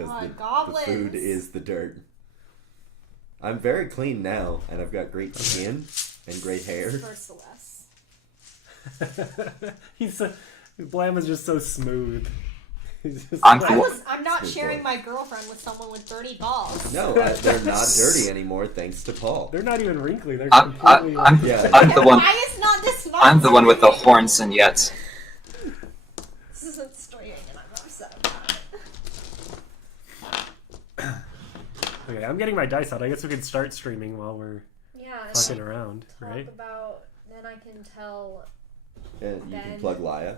because the goblins. food is the dirt. I'm very clean now, and I've got great skin and great hair. Merciless. Blam is just so smooth. I'm not sharing my girlfriend with someone with dirty balls. No, they're not dirty anymore, thanks to Paul. They're not even wrinkly. They're completely. I'm the one. Why is not this not I'm the one with the horns and yet. This isn't streaming, and I'm upset about it. Okay, I'm getting my dice out. I guess we could start streaming while we're fucking around, right? Then I can tell. And you can plug Laya.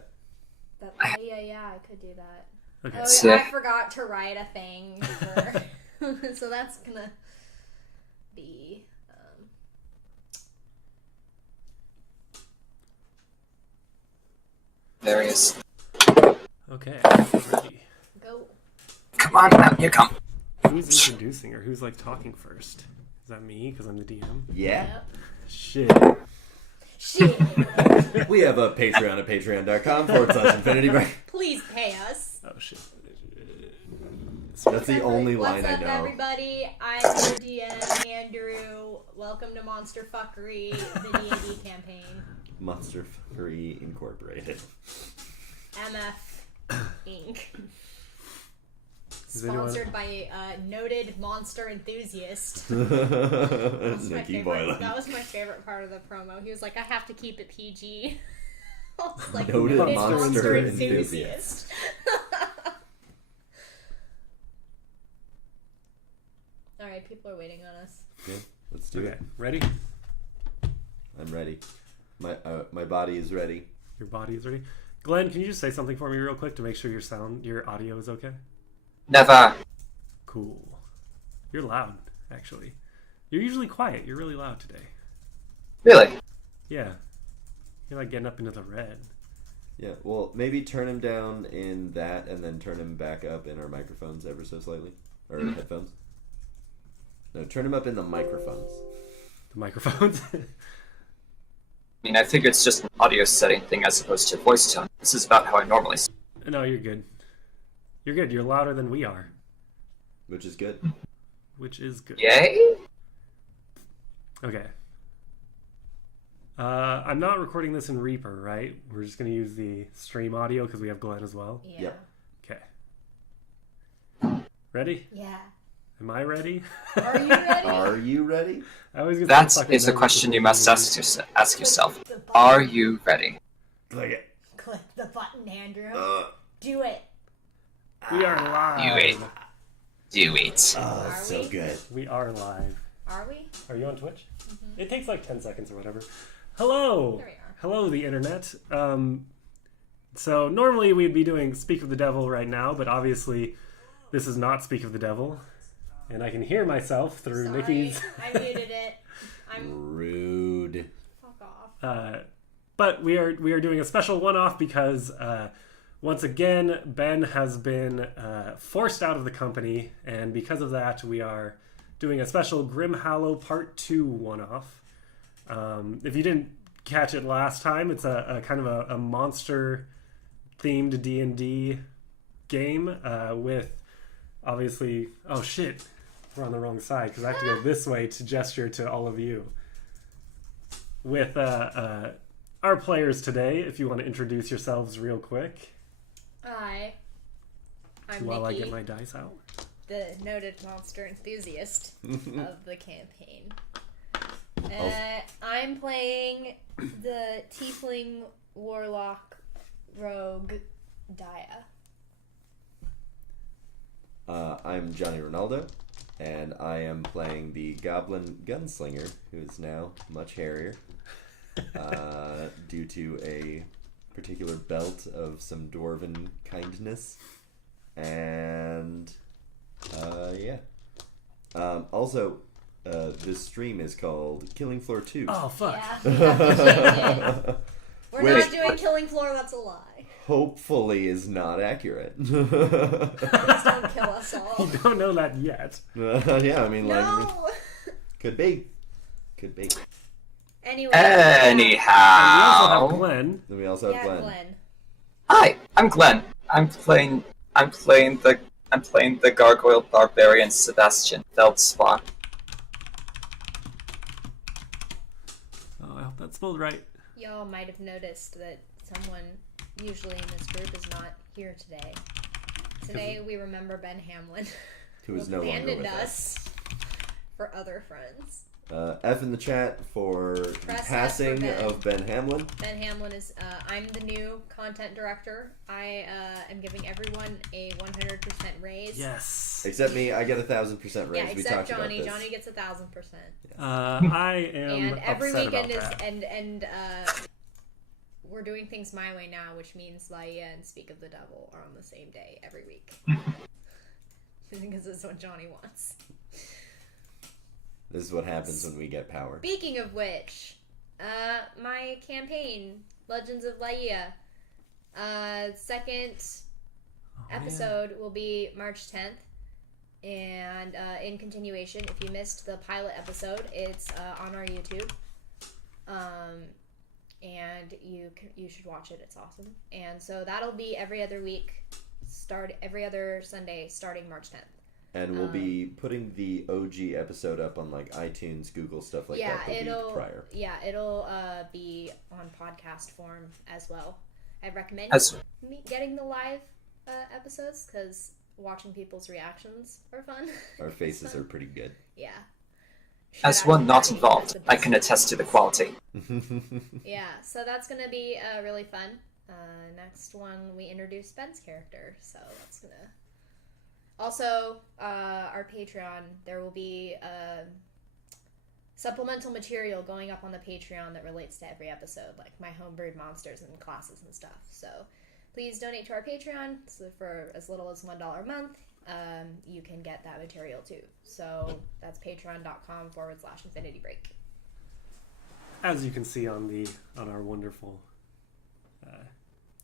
Yeah, I could do that. Okay. Oh, So, I forgot to write a thing for... so that's gonna be... There he is. Okay, ready. Go. Come on, now you come. Who's introducing or who's like talking first? Is that me? Because I'm the DM? Yeah. Yep. Shit. We have a Patreon at patreon.com/Infinity Break. Please pay us. Oh shit. That's the only line I know. What's up, everybody? I'm your DM, Andrew. Welcome to Monster Fuckery, the D&D campaign. Monster Fuckery Incorporated. MF Inc. Sponsored by noted monster enthusiast. Nikki Boylan. That was my favorite part of the promo. He was like, I have to keep it PG. I was like, Noted monster enthusiast. Alright, people are waiting on us. Yeah, let's do it. Ready? I'm ready. My body is ready. Your body is ready. Glenn, can you just say something for me real quick to make sure your audio is okay? Never. Cool. You're loud, actually. You're usually quiet. You're really loud today. Really? Yeah. You're like getting up into the red. Yeah, well, maybe turn him down in that and then turn him back up in our microphones ever so slightly. Or headphones. No, turn him up in the microphones. The microphones? I mean, I figure it's just an audio setting thing as opposed to voice tone. This is about how I normally speak. No, you're good. You're good. You're louder than we are. Which is good. Which is good. Yay? Okay. I'm not recording this in Reaper, right? We're just going to use the stream audio because we have Glenn as well. Yeah. Yep. Okay. Ready? Yeah. Am I ready? Are you ready? Are you ready? I always get That so fucking is a nervous question with you these must movies. ask yourself. Are you ready? Click it. Click the button, Andrew. Do it. We are live. Do it. Do it. Oh, Are so we? good. We are live. Are we? Are you on Twitch? Mm-hmm. It takes like 10 seconds or whatever. Hello. There we are. Hello, the internet. So normally we'd be doing Speak of the Devil right now, but obviously this is not Speak of the Devil. And I can hear myself through Sorry, Nikki's. I muted it. I'm Rude. fuck off. But we are doing a special one-off because once again Ben has been forced out of the company, and because of that we are doing a special Grimhallow Part 2 one-off. If you didn't catch it last time, it's a kind of a monster-themed D&D game with obviously... Oh shit, we're on the wrong side because I have to go this way to gesture to all of you. With our players today, if you want to introduce yourselves real quick. Hi. I'm While Nikki, I get my dice out. the noted monster enthusiast of the campaign. I'm playing the tiefling warlock rogue Daya. I'm Johnny Ronaldo, and I am playing the goblin gunslinger, who is now much hairier, due to a particular belt of some dwarven kindness. And yeah. Also, this stream is called Killing Floor 2. Oh, fuck. Yeah, we have to change it. We're Wait. not doing Killing Floor, that's a lie. Hopefully is not accurate. Please don't kill us all. You don't know that yet. Yeah, I mean, like, No! could be. Could be. Anyway. And we also Anyhow. have Glenn. Then we also have Yeah, Glenn. Glenn. Hi, I'm Glenn. I'm playing the I'm playing the Gargoyle Barbarian Sebastian Feldspar. Oh, I hope that's spelled right. Y'all might have noticed that someone usually in this group is not here today. Today we remember Ben Hamlin, Who is no longer abandoned with us for other friends. F in the chat for the Press F passing for Ben. of Ben Hamlin. Ben Hamlin is, I'm the new content director. I am giving everyone a 100% raise. Yes. Except me, I get 1,000% raise. Yeah, We except talked Johnny. about this. Johnny gets 1,000%. I am And every upset weekend is, about that. we're doing things my way now, which means Laia and Speak of the Devil are on the same day every week. Because this is what Johnny wants. This is what happens when we get power. Speaking of which, my campaign, Legends of Laia, second episode will be March 10th. And in continuation, if you missed the pilot episode, it's on our YouTube. And you should watch it. It's awesome. And so that'll be every other week, every other Sunday starting March 10th. And we'll be putting the OG episode up on like iTunes, Google, stuff like that the week prior. Yeah, it'll be on podcast form as well. I recommend getting the live episodes because watching people's reactions are fun. Our faces are pretty good. Yeah. As one not involved, I can attest to the quality. Yeah, so that's going to be really fun. Next one, we introduce Ben's character, so that's going to... Also, our Patreon, there will be supplemental material going up on the Patreon that relates to every episode, like my homebrewed monsters and classes and stuff. So please donate to our Patreon. So for as little as $1 a month, you can get that material too. So that's patreon.com/infinitybreak. As you can see on our wonderful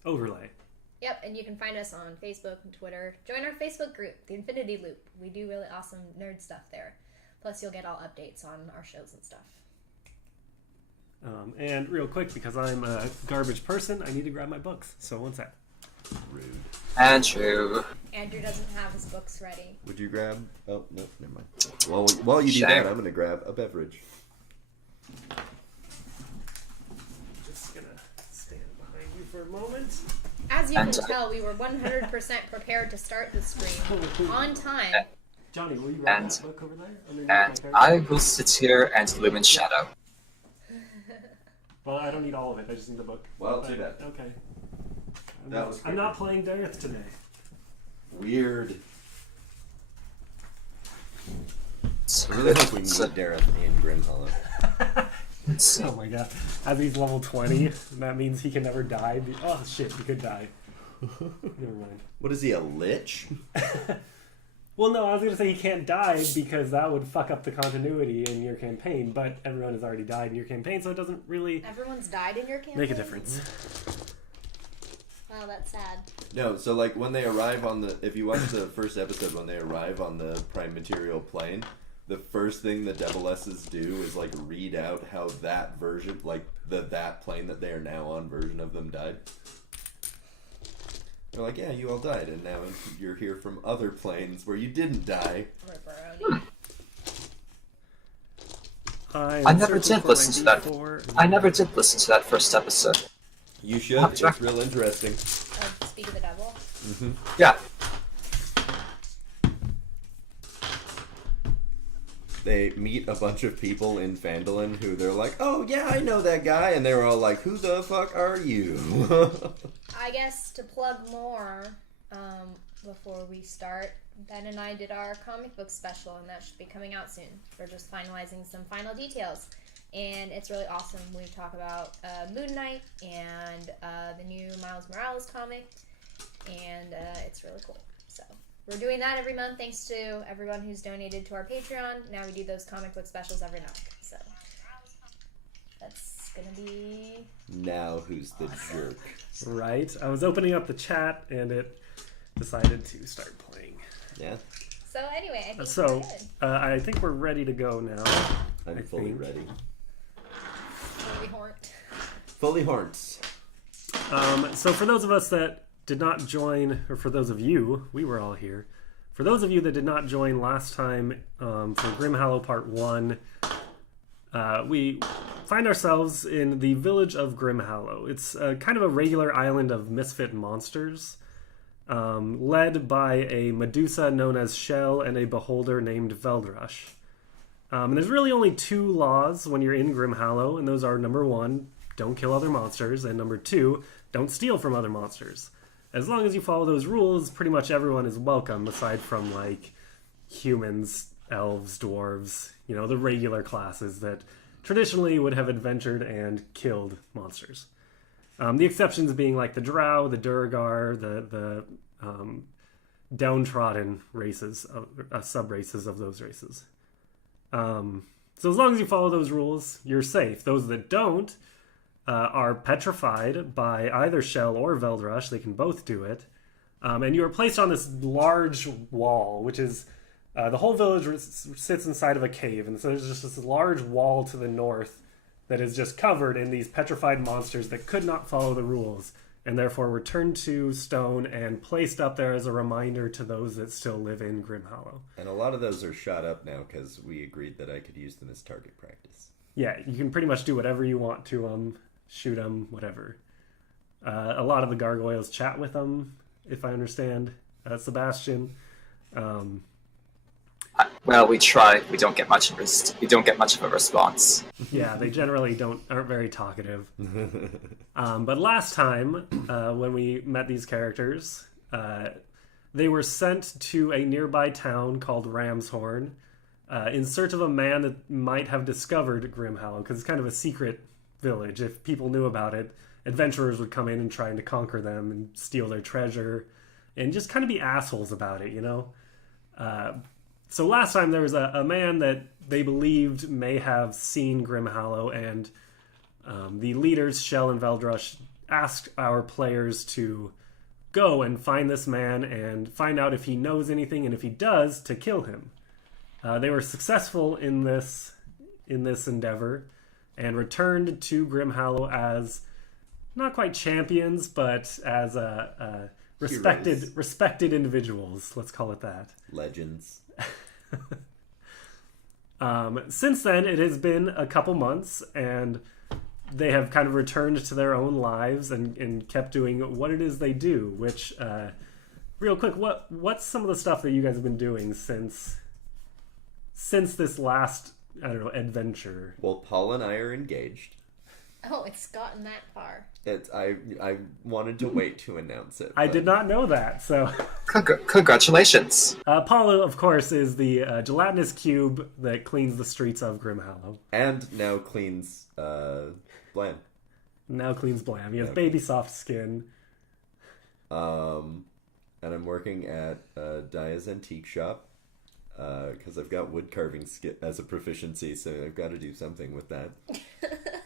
overlay. Yep, and you can find us on Facebook and Twitter. Join our Facebook group, The Infinity Loop. We do really awesome nerd stuff there. Plus, you'll get all updates on our shows and stuff. And real quick, because I'm a garbage person, I need to grab my books. So one sec. Rude. Andrew doesn't have his books ready. Would you grab... Oh, no, never mind. While you do that, I'm going to grab a beverage. Just gonna stand behind you for a moment. As you can tell, we were 100% prepared to start the stream on time. Johnny, will you grab that book over there? And I will sit here and loom in shadow. Well, I don't need all of it. I just need the book. Well, too bad. Okay. I'm not playing Dareth today. Weird. I really hope we can meet Dareth in Grimhallow. Oh my god. As he's level 20, that means he can never die. Oh shit, he could die. Never mind. What is he, a lich? Well, no, I was going to say he can't die because that would fuck up the continuity in your campaign, but everyone has already died in your campaign, so it doesn't really... Everyone's died in your campaign? Make a difference. Wow, that's sad. No, so like when they arrive on the... If you watch the first episode, when they arrive on the prime material plane, the first thing the Devil S's do is like read out how that version, like that plane that they are now on version of them died. They're like, yeah, you all died, and now you're here from other planes where you didn't die. I never did listen to that. I never did listen to that first episode. You should. It's real interesting. Speak of the Devil? Mm-hmm. Yeah. They meet a bunch of people in Phandalin who they're like, oh yeah, I know that guy, and they were all like, who the fuck are you? I guess to plug more, before we start, Ben and I did our comic book special, and that should be coming out soon. We're just finalizing some final details, and it's really awesome. We talk about Moon Knight and the new Miles Morales comic, and it's really cool. So we're doing that every month thanks to everyone who's donated to our Patreon. Now we do those comic book specials every month. So that's gonna be... Now who's the jerk? Right. I was opening up the chat and it decided to start playing. Yeah. So anyway, I think so I think we're ready to go now. I'm fully ready. Fully horned. Fully horned. So for those of us that did not join, or for those of you, we were all here. For those of you that did not join last time for Grimhallow Part 1, we find ourselves in the village of Grimhallow. It's kind of a regular island of misfit monsters, led by a Medusa known as Shell and a beholder named Veldrush. And there's really only 2 laws when you're in Grimhallow, and those are, number 1, don't kill other monsters, and number 2, don't steal from other monsters. As long as you follow those rules, pretty much everyone is welcome, aside from, like, humans, elves, dwarves, the regular classes that traditionally would have adventured and killed monsters. The exceptions being, like, the Drow, the Duergar, the downtrodden races, sub-races of those races. So as long as you follow those rules, you're safe. Those that don't are petrified by either Shell or Veldrush. They can both do it. And you are placed on this large wall, which is... the whole village sits inside of a cave, and so there's just this large wall to the north that is just covered in these petrified monsters that could not follow the rules, and therefore were turned to stone and placed up there as a reminder to those that still live in Grimhallow. And a lot of those are shot up now because we agreed that I could use them as target practice. Yeah, you can pretty much do whatever you want to them, shoot them, whatever. A lot of the gargoyles chat with them, if I understand. Sebastian. Well, we try. We don't get much of a response. Yeah, they generally aren't very talkative. But last time, when we met these characters, they were sent to a nearby town called Ramshorn in search of a man that might have discovered Grimhallow, because it's kind of a secret village. If people knew about it, adventurers would come in and try to conquer them and steal their treasure and just kind of be assholes about it, So last time there was a man that they believed may have seen Grimhallow, and the leaders, Shell and Veldrush, asked our players to go and find this man and find out if he knows anything, and if he does, to kill him. They were successful in this endeavor and returned to Grimhallow as not quite champions, but as respected individuals. Let's call it that. Legends. Since then, it has been a couple months, and they have kind of returned to their own lives and kept doing what it is they do. Which, real quick, what's some of the stuff that you guys have been doing since this last, adventure? Well, Paul and I are engaged. Oh, it's gotten that far. I wanted to wait to announce it. I did not know that, so... Congratulations. Paula, of course, is the gelatinous cube that cleans the streets of Grimhallow. And now cleans Blam. Now cleans Blam. He has baby soft skin. And I'm working at Daya's Antique Shop, because I've got wood carving as a proficiency, so I've got to do something with that.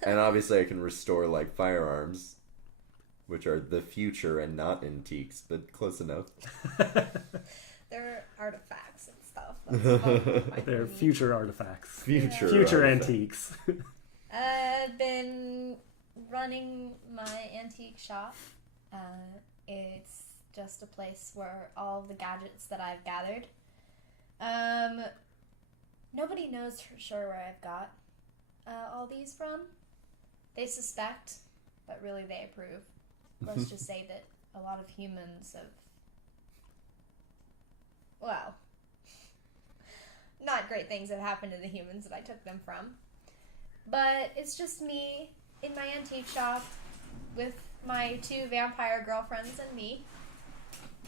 And obviously I can restore, like, firearms, which are the future and not antiques, but close enough. They're artifacts and stuff. They're future artifacts. Future antiques. I've been running my antique shop. It's just a place where all the gadgets that I've gathered. Nobody knows for sure where I've got all these from. They suspect, but really they approve. Let's just say that a lot of humans have, well, not great things have happened to the humans that I took them from. But it's just me in my antique shop with my 2 vampire girlfriends and me.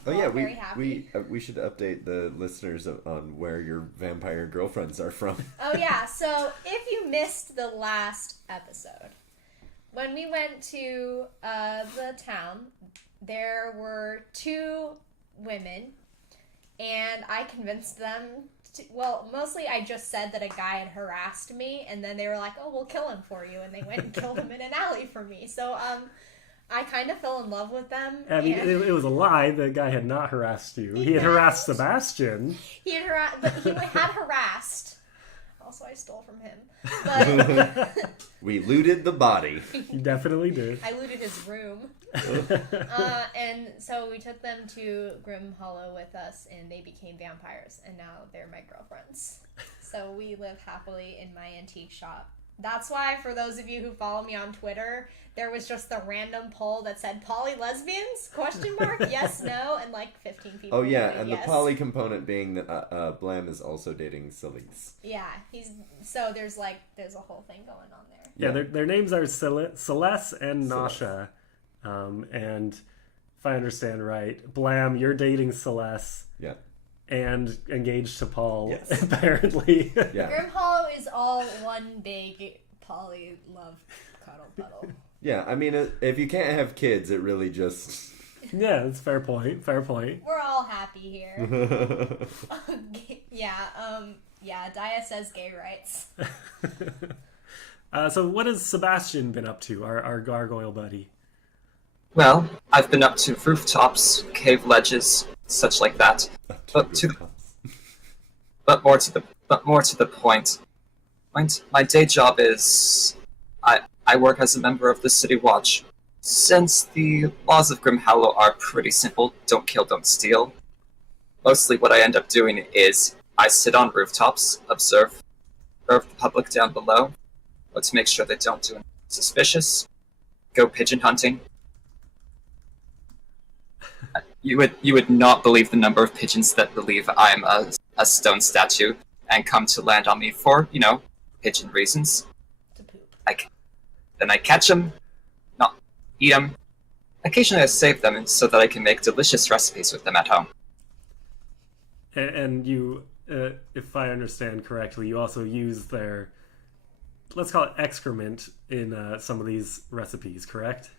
Oh yeah, we should update the listeners on where your vampire girlfriends are from. Oh yeah, so if you missed the last episode, when we went to the town, there were 2 women, and I convinced them to, well, mostly I just said that a guy had harassed me, and then they were like, oh, we'll kill him for you, and they went and killed him in an alley for me. So, I kind of fell in love with them. I mean, it was a lie. The guy had not harassed you. He had harassed Sebastian. He had harassed. Also, I stole from him. But we looted the body. You definitely did. I looted his room. And so we took them to Grimhallow with us, and they became vampires, and now they're my girlfriends. So we live happily in my antique shop. That's why, for those of you who follow me on Twitter, there was just the random poll that said poly lesbians? Yes, no, and like 15 people. Oh yeah, voted and yes. the poly component being that Blam is also dating Celeste. Yeah, there's a whole thing going on there. Yeah, their names are Celeste and Nasha. And if I understand right, Blam, you're dating Celeste. Yeah. And engaged to Paul, yes. Apparently. Yeah. Grimhallow is all one big poly love cuddle puddle. Yeah, I mean, if you can't have kids, it really just... Yeah, that's fair point. We're all happy here. Daya says gay rights. So what has Sebastian been up to, our gargoyle buddy? Well, I've been up to rooftops, cave ledges, such like that. But more to the point. My day job is I work as a member of the City Watch. Since the laws of Grimhallow are pretty simple, don't kill, don't steal, mostly what I end up doing is I sit on rooftops, observe the public down below, let's make sure they don't do anything suspicious, go pigeon hunting. You would not believe the number of pigeons that believe I'm a stone statue and come to land on me for, pigeon reasons. To poop. Then I catch them, not eat them. Occasionally I save them so that I can make delicious recipes with them at home. And you, if I understand correctly, you also use their, let's call it excrement in some of these recipes, correct?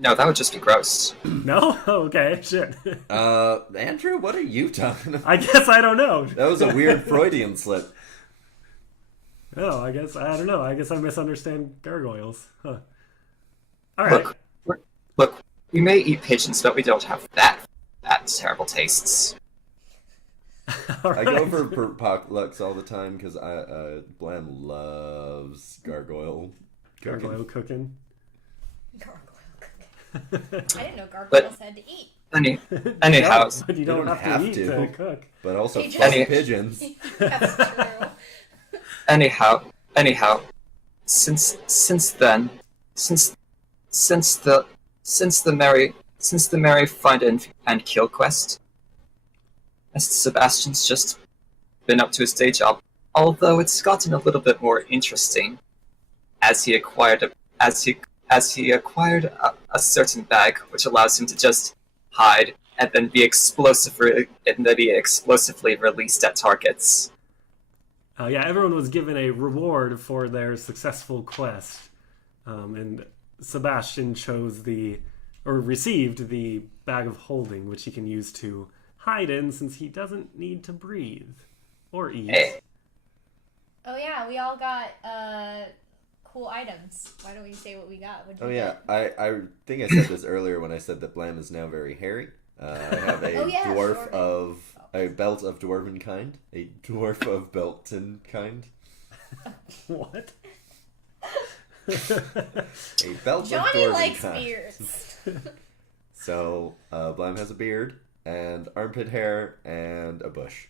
No, that would just be gross. No? Oh, okay, shit. Andrew, what are you talking about? I guess I don't know. That was a weird Freudian slip. Oh, I don't know. I guess I misunderstand gargoyles. Huh. All right. Look, we may eat pigeons, but we don't have that terrible tastes. I go for potlucks all the time because Blam loves gargoyle cooking. Gargoyle cooking. I didn't know gargoyles had to eat. Anyhow, But you don't have to eat to cook. But also He fuck just- pigeons. That's true. anyhow, since the merry find and kill quest, Sebastian's just been up to his day job. Although it's gotten a little bit more interesting as he acquired a certain bag which allows him to just hide and then be explosively released at targets. Yeah, everyone was given a reward for their successful quest, and Sebastian received the bag of holding, which he can use to hide in since he doesn't need to breathe or eat. Hey. Oh yeah, we all got cool items. Why don't we say what we got? Oh yeah, I think I said this earlier when I said that Blam is now very hairy. I have a a belt of dwarven kind, a dwarf of Belton kind. What? A belt Johnny of dwarven likes kind. beards. So Blam has a beard and armpit hair and a bush.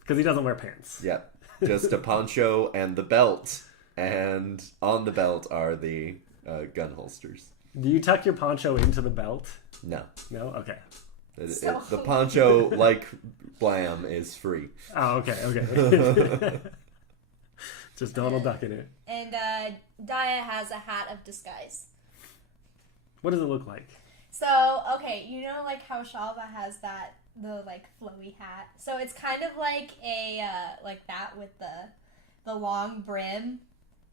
Because he doesn't wear pants. Yep, just a poncho and the belt, and on the belt are the gun holsters. Do you tuck your poncho into the belt? No. No? Okay. The poncho, like Blam, is free. Oh, okay. Just Donald Duck in it. And Daya has a hat of disguise. What does it look like? So, okay, you know like how Shalva has the like flowy hat? So it's kind of like a like that with the long brim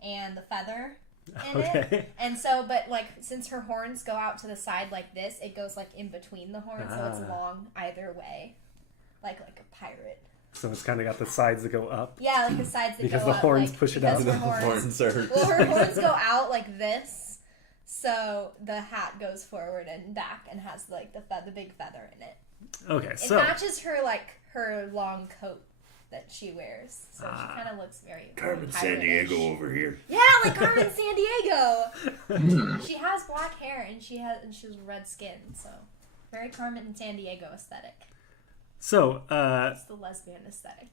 and the feather in it. And so, but like since her horns go out to the side like this, it goes like in between the horns, so it's long either way. Like a pirate. So it's kind of got the sides that go up. Yeah, like the sides that because go the up. horns like, push it because out. Her The horns, horns are... well, her horns go out like this, so the hat goes forward and back and has like the big feather in it. Okay, It so matches her like her long coat that she wears. So she kind of looks very Carmen pirate-ish. Sandiego over here. Yeah, like Carmen Sandiego. She has black hair and she has red skin, so very Carmen Sandiego aesthetic. So, It's the lesbian aesthetic.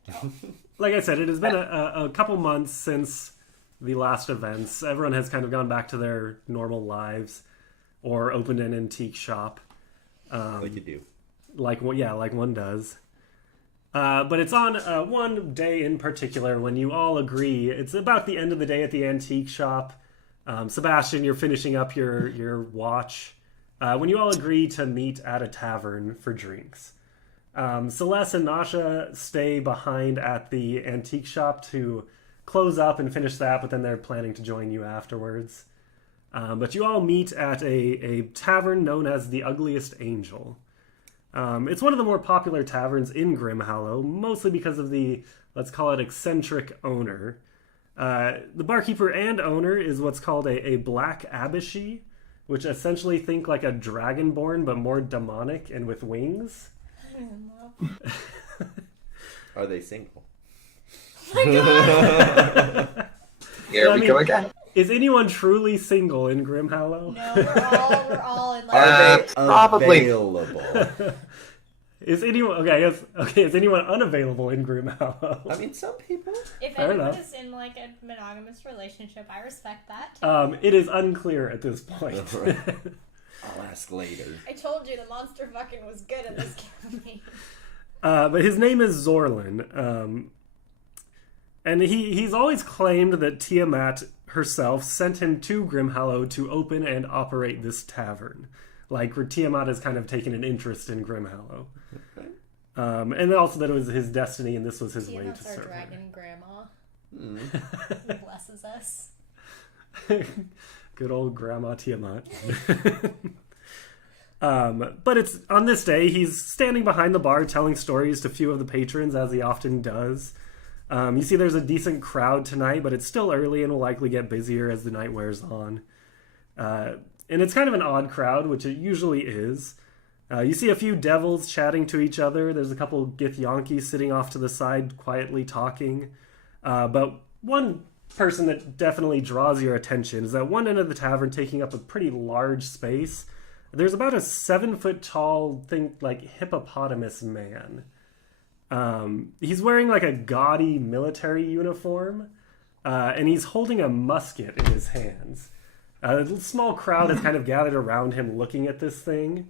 like I said, it has been a couple months since the last events. Everyone has kind of gone back to their normal lives or opened an antique shop. Like you do. Like one does. But it's on one day in particular when you all agree. It's about the end of the day at the antique shop. Sebastian, you're finishing up your watch. When you all agree to meet at a tavern for drinks. Celeste and Nasha stay behind at the antique shop to close up and finish that, but then they're planning to join you afterwards. But you all meet at a tavern known as the Ugliest Angel. It's one of the more popular taverns in Grimhallow, mostly because of the, let's call it, eccentric owner. The barkeeper and owner is what's called a black abbeshy, which essentially think like a dragonborn, but more demonic and with wings. I don't know. Are they single? Oh my god! Here we go again. Is anyone truly single in Grimhallow? No, we're all in Are like. they probably. available? Is anyone Is anyone unavailable in Grimhallow? I mean, some people. If Fair anyone enough. is in like a monogamous relationship, I respect that. It is unclear at this point. Right. I'll ask later. I told you the monster fucking was good in this campaign. But his name is Zorlin, and he's always claimed that Tiamat herself sent him to Grimhallow to open and operate this tavern. Like, Tiamat has kind of taken an interest in Grimhallow. Okay. And also that it was his destiny and this was his way Tiamat's to our serve dragon grandma Mm. who blesses us. her. Good old Grandma Tiamat. But it's on this day, he's standing behind the bar telling stories to a few of the patrons, as he often does. You see there's a decent crowd tonight, but it's still early and will likely get busier as the night wears on. And it's kind of an odd crowd, which it usually is. You see a few devils chatting to each other. There's a couple Githyanki sitting off to the side, quietly talking. But one person that definitely draws your attention is at one end of the tavern, taking up a pretty large space. There's about a 7-foot tall, like hippopotamus man. He's wearing like a gaudy military uniform, and he's holding a musket in his hands. A small crowd has kind of gathered around him looking at this thing,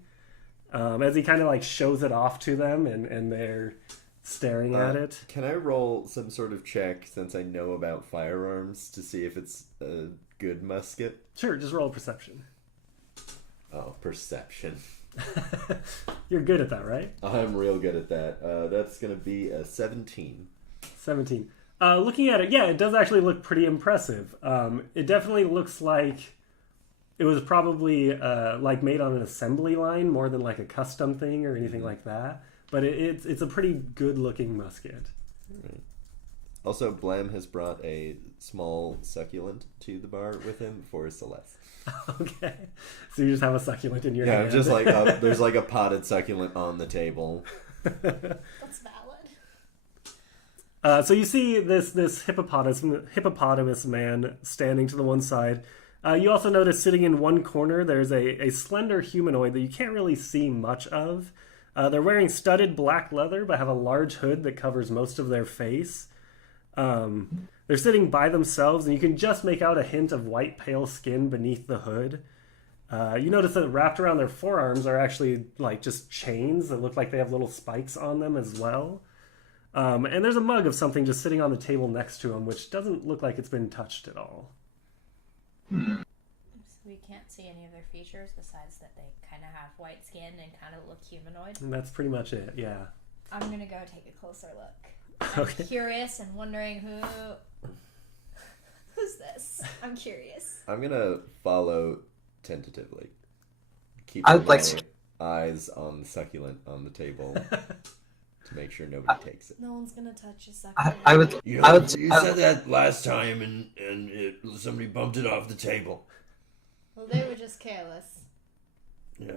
as he kind of like shows it off to them, and they're staring at it. Can I roll some sort of check, since I know about firearms, to see if it's a good musket? Sure, just roll a perception. Oh, perception. You're good at that, right? I'm real good at that. That's going to be a 17. 17. Looking at it, yeah, it does actually look pretty impressive. It definitely looks like it was probably like made on an assembly line more than like a custom thing or anything like that. But it's a pretty good looking musket. Right. Also, Blam has brought a small succulent to the bar with him for Celeste. Okay. So you just have a succulent in your hand. Yeah, just like there's like a potted succulent on the table. That's So valid. you see this hippopotamus man standing to the one side. You also notice sitting in one corner there's a slender humanoid that you can't really see much of. They're wearing studded black leather but have a large hood that covers most of their face. They're sitting by themselves, and you can just make out a hint of white pale skin beneath the hood. You notice that wrapped around their forearms are actually like just chains that look like they have little spikes on them as well. And there's a mug of something just sitting on the table next to them, which doesn't look like it's been touched at all. So we can't see any of their features besides that they kind of have white skin and kind of look humanoid. And that's pretty much it, yeah. I'm going to go take a closer look. Okay. I'm curious and wondering who's this? I'm curious. I'm going to follow tentatively. Keep I would like my to- eyes on the succulent on the table to make sure nobody takes it. No one's going to touch a succulent. You I said that last time, and somebody bumped it off the table. Well, they were just careless. Yeah,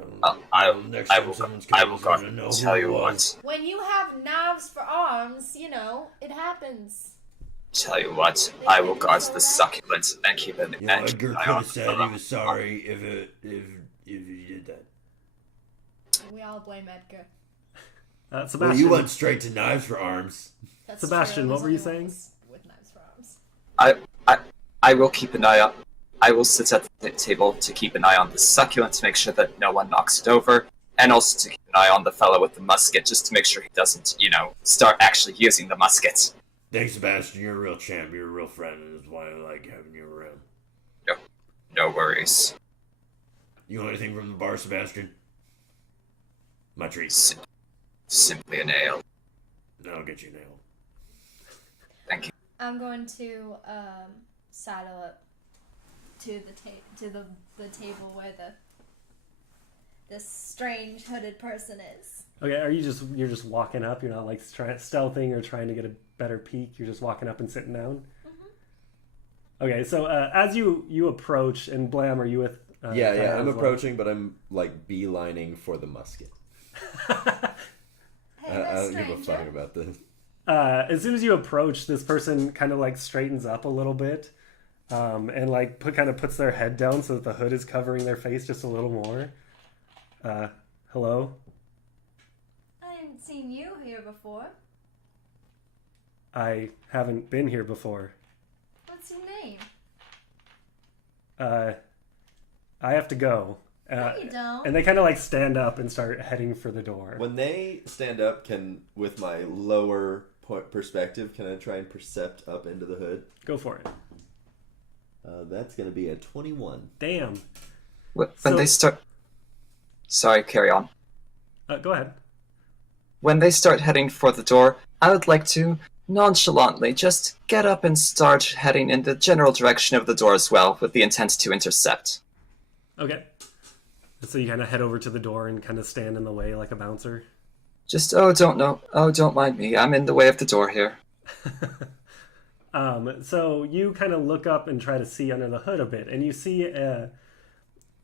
I next I time will someone's I careless, will I'm gonna know tell who you it was. what. When you have knives for arms, arms. You know, it happens. Tell you what, I will guard the succulent and keep an Edgar could eye on have said he was sorry if he did that. We all blame Edgar. Sebastian, Well, you went straight to knives for arms. That's Sebastian, true. what were you There's only saying? one with knives for arms. I will keep an eye on. I will sit at the table to keep an eye on the succulent to make sure that no one knocks it over, and also to keep an eye on the fellow with the musket just to make sure he doesn't, start actually using the musket. Thanks, Sebastian. You're a real champ. You're a real friend, and that's why I like having you around. No worries. You want anything from the bar, Sebastian? My treat. Simply an ale. I'll get you an ale. Thank you. I'm going to sidle up to the table where this strange hooded person is. Okay, you're just walking up? You're not like stealthing or trying to get a better peek? You're just walking up and sitting down? Mm-hmm. Okay, so as you approach, and Blam, are you with... yeah, I'm approaching, but I'm like beelining for the musket. Hey, I don't give a fuck about this. As soon as you approach, this person kind of like straightens up a little bit, and like puts their head down so that the hood is covering their face just a little more. Hello? I haven't seen you here before. I haven't been here before. What's your name? I have to go. No, you don't. And they kind of like stand up and start heading for the door. When they stand up, with my lower perspective, can I try and percept up into the hood? Go for it. That's going to be a 21. Damn. When they start... Sorry, carry on. Go ahead. When they start heading for the door, I would like to nonchalantly just get up and start heading in the general direction of the door as well, with the intent to intercept. Okay. So you kind of head over to the door and kind of stand in the way like a bouncer? Just, don't mind me. I'm in the way of the door here. So you kind of look up and try to see under the hood a bit, and you see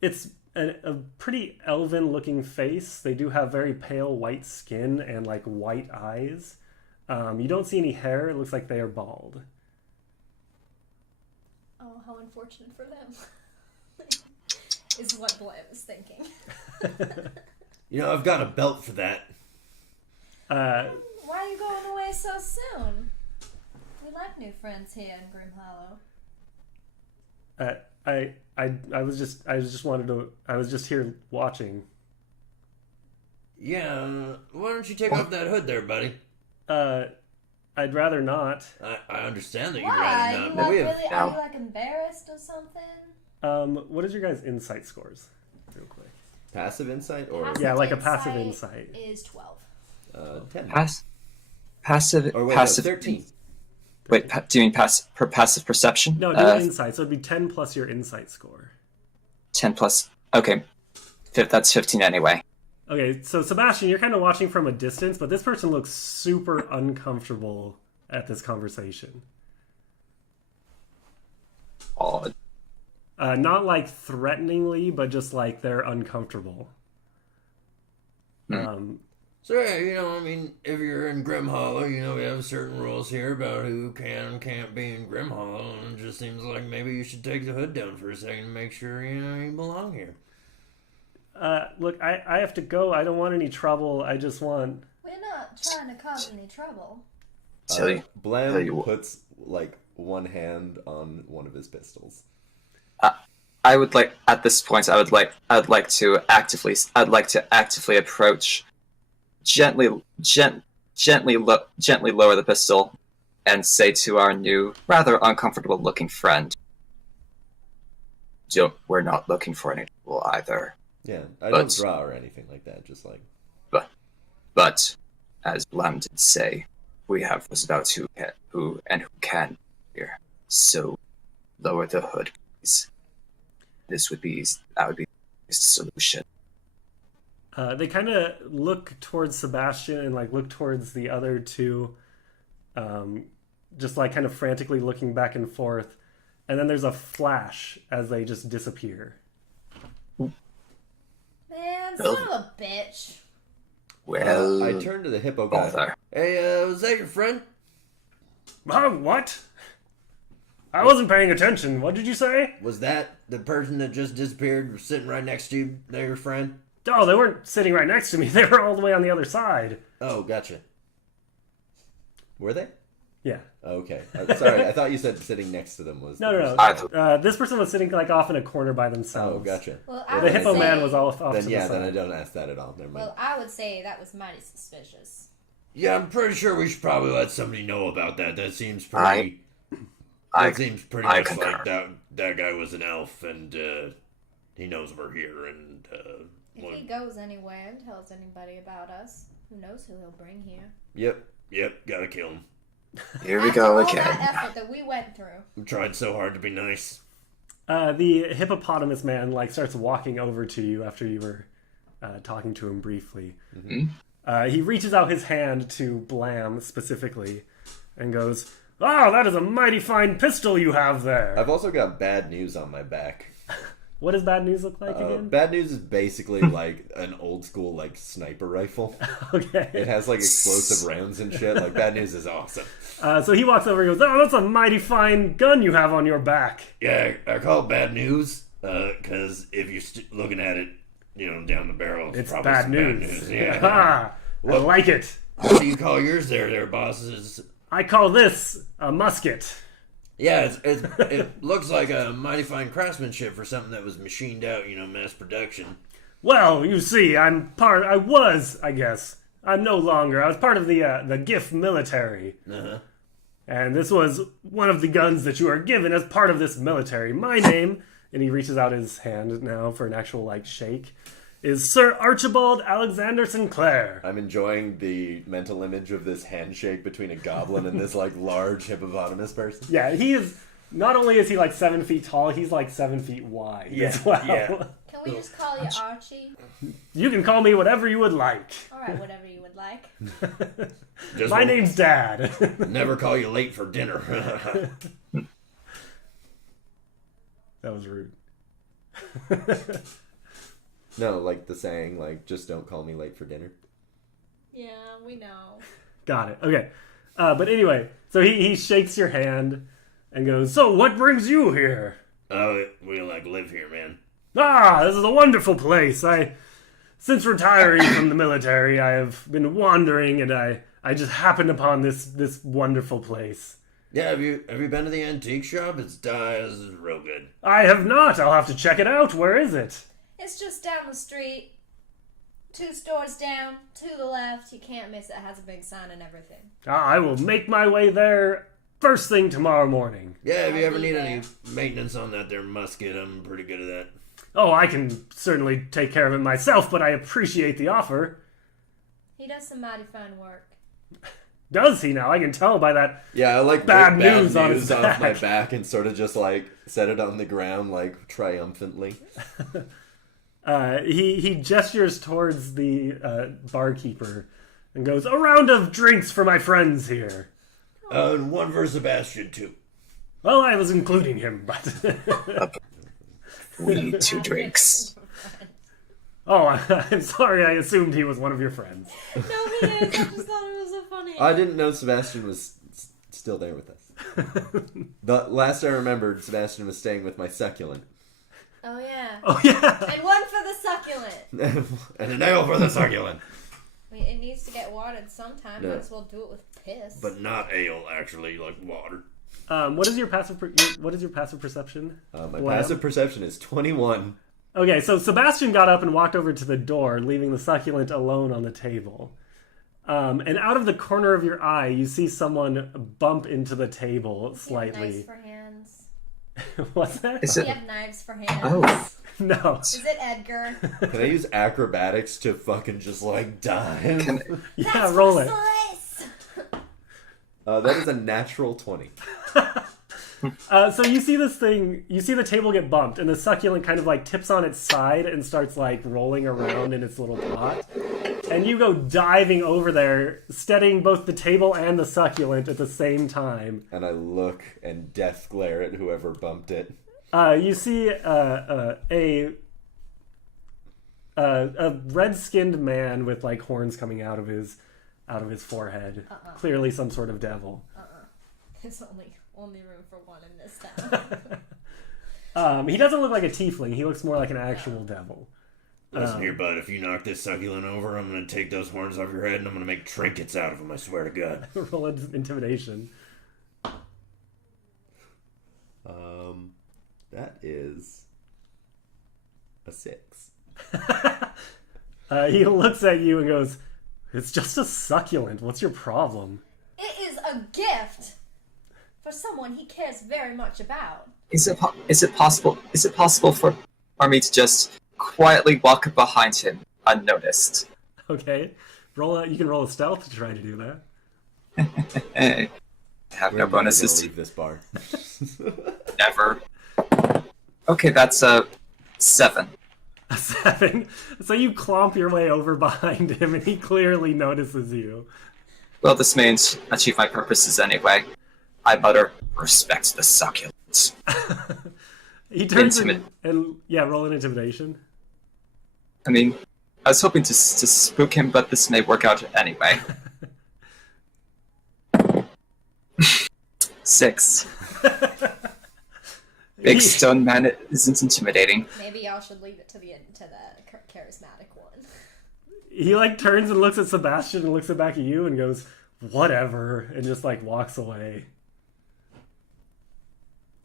it's a pretty elven-looking face. They do have very pale white skin and like white eyes. You don't see any hair. It looks like they are bald. Oh, how unfortunate for them. Is what Blam is thinking. I've got a belt for that. Why are you going away so soon? We like new friends here in Grimhallow. I was just here watching. Yeah, why don't you take off that hood there, buddy? I'd rather not. I understand that you'd Why? rather not, You but like we have... really, are you like embarrassed or something? What is your guys' insight scores? Real quick. Passive insight or... Passive Yeah, like a passive insight. Is 12. 10. Passive... Or wait, passive... no, 13. Wait, do you mean passive perception? No, do insight. So it'd be 10 plus your insight score. 10 plus... Okay. That's 15 anyway. Okay, so Sebastian, you're kind of watching from a distance, but this person looks super uncomfortable at this conversation. Odd. Not like threateningly, but just like they're uncomfortable. So, yeah, if you're in Grimhallow, we have certain rules here about who can and can't be in Grimhallow, and it just seems like maybe you should take the hood down for a second and make sure, you belong here. Look, I have to go. I don't want any trouble. I just want... We're not trying to cause any trouble. Blam puts, one hand on one of his pistols. I would like, at this point, I'd like to actively approach, gently lower the pistol, and say to our new, rather uncomfortable-looking friend, we're not looking for any trouble either. Yeah, I don't draw or anything like that, just like... But, as Blam did say, we have those about who can here. So, lower the hood, please. That would be the solution. They kind of look towards Sebastian and look towards the other two, just kind of frantically looking back and forth, and then there's a flash as they just disappear. Man, son of a bitch. Well, I turned to the hippo guy. bother. Hey, was that your friend? What? I wasn't paying attention. What did you say? Was that the person that just disappeared was sitting right next to you? They're your friend? Oh, they weren't sitting right next to me. They were all the way on the other side. Oh, gotcha. Were they? Yeah. Okay. Sorry, I thought you said sitting next to them was... No. This person was sitting like off in a corner by themselves. Oh, gotcha. Well, The hippo man was off to Then the yeah, side. then I don't ask that at all. Never mind. Well, I would say that was mighty suspicious. Yeah, I'm pretty sure we should probably let somebody know about that. That seems pretty... That seems pretty I much concur. like that guy was an elf, and he knows we're here, and... If he goes anywhere and tells anybody about us, who knows who he'll bring here. Yep, gotta kill him. Here we go After again. all that effort that we went through. We tried so hard to be nice. The hippopotamus man starts walking over to you after you were talking to him briefly. Mm-hmm. He reaches out his hand to Blam specifically and goes, "Oh, that is a mighty fine pistol you have there." I've also got bad news on my back. What does bad news look like again? Bad news is basically like an old school like sniper rifle. Okay. It has like explosive rounds and shit. Like bad news is awesome. So he walks over and goes, "Oh, that's a mighty fine gun you have on your back." Yeah, I call it bad news because if you're looking at it, down the barrel, It's probably bad some news. Yeah. Ah, I like it. What do you call yours there, bosses? I call this a musket. Yeah, it looks like a mighty fine craftsmanship for something that was machined out, mass production. Well, you see, I guess. I'm no longer. I was part of the GIF military. Uh-huh. And this was one of the guns that you are given as part of this military. My name, and he reaches out his hand now for an actual, shake, is Sir Archibald Alexander Sinclair. I'm enjoying the mental image of this handshake between a goblin and this, large hippopotamus person. Yeah, he is... Not only is he, 7 feet tall, he's, 7 feet wide as well. Yeah. Can we just call you Archie? You can call me whatever you would like. Alright, whatever you would like. Just My won't- name's Dad. Never call you late for dinner. That was rude. No, like the saying, just don't call me late for dinner. Yeah, we know. Got it. Okay. But anyway, so he shakes your hand and goes, "So what brings you here?" We live here, man. "Ah, this is a wonderful place. Since retiring from the military, I have been wandering and I just happened upon this wonderful place." Yeah, have you been to the antique shop? It's real good. "I have not. I'll have to check it out. Where is it?" It's just down the street. 2 stores down, to the left. You can't miss it. It has a big sign and everything. "I will make my way there first thing tomorrow morning." Yeah, if you I'll ever be need there. any maintenance on that there musket, I'm pretty good at that. "Oh, I can certainly take care of it myself, but I appreciate the offer." He does some mighty fine work. Does he now? I can tell by that. Yeah, I Bad rip news on his off my back. back and sort of just set it on the ground triumphantly. He gestures towards the barkeeper and goes, "A round of drinks for my friends here." And one for Sebastian too. Well, I was including him, but... We need 2 drinks. Oh, I'm sorry, I assumed he was one of your friends. No, he is. I just thought it was so funny. I didn't know Sebastian was still there with us. The last I remembered, Sebastian was staying with my succulent. Oh, yeah. Oh, yeah! And one for the succulent. And an ale for the succulent. I mean, it needs to get watered sometime. Yeah. Might as well do it with piss. But not ale, actually, like water. What is your passive perception? My Wow. passive perception is 21. Okay, so Sebastian got up and walked over to the door, leaving the succulent alone on the table. And out of the corner of your eye, you see someone bump into the table Does he have knives slightly. for hands? What's that? Is Does it? he have knives for hands? Oh, No. Is it Edgar? Can I use acrobatics to fucking just dive? Yeah, That's roll it. Slice! That is a natural 20. So you see this thing, you see the table get bumped, and the succulent kind of tips on its side and starts rolling around in its little pot. And you go diving over there, steadying both the table and the succulent at the same time. And I look and death glare at whoever bumped it. You see a a red-skinned man with like horns coming out of his forehead. Clearly some sort of devil. There's only room for one in this town. He doesn't look like a tiefling. He looks more like an actual devil. Listen here, bud. If you knock this succulent over, I'm going to take those horns off your head and I'm going to make trinkets out of them, I swear to God. Roll intimidation. That is a 6. He looks at you and goes, "It's just a succulent. What's your problem?" It is a gift for someone he cares very much about. Is it possible for me to just quietly walk behind him unnoticed? Okay. You can roll a stealth to try to do that. Hey. I have no bonuses. Leave this bar. Never. Okay, that's a 7. A 7. So you clomp your way over behind him, and he clearly notices you. Well, this may achieve my purposes anyway. I mutter, "Respect the succulents." He turns and roll an intimidation. I mean, I was hoping to spook him, but this may work out anyway. 6. Big stone man isn't intimidating. Maybe y'all should leave it to the charismatic one. He like turns and looks at Sebastian and looks back at you and goes, "Whatever," and just like walks away.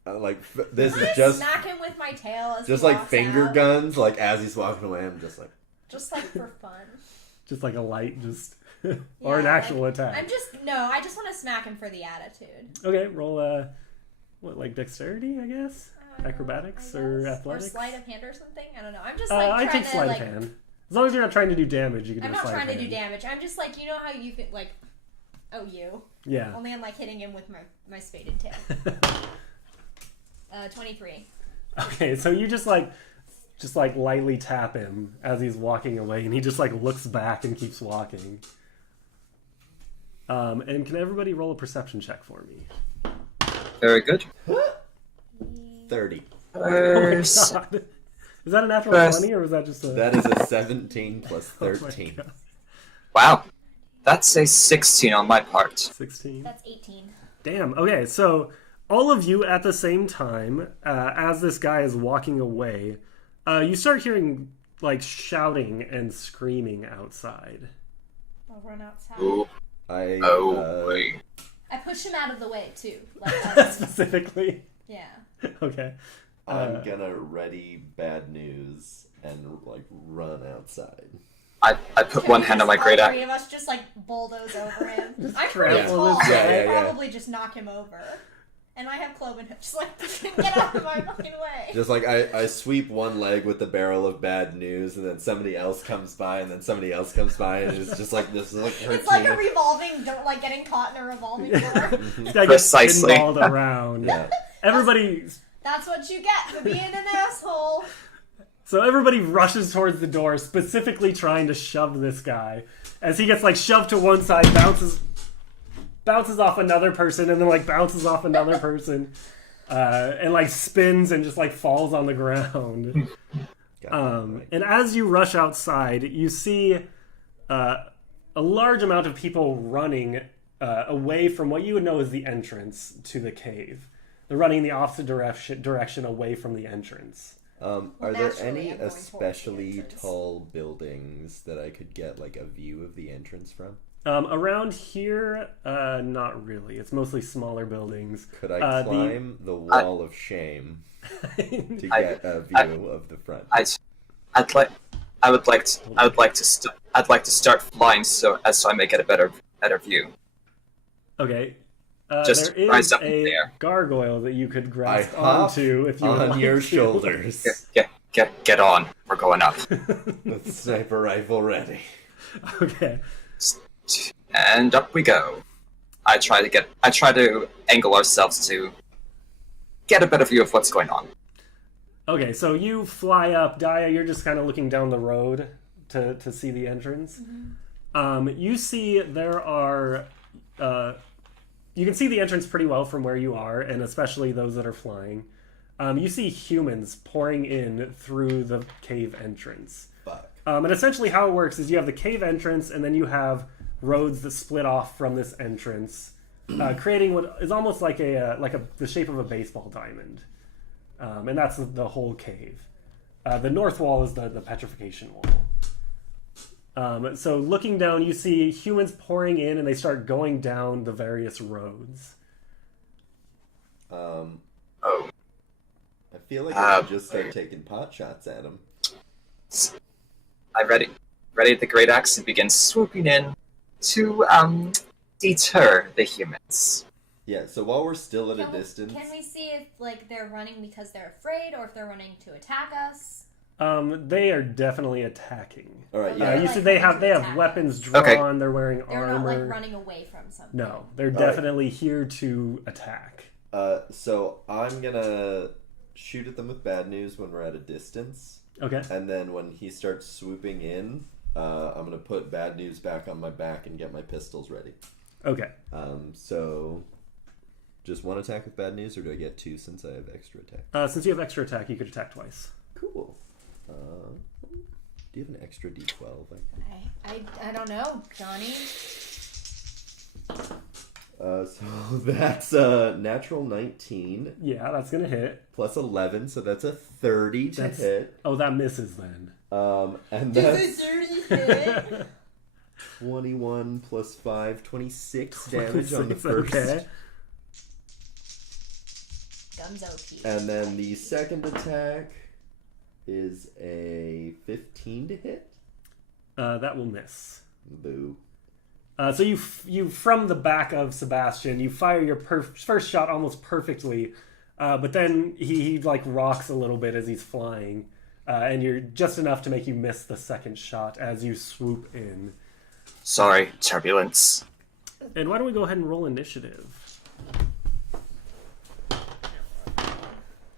This Can is I just smack him with my tail as just he like walks finger out? guns. Like as he's walking away, I'm just like for fun. Just like a light, or an actual attack. I just want to smack him for the attitude. Okay, roll like dexterity, I guess, acrobatics or athletics, or sleight of hand or something. I don't know. I'm just I take sleight of hand. As long as you're not trying to do damage, you can. I'm do not sleight trying of to hand. do damage. I'm just like, you know how you could you. Yeah. Only I'm like hitting him with my spaded tail. 23. Okay, so you just lightly tap him as he's walking away, and he just like looks back and keeps walking. And can everybody roll a perception check for me? Very good. 30. Oh my God. Is that a natural 20, or was that just a... That is a 17 plus Oh 13. Wow. That's a 16 on my part. 16? That's 18. Damn. Okay, so all of you at the same time, as this guy is walking away, you start hearing like shouting and screaming outside. I'll run outside. Ooh. I I push him out of the way too. Specifically. Yeah. Okay. I'm gonna ready bad news and like run outside. I put one hand on my great All axe. three of us just like bulldoze over him. I'm trample pretty tall. this guy. I'd Yeah. probably just knock him over. And I have cloven hoof. Just like, get out of my fucking way. Just like I sweep one leg with the barrel of bad news, and then somebody else comes by, and then somebody else comes by, and it's just like this is like her It's like a revolving door, like getting caught in a revolving door. This guy gets Precisely. pinballed around. Yeah. Everybody... That's what you get for being an asshole. So everybody rushes towards the door, specifically trying to shove this guy. As he gets like shoved to one side, bounces off another person, and then like bounces off another person, and like spins and just like falls on the ground. And as you rush outside, you see a large amount of people running away from what you would know as the entrance to the cave. They're running the opposite direction away from the entrance. Are there Naturally, any I'm going towards the especially entrance. tall buildings that I could get like a view of the entrance from? Around here, not really. It's mostly smaller buildings. Could I climb the wall of shame to get a view of the front? I would like to start flying so I may get a better view. Okay. Just there rise is up in a the air. gargoyle that you could I grasp hop onto if you would on like your to. shoulders. Get on. We're going up. With sniper rifle ready. Okay. And up we go. I try to angle ourselves to get a better view of what's going on. Okay, so you fly up. Daya, you're just kind of looking down the road to see the entrance. Mm-hmm. You see there are... you can see the entrance pretty well from where you are, and especially those that are flying. You see humans pouring in through the cave entrance. Fuck. And essentially how it works is you have the cave entrance, and then you have roads that split off from this entrance, creating what is almost like the shape of a baseball diamond. And that's the whole cave. The north wall is the petrification wall. So looking down, you see humans pouring in, and they start going down the various roads. Oh. I feel like I should just start taking pot shots at him. I ready the great axe and begin swooping in to deter the humans. Yeah, so while we're still at a distance... Can we see if they're running because they're afraid, or if they're running to attack us? They are definitely attacking. All right, yeah. You see they have weapons drawn, Okay. They're wearing They're armor. not running away from something. No, they're definitely here to attack. So I'm gonna shoot at them with bad news when we're at a distance. Okay. And then when he starts swooping in, I'm gonna put bad news back on my back and get my pistols ready. Okay. So just one attack with bad news, or do I get two since I have extra attack? Since you have extra attack, you could attack twice. Cool. Do you have an extra D12? I don't know, Johnny. So that's a natural 19. Yeah, that's gonna hit. Plus 11, so that's a 30 to hit. Oh, that misses then. And that's 21 plus 5, 26 damage on the first. Okay. Guns OP. And then the second attack is a 15 to hit. That will miss. Boo. So you from the back of Sebastian, you fire your first shot almost perfectly, but then he rocks a little bit as he's flying, and you're just enough to make you miss the second shot as you swoop in. Sorry, turbulence. And why don't we go ahead and roll initiative?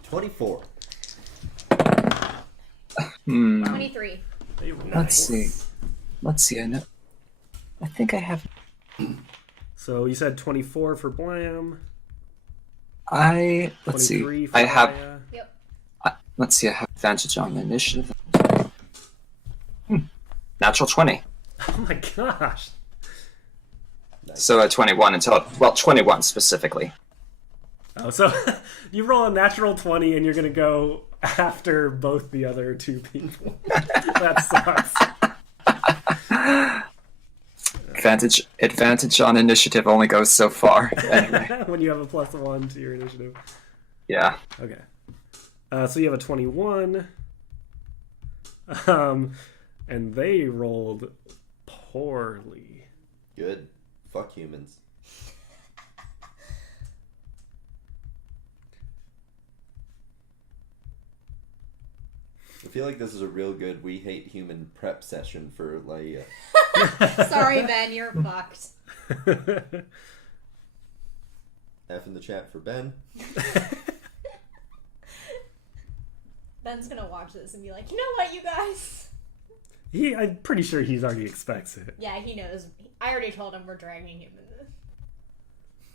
24. 23. Let's see. I think I have. So you said 24 for Blam. Let's see. 23 for I have. Maya. Yep. Let's see. I have advantage on the initiative. Natural 20. Oh my gosh. So 21 in total. Well, 21 specifically. Oh, so you roll a natural 20 and you're going to go after both the other two people. That sucks. Advantage on initiative only goes so far. Anyway. When you have a +1 to your initiative. Yeah. Okay. So you have a 21. And they rolled poorly. Good. Fuck humans. I feel like this is a real good we hate human prep session for Laia. Sorry, Ben, you're fucked. F in the chat for Ben. Ben's gonna watch this and be like, you know what, you guys? I'm pretty sure he already expects it. Yeah, he knows. I already told him we're dragging him in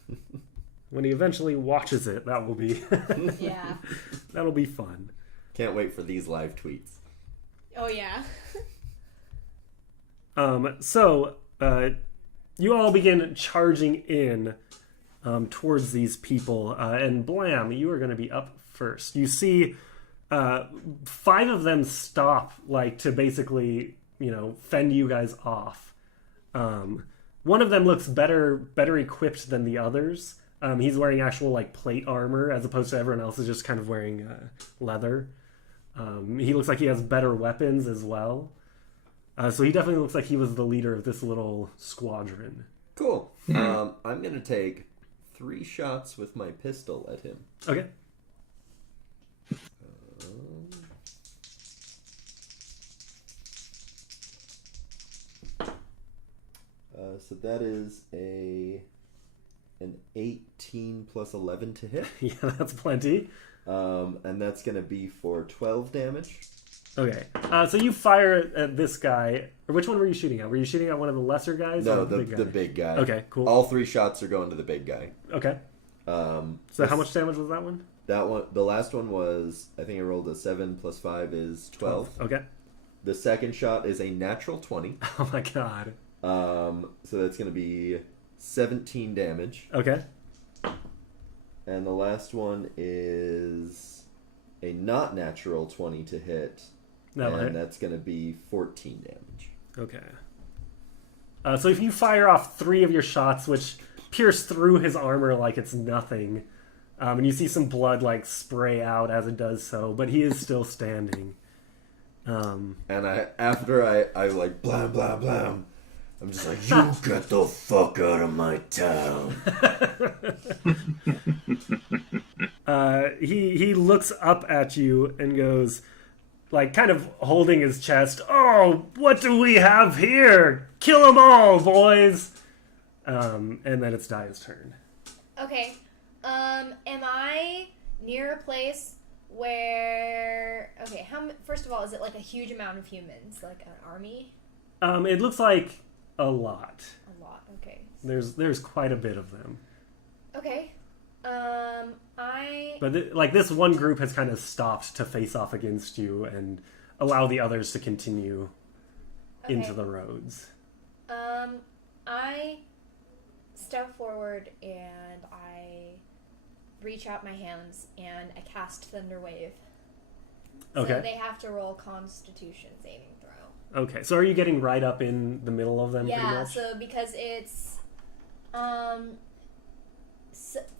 this. When he eventually watches it, that will be Yeah. that'll be fun. Can't wait for these live tweets. Oh, yeah. So you all begin charging in towards these people, and Blam, you are going to be up first. You see 5 of them stop, to basically, fend you guys off. One of them looks better equipped than the others. He's wearing actual plate armor as opposed to everyone else is just kind of wearing leather. He looks like he has better weapons as well. So he definitely looks like he was the leader of this little squadron. Cool. I'm going to take 3 shots with my pistol at him. Okay. So that is an 18 plus 11 to hit. Yeah, that's plenty. And that's going to be for 12 damage. Okay. So you fire at this guy. Or which one were you shooting at? Were you shooting at one of the lesser guys? No, or the big guy? big guy. Okay, cool. All 3 shots are going to the big guy. Okay. So how much damage was that one? That one, the last one was, I think I rolled a 7 plus 5 is 12. Okay. The second shot is a natural 20. Oh my god. So that's going to be 17 damage. Okay. And the last one is a not natural 20 to hit. That'll hit. And that's going to be 14 damage. Okay. So if you fire off 3 of your shots, which pierce through his armor like it's nothing, and you see some blood like spray out as it does so, but he is still standing. And after I like blam blam blam, I'm just like, you get the fuck out of my town. He looks up at you and goes, like, kind of holding his chest. Oh, what do we have here? Kill them all, boys. And then it's Daya's turn. Okay. Am I near a place where... Okay, first of all, is it like a huge amount of humans? Like an army? It looks like a lot. A lot, okay. There's quite a bit of them. Okay. But this one group has kind of stopped to face off against you and allow the others to continue into the roads. I step forward and I reach out my hands and I cast Thunder Wave. Okay. So they have to roll Constitution saving throw. Okay, so are you getting right up in the middle of them? Yeah, pretty much? so because it's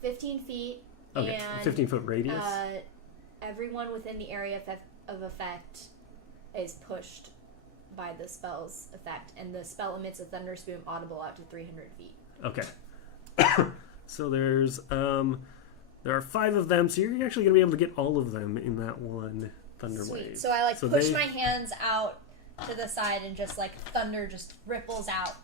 15 feet. Okay, and 15-foot radius. Everyone within the area of effect is pushed by the spell's effect, and the spell emits a thunder spume audible out to 300 feet. Okay. So there are 5 of them, so you're actually going to be able to get all of them in that one thunder Sweet. wave. So I push my hands out to the side, and just like thunder just ripples out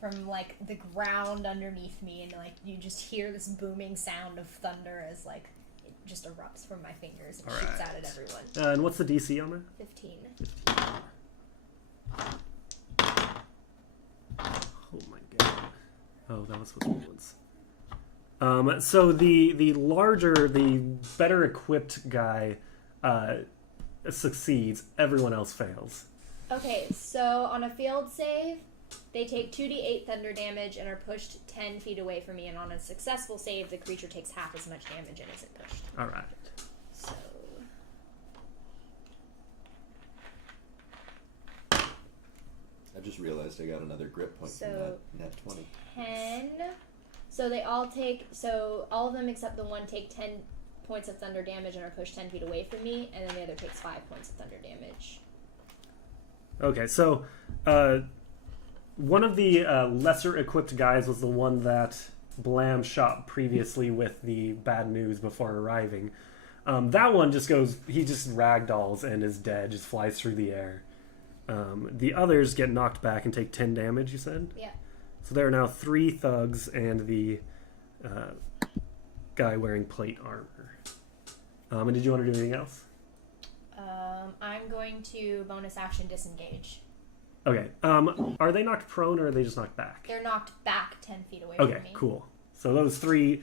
from like the ground underneath me, and like you just hear this booming sound of thunder as like it just erupts from my fingers and shoots out at everyone. And what's the DC on that? 15. Oh my god. Oh, that was supposed to be once. So the larger, the better equipped guy succeeds. Everyone else fails. Okay, so on a field save, they take 2d8 thunder damage and are pushed 10 feet away from me, and on a successful save, the creature takes half as much damage and isn't pushed. Alright. So... I just realized I got another grip point from that net 20. 10. So they all take... So all of them except the one take 10 points of thunder damage and are pushed 10 feet away from me, and then the other takes 5 points of thunder damage. Okay, so one of the lesser equipped guys was the one that Blam shot previously with the bad news before arriving. That one just goes, he just ragdolls and is dead, just flies through the air. The others get knocked back and take 10 damage, you said? Yeah. So there are now 3 thugs and the guy wearing plate armor. And did you want to do anything else? I'm going to bonus action disengage. Okay. Are they knocked prone or are they just knocked back? They're knocked back 10 feet away from me. Okay, cool. So the 3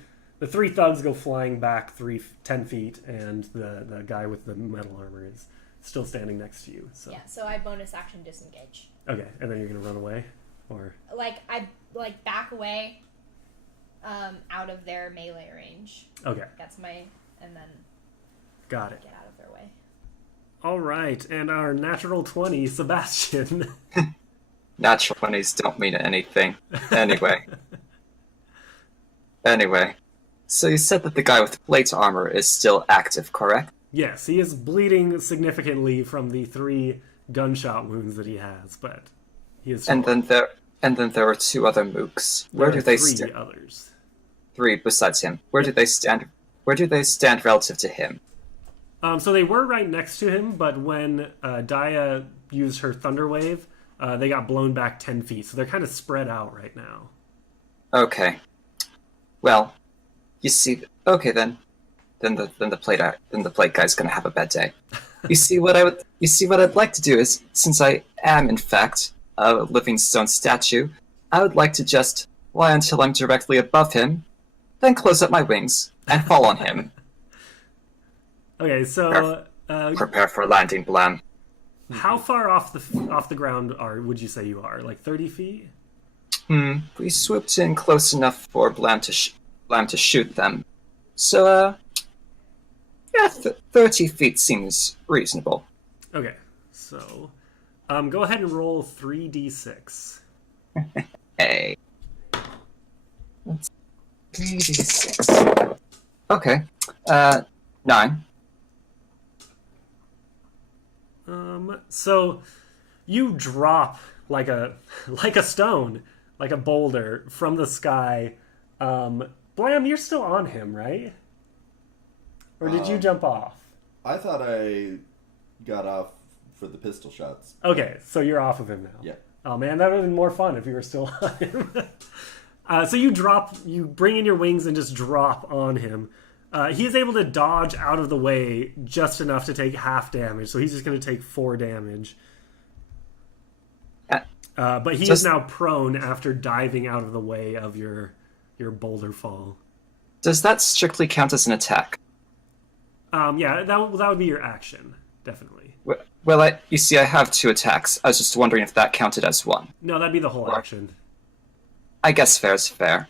thugs go flying back 10 feet, and the guy with the metal armor is still standing next to you. So. Yeah, so I bonus action disengage. Okay, and then you're gonna run away, or I back away, out of their melee range. Okay. That's and then Got it. get out of their way. All right, and our natural 20, Sebastian. Natural 20s don't mean anything. Anyway. So you said that the guy with plate armor is still active, correct? Yes, he is bleeding significantly from the 3 gunshot wounds that he has, but he is. And then there are 2 other mooks. Where do they stand? 3 others. 3 besides him. Where do they stand? Where do they stand relative to him? So they were right next to him, but when Daya used her Thunder Wave, they got blown back 10 feet. So they're kind of spread out right now. Okay. Well, you see. Okay then. Then the plate guy's gonna have a bad day. You see what I'd like to do is, since I am in fact a living stone statue, I would like to just fly until I'm directly above him, then close up my wings and fall on him. Okay, so Prepare for landing, Blam. How far off the ground would you say you are? Like 30 feet? We swooped in close enough for Blam to shoot them. So, yeah, 30 feet seems reasonable. Okay, so go ahead and roll 3d6. Hey. That's 3d6. Okay. 9. So you drop like a stone, like a boulder from the sky. Blam, you're still on him, right? Or did you jump off? I thought I got off for the pistol shots. Okay, so you're off of him now. Yeah. Oh man, that would have been more fun if you were still on him. So you bring in your wings and just drop on him. He is able to dodge out of the way just enough to take half damage, so he's just going to take 4 damage. But he is now prone after diving out of the way of your boulder fall. Does that strictly count as an attack? Yeah, that would be your action, definitely. Well, you see, I have 2 attacks. I was just wondering if that counted as one. No, that'd be the whole action. I guess fair is fair.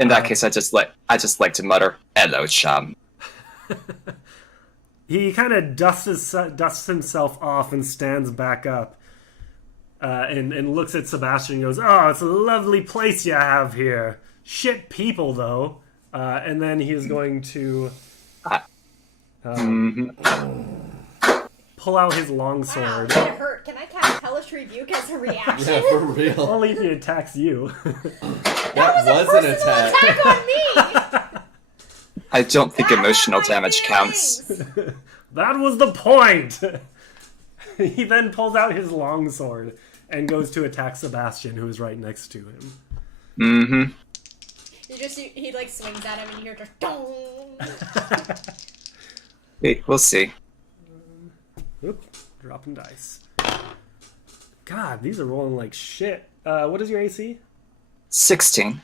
In that case, I just like to mutter, "Hello, chum." He kind of dusts himself off and stands back up, and looks at Sebastian and goes, "Oh, it's a lovely place you have here. Shit people, though." And then he is going to pull out his longsword. Wow, that hurt. Can I cast Hellish Rebuke as a reaction? Yeah, for real. Only if he attacks you. That was an attack. Attack on me! I don't think emotional damage counts. That was the point! He then pulls out his longsword and goes to attack Sebastian, who is right next to him. Mm-hmm. He like swings at him and you hear just dong. Wait, we'll see. Oop, dropping dice. God, these are rolling like shit. What is your AC? 16.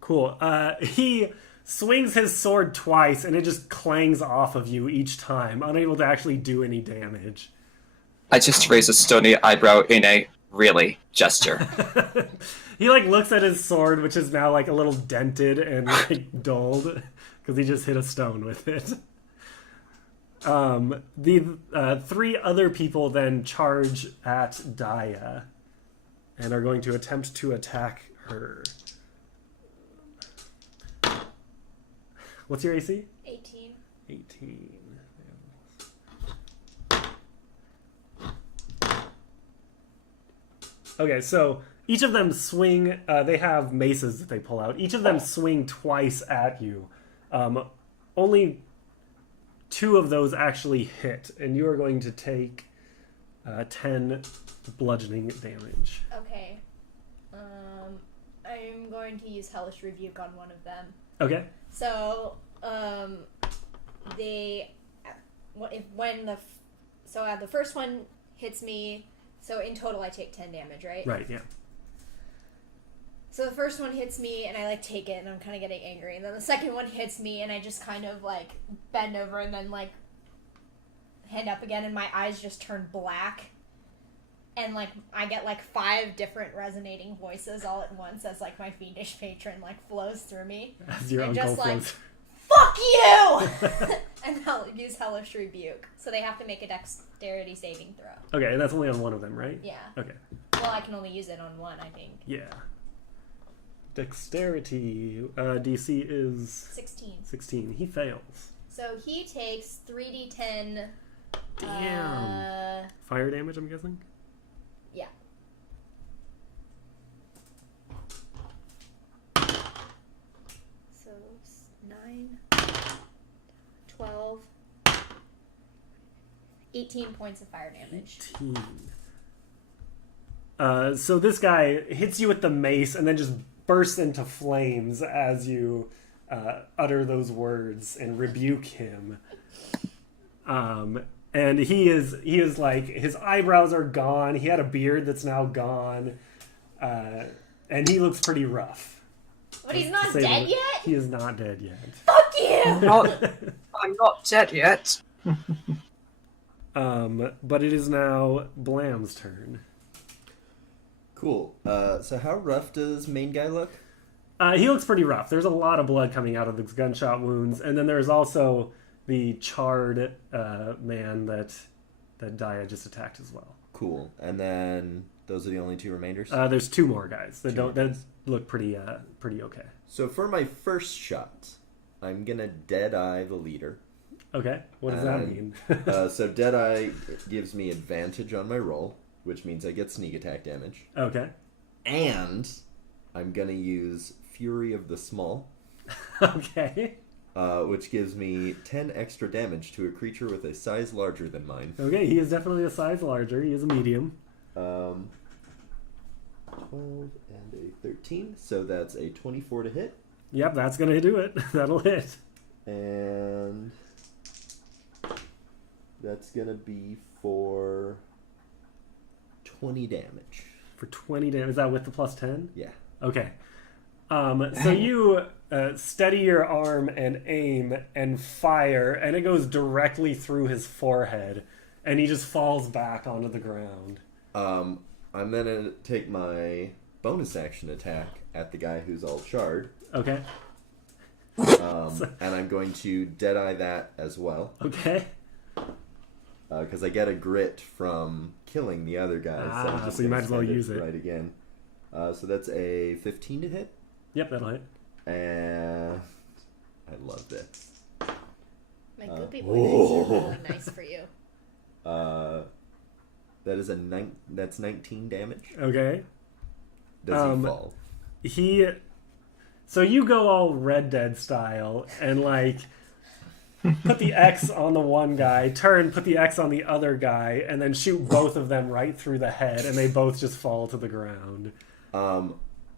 Cool. He swings his sword twice, and it just clangs off of you each time, unable to actually do any damage. I just raise a stony eyebrow in a "really" gesture. He like looks at his sword, which is now like a little dented and like dulled because he just hit a stone with it. The 3 other people then charge at Daya and are going to attempt to attack her. What's your AC? 18. 18. Okay, so each of them swing. They have maces that they pull out. Each of them swing twice at you. Only 2 of those actually hit, and you are going to take 10 bludgeoning damage. Okay. I'm going to use Hellish Rebuke on one of them. Okay. So, the first one hits me, so in total I take 10 damage, right? Right, yeah. So the first one hits me, and I, like, take it, and I'm kind of getting angry. And then the second one hits me, and I just kind of, like, bend over and then, like, hand up again, and my eyes just turn black. And, like, I get, like, 5 different resonating voices all at once as, like, my fiendish patron, like, flows through me. As your and uncle just, like, flows. fuck you! And I'll use Hellish Rebuke. So they have to make a dexterity saving throw. Okay, and that's only on one of them, right? Yeah. Okay. Well, I can only use it on one, I think. Yeah. Dexterity. DC is 16. 16. He fails. So he takes 3d10. Damn. Fire damage, I'm guessing? Yeah. So 9, 12, 18 points of fire damage. 18. So this guy hits you with the mace and then just bursts into flames as you utter those words and rebuke him. And he is like, his eyebrows are gone. He had a beard that's now gone. And he looks pretty rough. But he's not dead yet? He is not dead yet. Fuck you! I'm not dead yet. But it is now Blam's turn. Cool. So how rough does main guy look? He looks pretty rough. There's a lot of blood coming out of his gunshot wounds, and then there's also the charred man that Daya just attacked as well. Cool. And then those are the only two remainders? There's two more guys that look pretty okay. So for my first shot, I'm gonna Deadeye the leader. Okay, what does that mean? So Deadeye gives me advantage on my roll, which means I get sneak attack damage. Okay. And I'm gonna use Fury of the Small. Okay. Which gives me 10 extra damage to a creature with a size larger than mine. Okay, he is definitely a size larger. He is a medium. 12 and a 13, so that's a 24 to hit. Yep, that's going to do it. That'll hit. And that's going to be for 20 damage. For 20 damage. Is that with the plus 10? Yeah. Okay. So you steady your arm and aim and fire, and it goes directly through his forehead, and he just falls back onto the ground. I'm going to take my bonus action attack at the guy who's all charred. Okay. And I'm going to Deadeye that as well. Okay. Because I get a grit from killing the other guy. So you might as well use it. Right again. So that's a 15 to hit. Yep, that'll hit. And I love this. My goopy boy dice are really nice for you. That is that's 19 damage. Okay. Does he fall? So you go all Red Dead style and like put the X on the one guy, put the X on the other guy, and then shoot both of them right through the head, and they both just fall to the ground.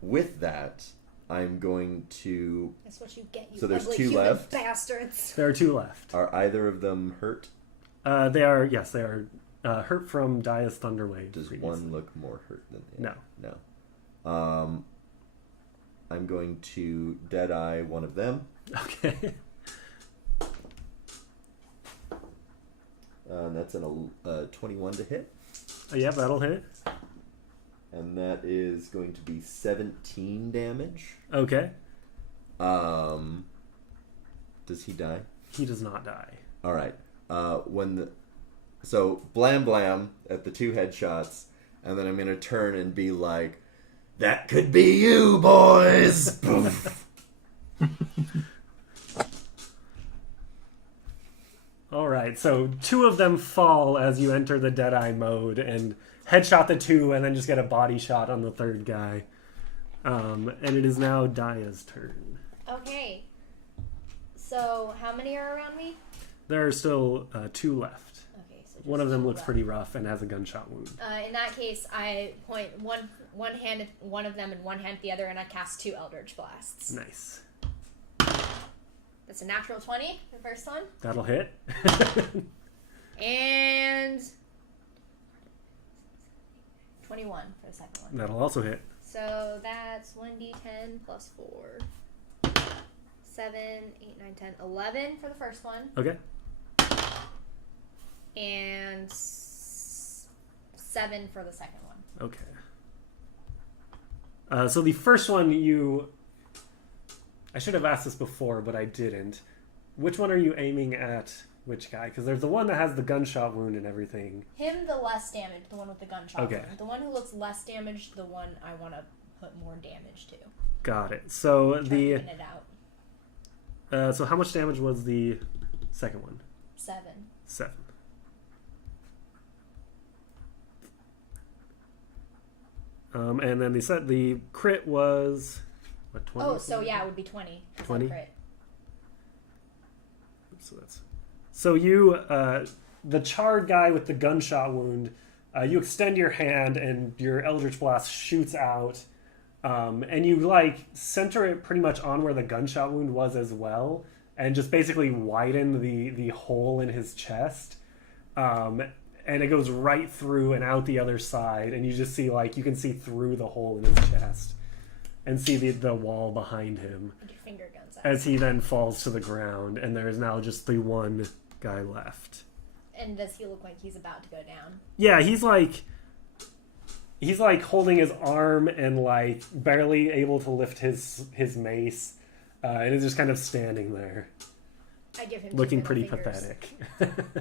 With that, I'm going to... That's what you get, you so there's ugly 2 human left. bastards. There are 2 left. Are either of them hurt? They are hurt from Daya's Thunderwave. Does previously. one look more hurt than the other? No. No. I'm going to Deadeye one of them. Okay. That's a 21 to hit. Yeah, that'll hit. And that is going to be 17 damage. Okay. Does he die? He does not die. All right. So blam blam at the 2 headshots, and then I'm gonna turn and be like, "That could be you, boys." Poof. All right. So 2 of them fall as you enter the Deadeye mode and headshot the 2, and then just get a body shot on the 3rd guy. And it is now Daya's turn. Okay. So, how many are around me? There are still 2 left. Okay, so just One of them 2 looks left. pretty rough and has a gunshot wound. In that case, I point one hand at one of them and one hand at the other, and I cast 2 Eldritch Blasts. Nice. That's a natural 20, the first one. That'll hit. And 21 for the second one. That'll also hit. So that's 1d10 plus 4. 7, 8, 9, 10, 11 for the first one. Okay. And 7 for the second one. Okay. So the first one I should have asked this before, but I didn't. Which one are you aiming at which guy? Because there's the one that has the gunshot wound and everything. Him, the less damaged, the one with the gunshot Okay. wound. The one who looks less damaged, the one I want to put more damage to. Got it. So Try to even it out. so how much damage was the second one? 7. 7. And then the crit was what, 20? Oh, so yeah, it would be 20. 20? Crit. So you, the charred guy with the gunshot wound, you extend your hand and your Eldritch Blast shoots out, and you center it pretty much on where the gunshot wound was as well, and just basically widen the hole in his chest, and it goes right through and out the other side, and you just see you can see through the hole in his chest, and see the wall behind him. And your finger guns out. As he then falls to the ground, and there is now just the one guy left. And does he look like he's about to go down? Yeah, he's like holding his arm and like barely able to lift his mace, and is just kind of standing there. I give him looking two pretty middle fingers. pathetic.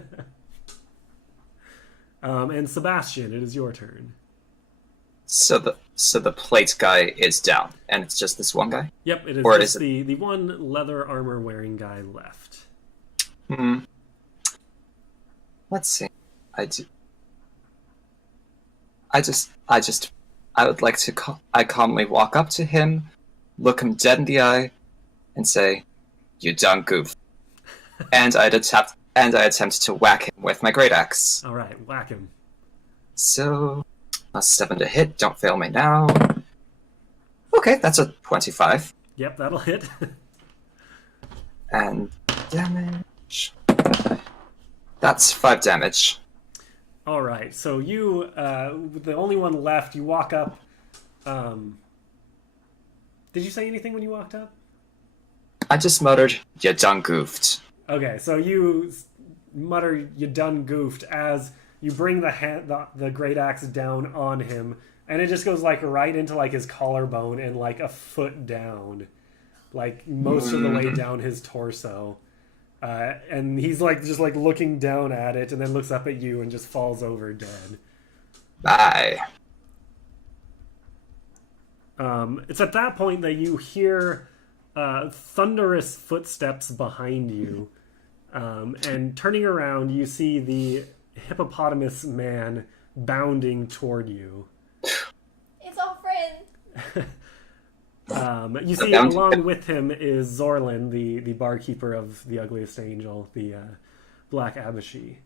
And Sebastian, it is your turn. So the plate guy is down, and it's just this one guy? Yep, it is Or just is it- the one leather armor wearing guy left. Let's see. I would like to I calmly walk up to him, look him dead in the eye, and say, "You done goof." and I attempt to whack him with my great axe. All right, whack him. So, +7 to hit. Don't fail me now. Okay, that's a 25. Yep, that'll hit. And damage. That's 5 damage. All right, so you, the only one left, you walk up. Did you say anything when you walked up? I just muttered, "You done goofed." Okay, so you mutter, "You done goofed," as you bring the great axe down on him, and it just goes like right into like his collarbone and like a foot down, like most of the way down his torso. And he's like just like looking down at it, and then looks up at you and just falls over dead. Bye. It's at that point that you hear thunderous footsteps behind you, and turning around, you see the hippopotamus man bounding toward you. It's our friend. You see, along with him is Zorlin, the barkeeper of the Ugliest Angel, the Black Abashi.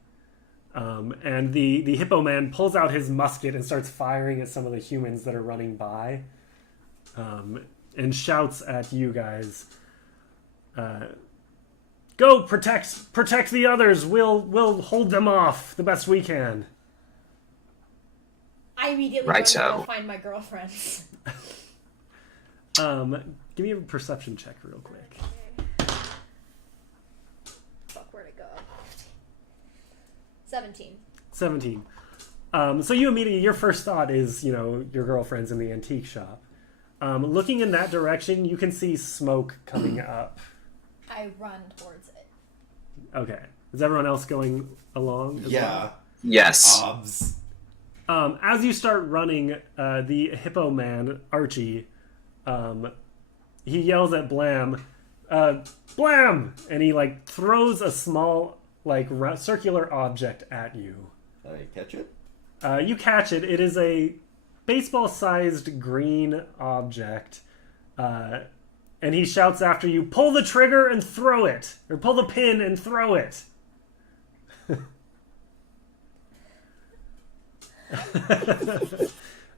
And the hippo man pulls out his musket and starts firing at some of the humans that are running by, and shouts at you guys. Go protect the others. We'll hold them off the best we can. I immediately Right, go so. find my girlfriends. Give me a perception check real quick. Fuck, where'd it go? 17. 17. So you immediately, your first thought is, your girlfriend's in the antique shop. Looking in that direction, you can see smoke coming up. I run towards it. Okay. Is everyone else going along as well? Yes. Obs. As you start running, the hippo man, Archie, he yells at Blam, Blam! And he, like, throws a small, like, circular object at you. I catch it? You catch it. It is a baseball-sized green object. And he shouts after you, "Pull the trigger and throw it!" Or pull the pin and throw it!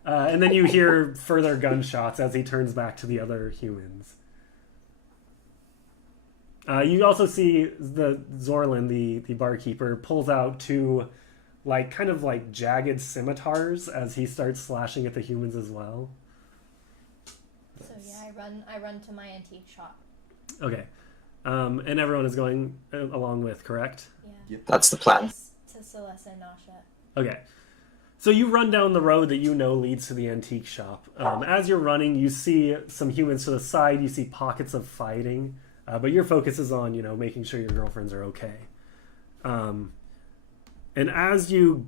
And then you hear further gunshots as he turns back to the other humans. You also see the Zorlin, the barkeeper, pulls out two, like, kind of like jagged scimitars as he starts slashing at the humans as well. So yeah, I run to my antique shop. Okay. And everyone is going along with, correct? Yeah. That's the plan. To Celeste and Nasha. Okay. So you run down the road that leads to the antique shop. As you're running, you see some humans to the side. You see pockets of fighting. But your focus is on, making sure your girlfriends are okay. And as you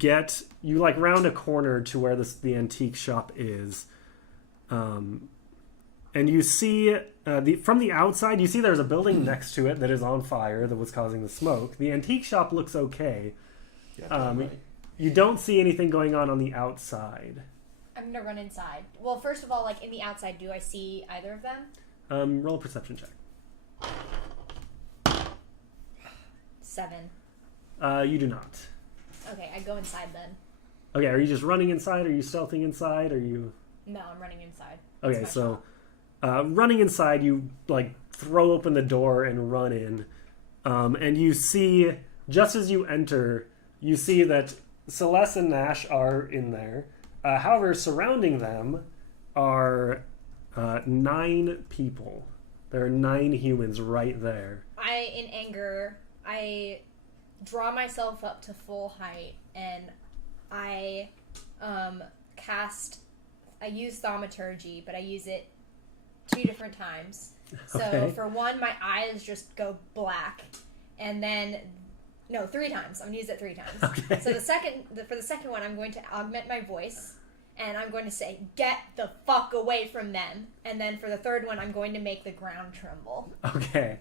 like round a corner to where the antique shop is, and you see from the outside, you see there's a building next to it that is on fire that was causing the smoke. The antique shop looks okay. Yeah, right. You don't see anything going on the outside. I'm gonna run inside. Well, first of all, like in the outside, do I see either of them? Roll a perception check. 7. You do not. Okay, I go inside then. Okay, are you just running inside? Are you stealthing inside? Are you... No, I'm running inside. Okay, That's my so shop. running inside, you like throw open the door and run in, and you see, just as you enter, you see that Celeste and Nash are in there. However, surrounding them are 9 people. There are 9 humans right there. In anger, I draw myself up to full height, and I I use thaumaturgy, but I use it 2 different times. So Okay. for one, my eyes just go black, and then 3 times. I'm gonna use it 3 times. Okay. So for the second one, I'm going to augment my voice, and I'm going to say, "Get the fuck away from them." And then for the third one, I'm going to make the ground tremble. Okay.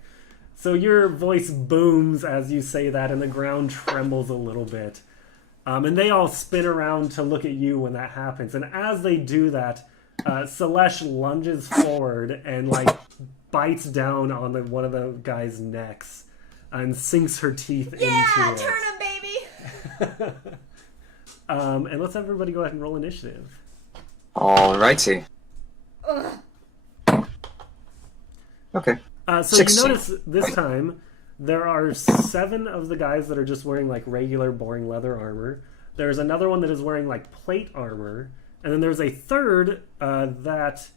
So your voice booms as you say that, and the ground trembles a little bit. And they all spin around to look at you when that happens. And as they do that, Celeste lunges forward and bites down on one of the guy's necks and sinks her teeth into it. Turn 'em, baby! And let's everybody go ahead and roll initiative. Alrighty. Ugh. Okay. So 16. you notice this time there are 7 of the guys that are just wearing regular boring leather armor. There's another one that is wearing plate armor, and then there's a third that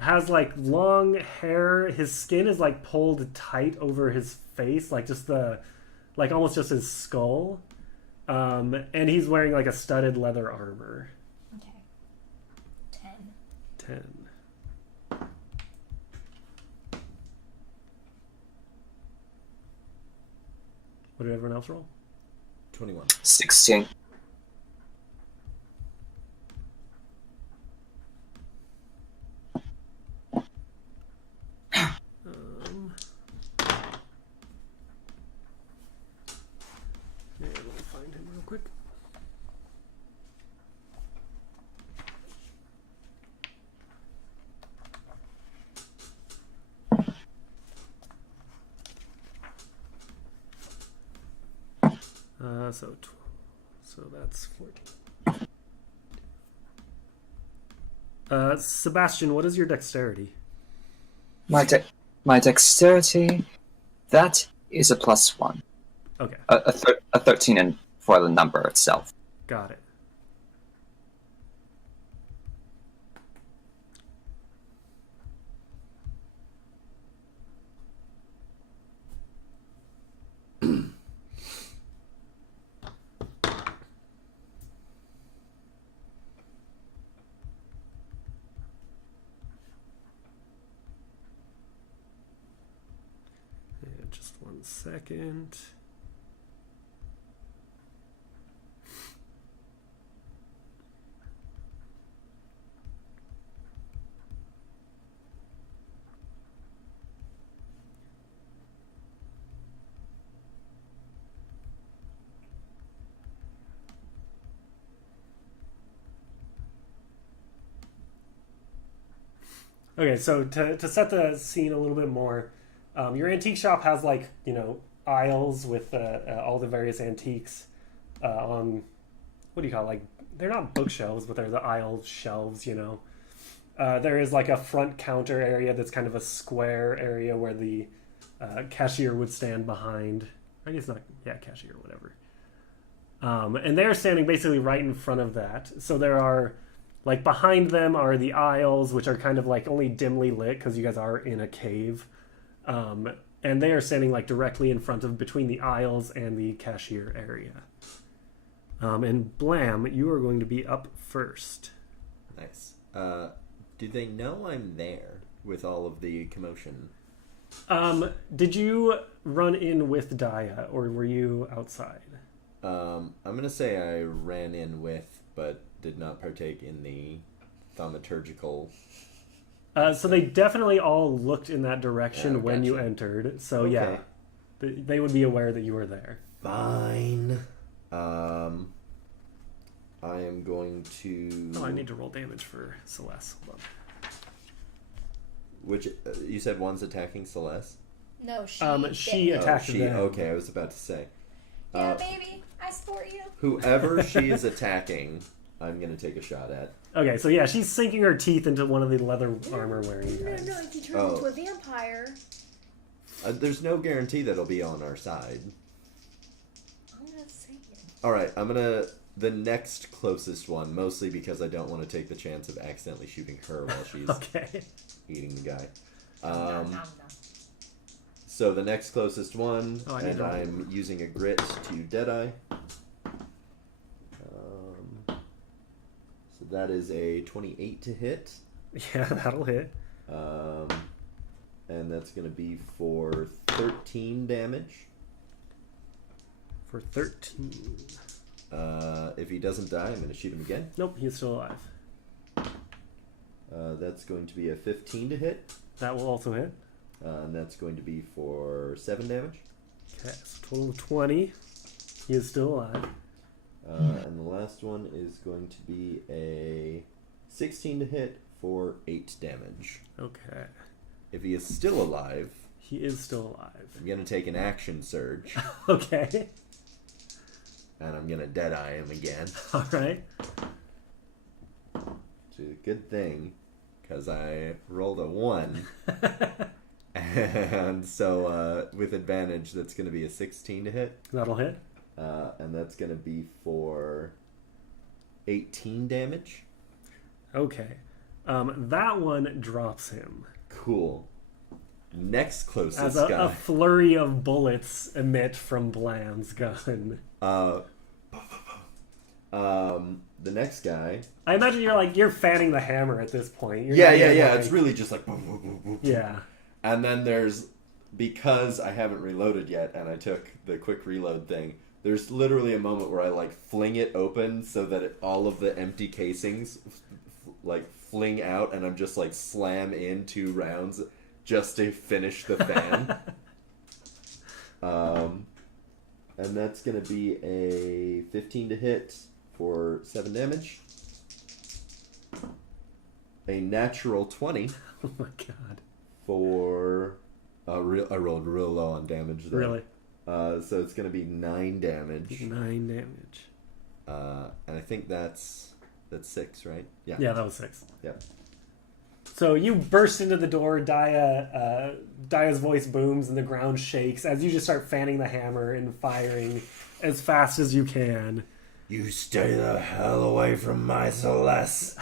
has long hair. His skin is pulled tight over his face, just the almost just his skull. And he's wearing a studded leather armor. Okay. 10. 10. What did everyone else roll? 21. 16. Yeah, let me find him real quick. So that's 14. Sebastian, what is your dexterity? My dexterity, that is a +1. Okay, A 13 for the number itself. got it. Just 1 second. Okay, so to set the scene a little bit more, your antique shop has aisles with all the various antiques on, what do you call it? They're not bookshelves, but they're the aisle shelves. There is a front counter area that's kind of a square area where the cashier would stand behind. I guess not, cashier, whatever. And they're standing basically right in front of that. So there are, behind them are the aisles, which are kind of only dimly lit because you guys are in a cave. And they are standing directly in front of, between the aisles and the cashier area. And Blam, you are going to be up first. Nice. Do they know I'm there with all of the commotion? Did you run in with Daya, or were you outside? I'm gonna say I ran in with, but did not partake in the thaumaturgical. So they definitely all looked in that direction when you gotcha. entered. So Okay. yeah, they would be aware that you were there. Fine. I am going to. Oh, I need to roll damage for Celeste. Hold on. Which you said one's attacking Celeste? No, she. She bit. attacked she. them. Okay, I was about to say. Yeah, baby, I support you. Whoever she is attacking, I'm gonna take a shot at. Okay, so yeah, she's sinking her teeth into one of the leather armor wearing guys. No, if you turn into a vampire. There's no guarantee that it'll be on our side. I'm gonna say it. Alright, I'm gonna. The next closest one, mostly because I don't want to take the chance of accidentally shooting her while she's Okay. eating the guy. No. So the next closest one, Oh, I need and to roll. I'm using a grit to Deadeye. So that is a 28 to hit. Yeah, that'll hit. And that's going to be for 13 damage. For 13. If he doesn't die, I'm going to shoot him again. Nope, he's still alive. That's going to be a 15 to hit. That will also hit. And that's going to be for 7 damage. Okay, so total of 20. He is still alive. And the last one is going to be a 16 to hit for 8 damage. Okay. If he is still alive, He is still alive. I'm going to take an action surge. Okay. And I'm going to Deadeye him again. Alright. Which is a good thing, because I rolled a 1. And so with advantage, that's going to be a 16 to hit. That'll hit. And that's going to be for 18 damage. Okay. That one drops him. Cool. Next closest As guy. a flurry of bullets emit from Blam's gun. The next guy. I imagine you're fanning the hammer at this point. You're Yeah. not even, It's really just like boom, boom, boom, boom. Yeah. And then there's, because I haven't reloaded yet, and I took the quick reload thing, there's literally a moment where I like fling it open so that all of the empty casings like fling out, and I'm just like slam in 2 rounds just to finish the fan. And that's gonna be a 15 to hit for 7 damage. A natural 20 Oh my god. for I rolled real low on damage there. Really? So it's gonna be 9 damage. 9 damage. And I think that's 6, right? Yeah. Yeah, that was 6. Yeah. So you burst into the door, Daya's voice booms and the ground shakes as you just start fanning the hammer and firing as fast as you can. You stay the hell away from my Celeste.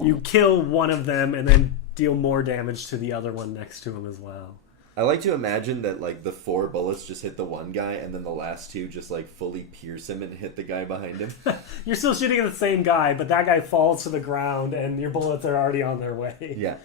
You kill one of them and then deal more damage to the other one next to him as well. I like to imagine that like the 4 bullets just hit the one guy, and then the last 2 just like fully pierce him and hit the guy behind him. You're still shooting at the same guy, but that guy falls to the ground and your bullets are already on their way. Yeah.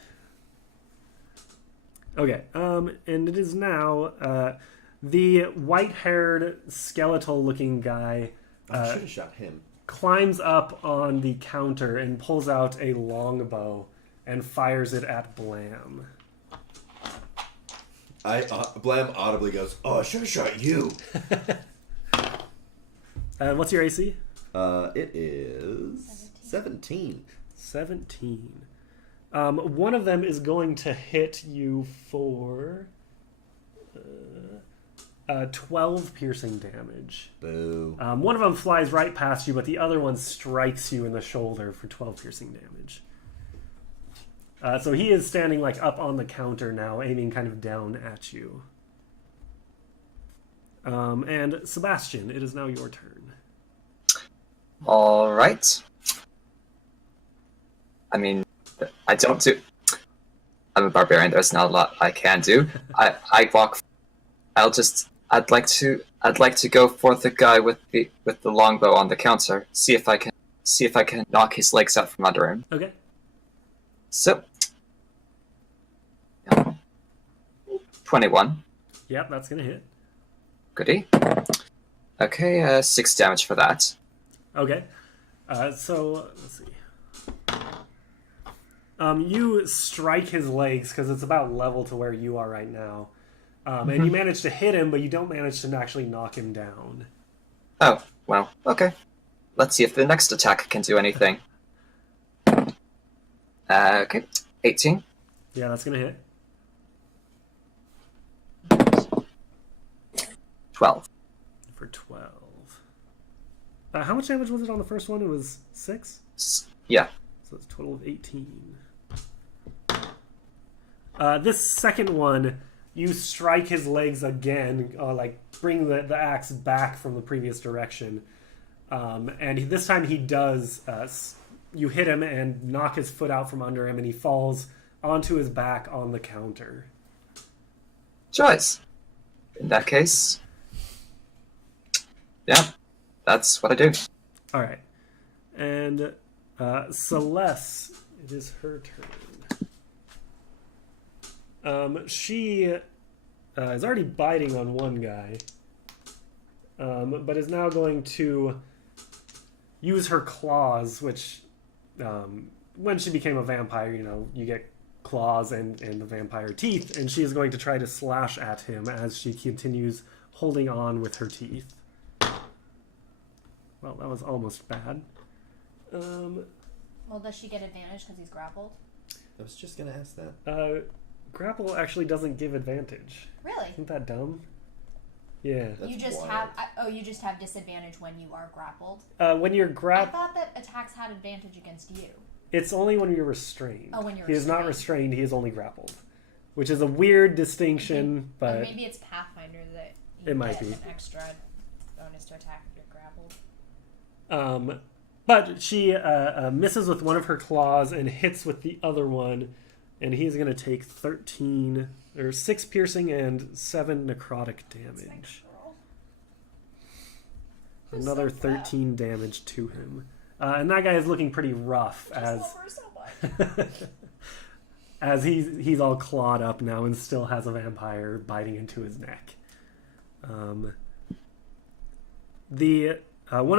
Okay, and it is now the white-haired, skeletal-looking guy I should have shot him. climbs up on the counter and pulls out a longbow and fires it at Blam. Blam audibly goes, "Oh, I should have shot you." What's your AC? It is 17. 17. One of them is going to hit you for 12 piercing damage. Boo. One of them flies right past you, but the other one strikes you in the shoulder for 12 piercing damage. So he is standing like up on the counter now, aiming kind of down at you. And Sebastian, it is now your turn. All right. I mean, I don't do. I'm a barbarian. There's not a lot I can do. I walk. I'd like to go for the guy with the longbow on the counter. See if I can knock his legs out from under him. Okay. So, 21. Yep, that's gonna hit. Goody. Okay, 6 damage for that. Okay. So let's see. You strike his legs because it's about level to where you are right now. And you manage to hit him, but you don't manage to actually knock him down. Oh, well, okay. Let's see if the next attack can do anything. Okay, 18. Yeah, that's gonna hit. 12. For 12. How much damage was it on the first one? It was 6? Yeah. So it's a total of 18. This second one, you strike his legs again, like bring the axe back from the previous direction. And this time he does, you hit him and knock his foot out from under him, and he falls onto his back on the counter. choice. In that case, yeah, that's what I do. All right. And Celeste, it is her turn. She is already biting on one guy, but is now going to use her claws, which when she became a vampire, you get claws and the vampire teeth, and she is going to try to slash at him as she continues holding on with her teeth. Well, that was almost bad. Well, does she get advantage because he's grappled? I was just gonna ask that. Grapple actually doesn't give advantage. Really? Isn't that dumb? Yeah. That's You just wild. have you just have disadvantage when you are grappled. When you're I thought that attacks had advantage against you. it's only when you're restrained. Oh, when you're He is not restrained, he is only grappled. Which is a weird distinction, but maybe it's Pathfinder that you It might get be. an extra bonus to attack if you're grappled. but she misses with one of her claws and hits with the other one, and he's going to take 6 piercing and 7 necrotic damage. Another 13 damage to him. And that guy is looking pretty rough as he's all clawed up now and still has a vampire biting into his neck. One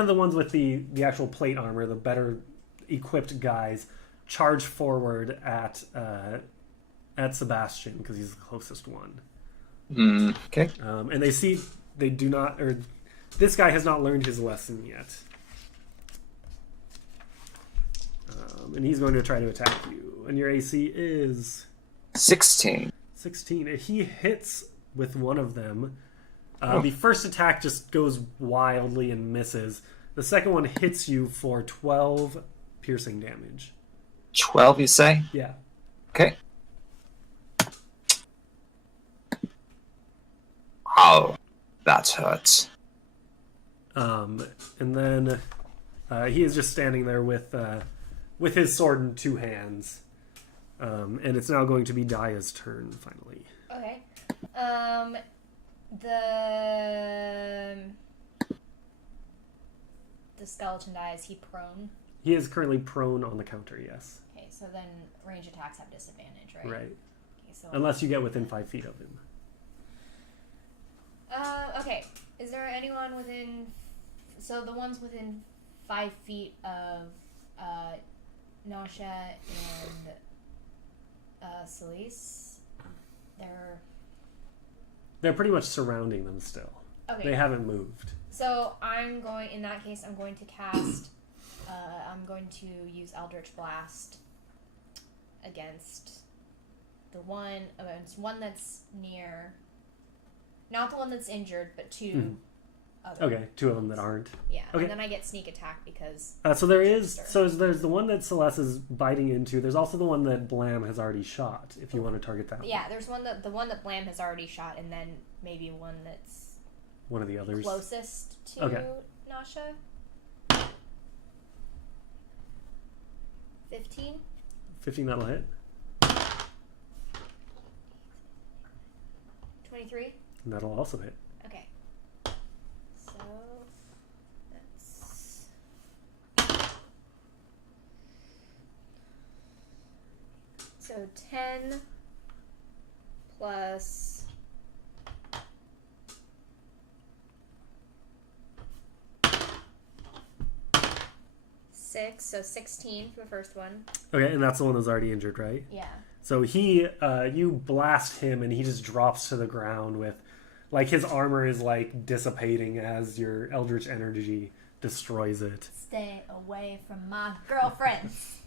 of the ones with the actual plate armor, the better equipped guys, charge forward at Sebastian because he's the closest one. Okay. And they do not, or this guy has not learned his lesson yet. And he's going to try to attack you. And your AC is 16. 16. He hits with one of them. The first attack just goes wildly and misses. The second one hits you for 12 piercing damage. 12, you say? Yeah. Okay. Oh, that hurts. And then he is just standing there with his sword in 2 hands. And it's now going to be Daya's turn, finally. Okay. The skeleton die, is he prone? He is currently prone on the counter, yes. Okay, so then range attacks have disadvantage, right? Right. Okay, so Unless you get within 5 feet of him. okay. Is there anyone within... So the ones within 5 feet of Nasha and Celise, They're pretty much surrounding them still. Okay. They haven't moved. So I'm going to cast, I'm going to use Eldritch Blast against one that's near, not the one that's injured, but 2 other. Okay, 2 of them that aren't. Yeah, Okay. and then I get sneak attack because... there's the one that Celeste is biting into. There's also the one that Blam has already shot, if you want to target that one. Yeah, there's the one that Blam has already shot, and then maybe one that's... One of the others. Closest to Nasha. 15? 15, that'll hit. 23? And that'll also hit. Okay. So that's... So 10 plus... 6, so 16 for the first one. Okay, and that's the one that's already injured, right? Yeah. So you blast him and he just drops to the ground with, like, his armor is, like, dissipating as your eldritch energy destroys it. Stay away from my girlfriends.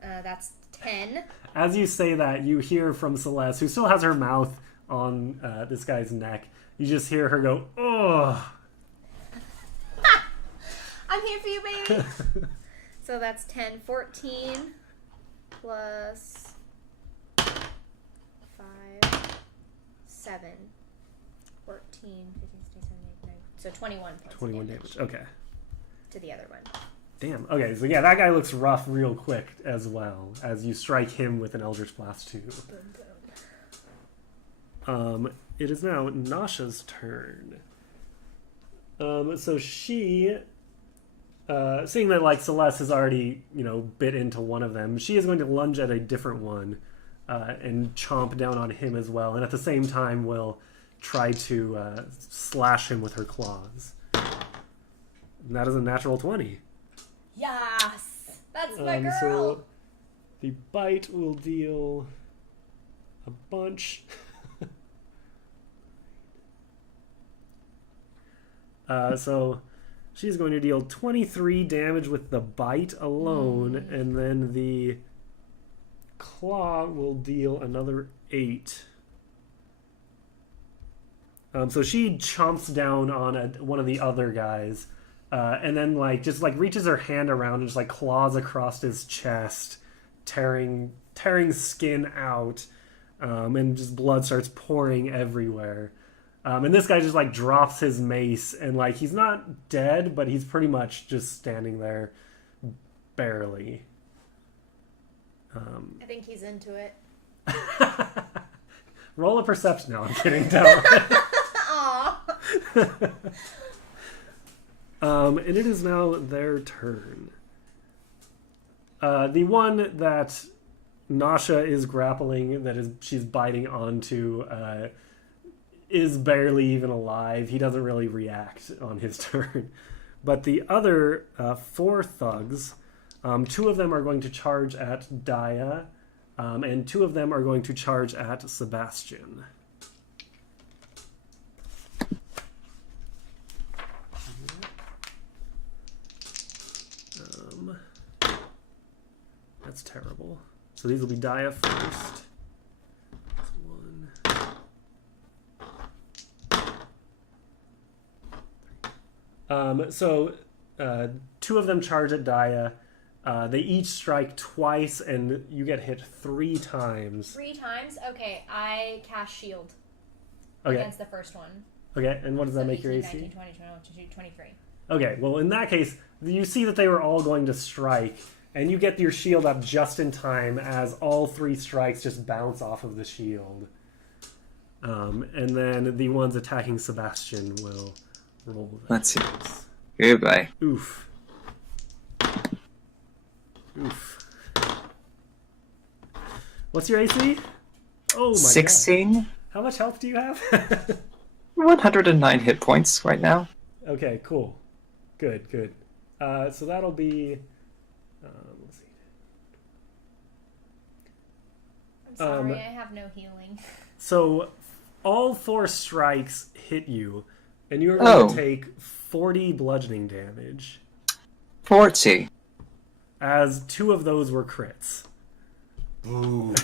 That's 10. As you say that, you hear from Celeste, who still has her mouth on this guy's neck. You just hear her go, "Oh." I'm here for you, baby. So that's 10, 14 plus 5, 7, 14, 15, 16, 17, 18, 19. So 21 points 21 of damage. Okay. to the other one. Damn. Okay, so yeah, that guy looks rough real quick as well, as you strike him with an Eldritch Blast too. Boom, boom. It is now Nasha's turn. So she, seeing that like Celeste has already, bit into one of them, she is going to lunge at a different one and chomp down on him as well. And at the same time will try to slash him with her claws. And that is a natural 20. Yes! That's my girl! So the bite will deal a bunch. So she's going to deal 23 damage with the bite alone, and then the claw will deal another 8. So she chomps down on one of the other guys, and then just reaches her hand around and just claws across his chest, tearing skin out, and just blood starts pouring everywhere. And this guy just drops his mace, and he's not dead, but he's pretty much just standing there, barely. I think he's into it. Roll a perception. No, I'm kidding. Don't. And it is now their turn. The one that Nasha is grappling, she's biting onto, is barely even alive. He doesn't really react on his turn. But the other 4 thugs, 2 of them are going to charge at Daya, and 2 of them are going to charge at Sebastian. That's terrible. So these will be Daya first. So 2 of them charge at Daya. They each strike twice, and you get hit 3 times. 3 times? Okay, I cast shield against the first one. Okay, and what does that make 18, your AC? 19, 20, 21, 22, 23. Okay, well, in that case, you see that they were all going to strike, and you get your shield up just in time as all 3 strikes just bounce off of the shield. And then the ones attacking Sebastian will roll. Let's see. Goodbye. Oof. What's your AC? Oh my 16? God. How much health do you have? 109 hit points right now. Okay, cool. Good. So that'll be... let's see. I'm sorry, I have no healing. So all 4 strikes hit you, and you're going to take 40 bludgeoning damage. 40. As 2 of those were crits. Ooh.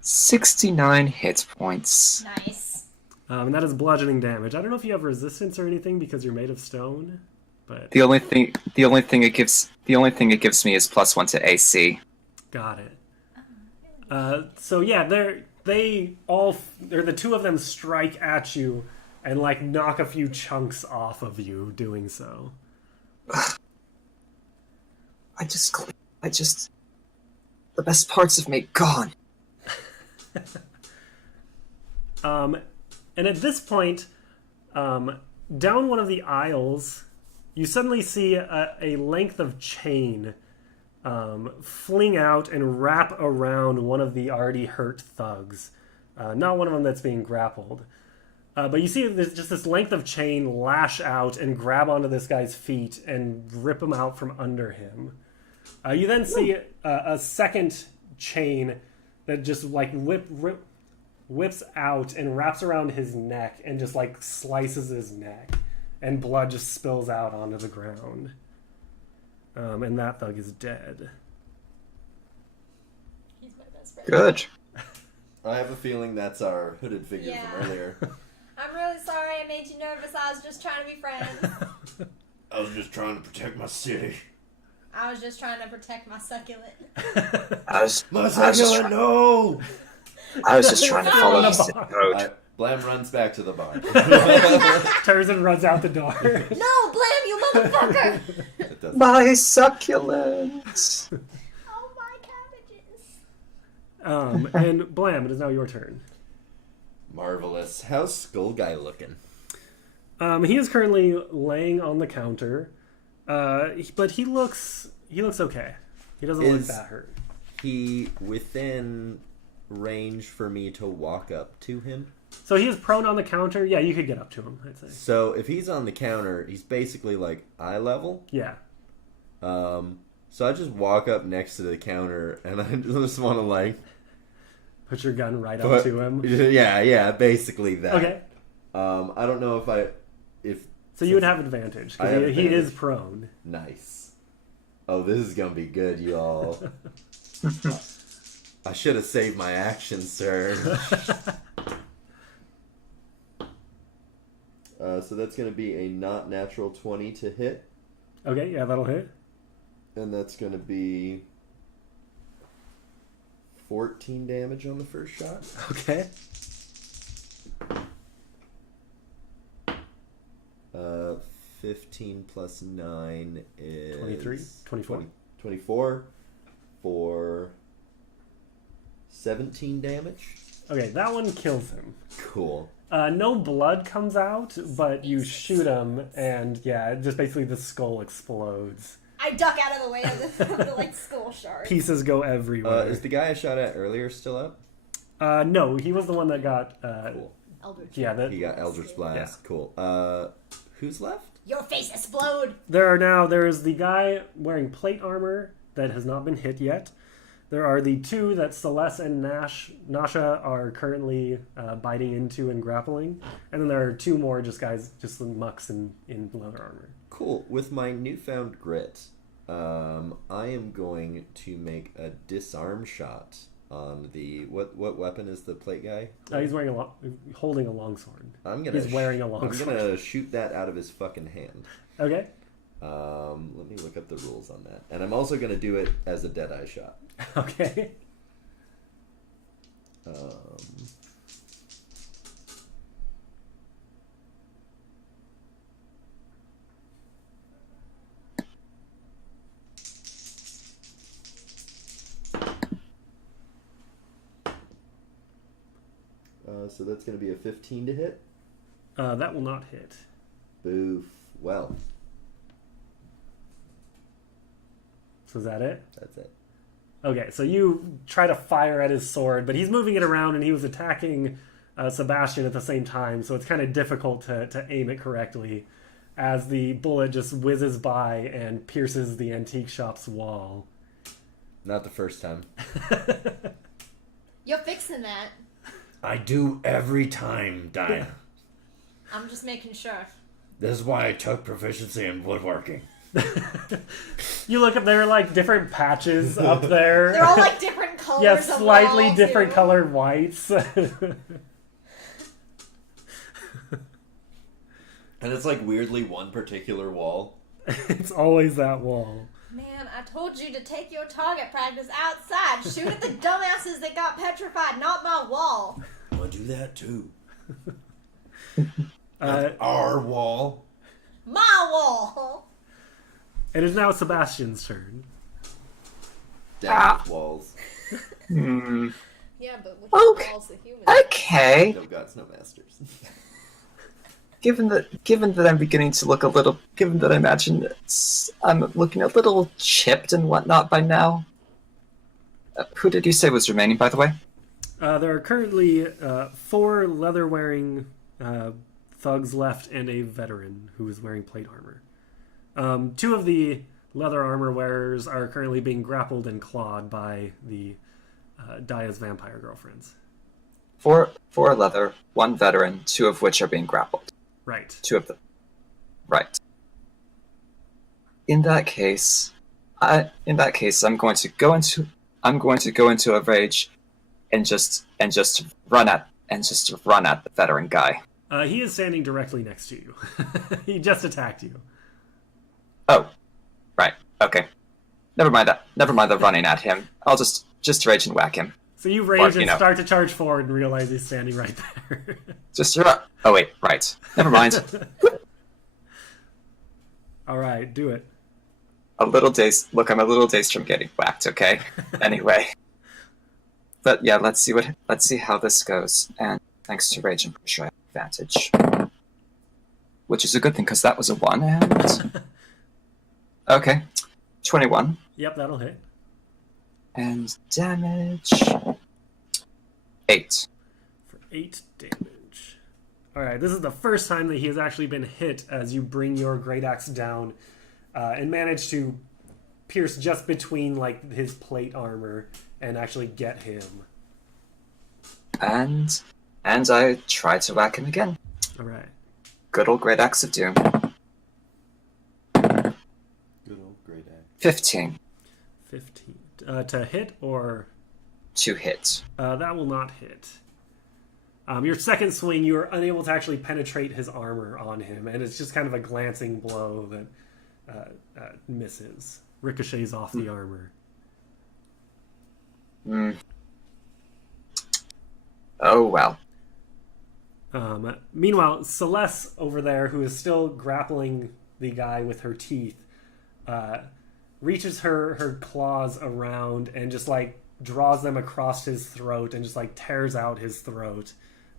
69 hit points. Nice. And that is bludgeoning damage. I don't know if you have resistance or anything because you're made of stone, but The only thing it gives me is +1 to AC. got it. So yeah, the 2 of them strike at you and knock a few chunks off of you doing so. I just the best parts of me gone. And at this point, down one of the aisles, you suddenly see a length of chain fling out and wrap around one of the already hurt thugs. Not one of them that's being grappled. But you see there's just this length of chain lash out and grab onto this guy's feet and rip him out from under him. You then see a second chain that just whips out and wraps around his neck and just slices his neck, and blood just spills out onto the ground. And that thug is dead. He's my best friend. Good. I have a feeling that's our hooded figure from earlier. I'm really sorry I made you nervous. I was just trying to be friends. I was just trying to protect my city. I was just trying to protect my succulent. My succulent, no! I was just trying to follow the road. Blam runs back to the bar. Turns and runs out the door. No, Blam, you motherfucker! It doesn't. My succulent. Oh, my cabbages. And Blam, it is now your turn. Marvelous. How's Skull Guy looking? He is currently laying on the counter, but he looks okay. He doesn't look that hurt. He within range for me to walk up to him? So he is prone on the counter. Yeah, you could get up to him, I'd say. So if he's on the counter, he's basically like eye level. Yeah. So I just walk up next to the counter and I just want to like put your gun right up to him. Yeah, basically that. Okay. I don't know if so you would have advantage because he is prone. Nice. Oh, this is gonna be good, y'all. I should have saved my action, sir. So that's going to be a not natural 20 to hit. Okay, yeah, that'll hit. And that's going to be 14 damage on the first shot. Okay. 15 plus 9 is... 23? 24. 24 for 17 damage. Okay, that one kills him. Cool. No blood comes out, but you shoot him, and yeah, just basically the skull explodes. I duck out of the way of the like skull shards. Pieces go everywhere. Is the guy I shot at earlier still up? No, he was the one that got. Cool. Eldritch. Yeah, he got Eldritch Blast. Yeah. Cool. Who's left? Your face explode. There is the guy wearing plate armor that has not been hit yet. There are the two that Celeste and Nasha are currently biting into and grappling. And then there are two more guys, just mucks in leather armor. Cool. With my newfound grit, I am going to make a disarm shot on the... What weapon is the plate guy? He's holding a longsword. He's wearing a longsword. I'm going to shoot that out of his fucking hand. Okay. Let me look up the rules on that. And I'm also going to do it as a Deadeye shot. Okay. So that's going to be a 15 to hit? That will not hit. Boof. Well. So is that it? That's it. Okay, so you try to fire at his sword, but he's moving it around and he was attacking Sebastian at the same time, so it's kind of difficult to aim it correctly as the bullet just whizzes by and pierces the antique shop's wall. Not the first time. You're fixing that. I do every time, Diane. I'm just making sure. This is why I took proficiency in woodworking. You look up there, like different patches up there. They're all like different colors. Yeah, slightly of different too. colored whites. And it's like weirdly one particular wall. It's always that wall. Man, I told you to take your target practice outside. Shoot at the dumbasses that got petrified, not my wall. I'll do that too. Our wall. My wall. It is now Sebastian's turn. Damn walls. Yeah, but with Okay. the walls, the humans. Okay. No gods, no masters. Given that I'm beginning to look a little, given that I imagine I'm looking a little chipped and whatnot by now. Who did you say was remaining, by the way? There are currently 4 leather-wearing thugs left and a veteran who is wearing plate armor. 2 of the leather armor wearers are currently being grappled and clawed by the Daya's vampire girlfriends. 4 leather, 1 veteran, 2 of which are being grappled. Right. 2 of them. Right. In that case, I'm going to go into a rage and just run at the veteran guy. He is standing directly next to you. He just attacked you. Oh, right. Okay. Never mind that. Never mind the running at him. I'll just rage and whack him. So you rage and start to charge forward and realize he's standing right there. Oh wait, right. Never mind. All right, do it. I'm a little dazed from getting whacked. Okay. Anyway, but yeah, let's see how this goes. And thanks to rage, I'm pretty sure I have advantage. Which is a good thing, because that was a 1, and... Okay. 21. Yep, that'll hit. And damage... 8. For 8 damage. Alright, this is the first time that he has actually been hit as you bring your great axe down and manage to pierce just between like his plate armor and actually get him. And I try to whack him again. Alright. Good old Great Axe of Doom. Good old great axe. 15. 15. To hit or... To hit. that will not hit. Your second swing, you are unable to actually penetrate his armor on him, and it's just kind of a glancing blow that misses. Ricochets off the armor. Oh, well. Meanwhile, Celeste over there, who is still grappling the guy with her teeth, reaches her claws around and just like draws them across his throat and just like tears out his throat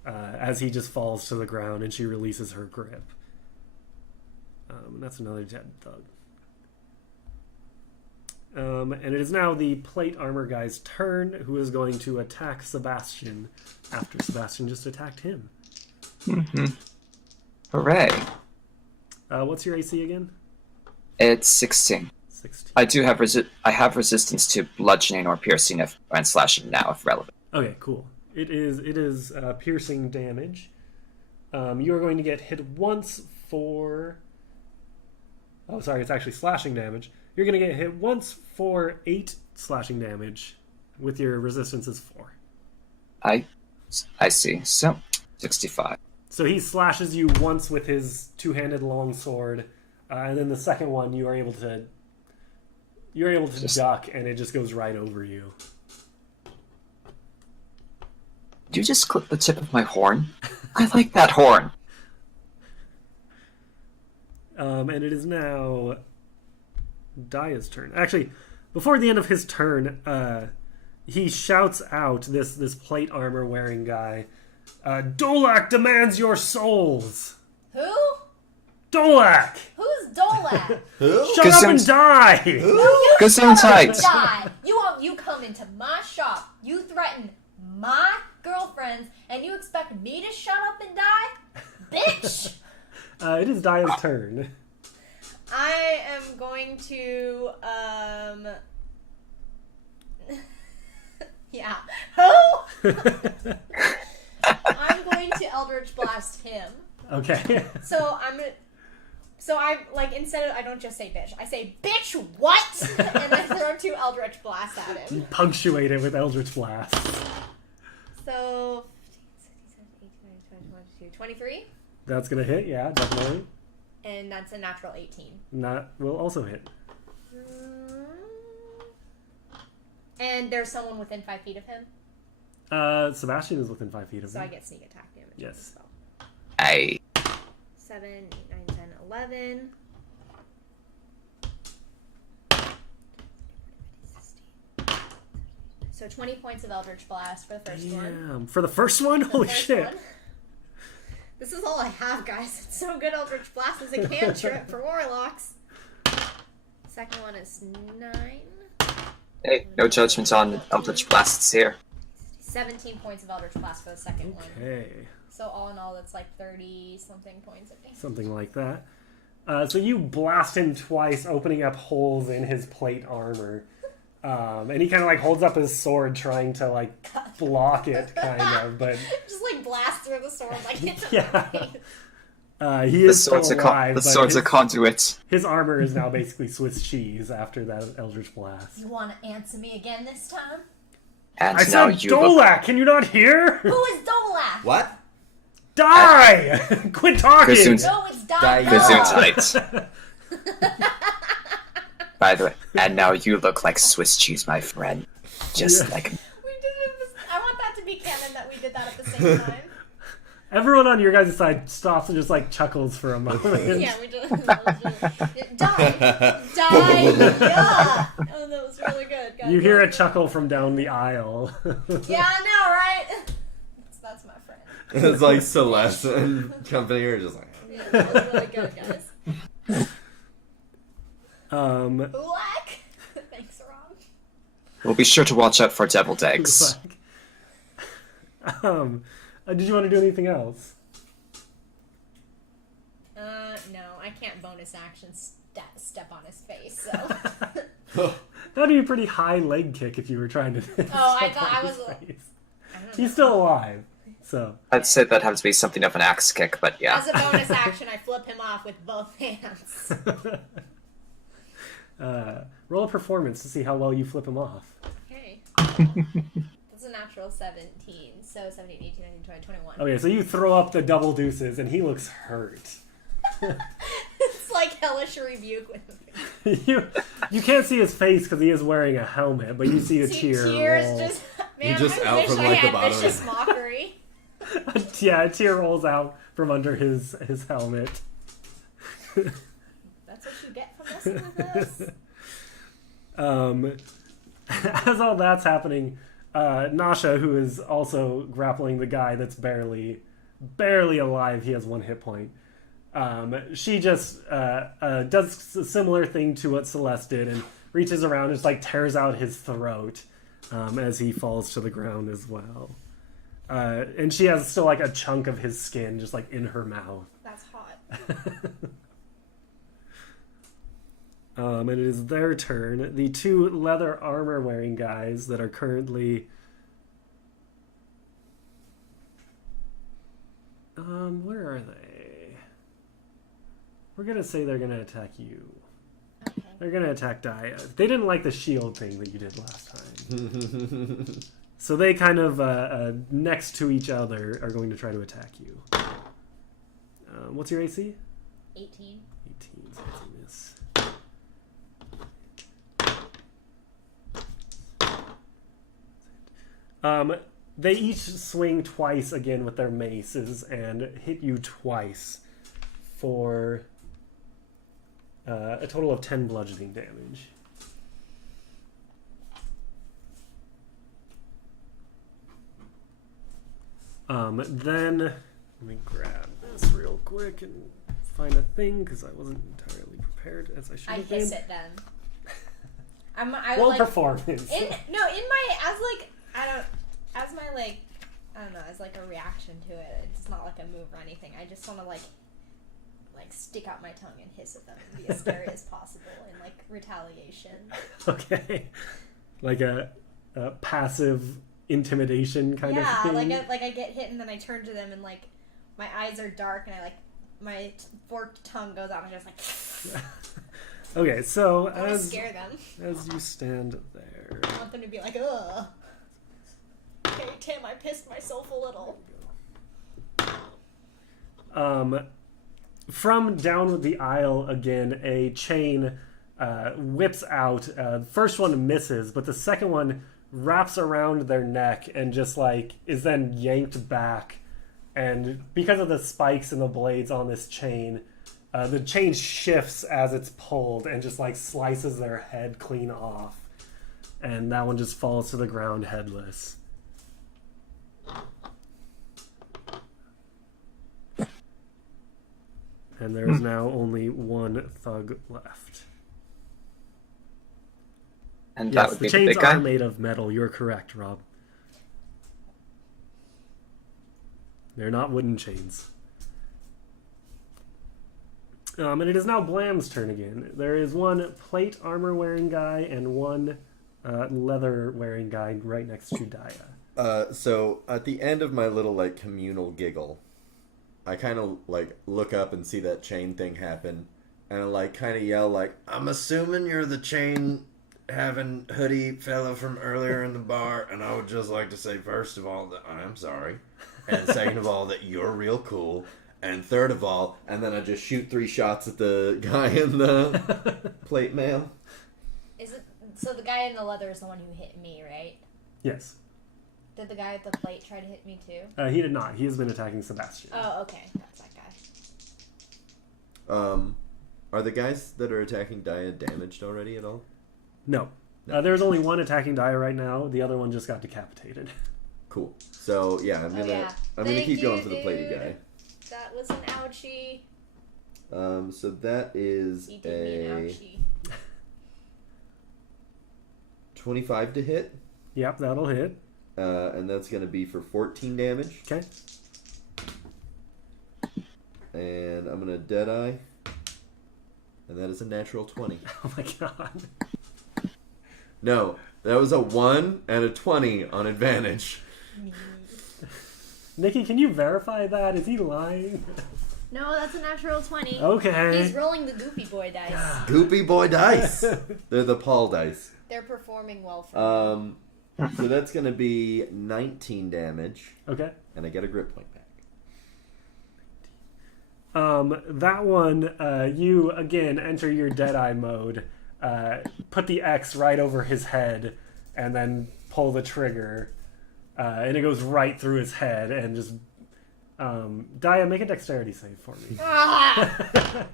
as he just falls to the ground, and she releases her grip. That's another dead thug. And it is now the plate armor guy's turn, who is going to attack Sebastian after Sebastian just attacked him. Hooray. What's your AC again? It's 16. 16. I do have I have resistance to bludgeoning or piercing and slashing now, if relevant. Okay, cool. It is piercing damage. You are going to get hit once for... Oh, sorry, it's actually slashing damage. You're going to get hit once for 8 slashing damage, with your resistance is 4. I see. So, 65. So he slashes you once with his two-handed long sword, and then the second one you are able to duck, and it just goes right over you. Did you just clip the tip of my horn? I like that horn. And it is now Daya's turn. Actually, before the end of his turn, he shouts out, this plate armor wearing guy, Dolak demands your souls! Who? Dolak! Who's Dolak? Who? Shut up and die! Who? You Gesundheit. die. You come into my shop, you threaten my girlfriends, and you expect me to shut up and die? Bitch! It is Daya's turn. I am going to, yeah. Who? I'm going to Eldritch Blast him. Okay. So I, like, instead of, I don't just say bitch, I say, bitch, what? And I throw 2 Eldritch Blasts at him. You punctuate it with Eldritch Blast. So, 15, 16, 17, 18, 19, 20, 23. That's gonna hit, yeah, definitely. And that's a natural 18. That will also hit. And there's someone within 5 feet of him. Sebastian is within 5 feet of So him. I get sneak attack damage. Yes. As well. I 7, 8, 9, 10, 11. So 20 points of Eldritch Blast for the first one. Damn. For the first one? Holy First shit. one. This is all I have, guys. It's so good. Eldritch Blast is a cantrip for warlocks. Second one is 9. Hey, no judgment on Eldritch Blasts here. 17 points of Eldritch Blast for the second one. Okay. So all in all, that's like 30-something points of damage. Something like that. So you blast him twice, opening up holes in his plate armor. And he kind of like holds up his sword trying to like block it, kind of, but... Just like blast through the sword like it's yeah. He is still alive, The sword's a conduit. his armor is now basically Swiss cheese after that Eldritch Blast. You want to answer me again this time? And I now said you Dolak! Can you not hear? Who is Dolak? What? Die! Quit talking! Gesundheit. No, it's Die- Gesundheit. By the way, and now you look like Swiss cheese, my friend. Just like... We did it. I want that to be canon that we did that at the same time. Everyone on your guys' side stops and just like chuckles for a moment. Yeah, we did. Die. Yeah. Oh, that was really good. God, You hear a chuckle from down the aisle. Yeah, I know, right? That's my friend. It's like Celeste and company are just like... Yeah, that was really good, guys. Black! Thanks, Rob. We'll be sure to watch out for deviled eggs. Did you want to do anything else? No, I can't bonus action step on his face, so... That'd be a pretty high leg kick if you were trying to. Oh, I thought I was. He's still alive, so. I'd say that'd have to be something of an axe kick, but yeah. As a bonus action, I flip him off with both hands. Roll a performance to see how well you flip him off. Okay. That's a natural 17. So 17, 18, 19, 20, 21. Okay, so you throw up the double deuces, and he looks hurt. It's like hellish rebuke with him. You can't see his face because he is wearing a helmet, but you see a tear tears roll. just... Man, You're just I out wish from, I like, the had bottom of vicious it. mockery. Yeah, a tear rolls out from under his helmet. That's what you get from messing with us. As all that's happening, Nasha, who is also grappling the guy that's barely alive, he has 1 hit point. She just does a similar thing to what Celeste did and reaches around and just like tears out his throat as he falls to the ground as well. And she has still like a chunk of his skin just like in her mouth. That's hot. And it is their turn. The 2 leather armor wearing guys that are currently... where are they? We're going to say they're going to attack you. Okay. They're going to attack Daya. They didn't like the shield thing that you did last time. So they kind of, next to each other, are going to try to attack you. What's your AC? 18. 18, so that's a miss. They each swing twice again with their maces and hit you twice for a total of 10 bludgeoning damage. Then let me grab this real quick and find a thing because I wasn't entirely prepared as I should have been. I hiss it then. Roll like, performance. As like a reaction to it. It's not like a move or anything. I just want to like stick out my tongue and hiss at them and be as scary as possible in like retaliation. Okay, like a passive intimidation kind of thing. Yeah, like I get hit and then I turn to them and like my eyes are dark and I like my forked tongue goes out and I'm just like. Okay, so I want to scare them. As you stand there, I want them to be like, ugh. Okay, Tim, I pissed myself a little. From down the aisle again, a chain whips out. First one misses, but the second one wraps around their neck and just like is then yanked back. And because of the spikes and the blades on this chain, the chain shifts as it's pulled and just like slices their head clean off. And that one just falls to the ground headless. And there is now only 1 thug left. And Yes, that would the be the chains big guy. are made of metal. You're correct, Rob. They're not wooden chains. And it is now Blam's turn again. There is 1 plate armor wearing guy and 1 leather wearing guy right next to Daya. So at the end of my little like communal giggle, I kind of like look up and see that chain thing happen, and I like kind of yell like, "I'm assuming you're the chain having hoodie fellow from earlier in the bar, and I would just like to say first of all that I'm sorry, and second of all that you're real cool, and third of all," and then I just shoot 3 shots at the guy in the plate mail. Is it so? The guy in the leather is the one who hit me, right? Yes. Did the guy at the plate try to hit me too? He did not. He has been attacking Sebastian. Oh, okay. That's that guy. Are the guys that are attacking Daya damaged already at all? No. No. There's only 1 attacking Daya right now. The other one just got decapitated. Cool. So yeah, I'm gonna keep going for the plated dude. guy. That was an ouchie. So that is He did me an a ouchie. 25 to hit, Yep, that'll hit. and that's gonna be for 14 damage. Okay. And I'm gonna Deadeye, and that is a natural 20. Oh my god. No, that was a 1 and a 20 on advantage. Nikki, can you verify that? Is he lying? No, that's a natural 20. Okay. He's rolling the Goopy Boy dice. Goopy boy dice. They're the Paul dice. They're performing well for me. So that's gonna be 19 damage, Okay. and I get a grip point back. That one, you again enter your Deadeye mode, put the X right over his head, and then pull the trigger, and it goes right through his head, and just, Daya, make a dexterity save for me. Ah!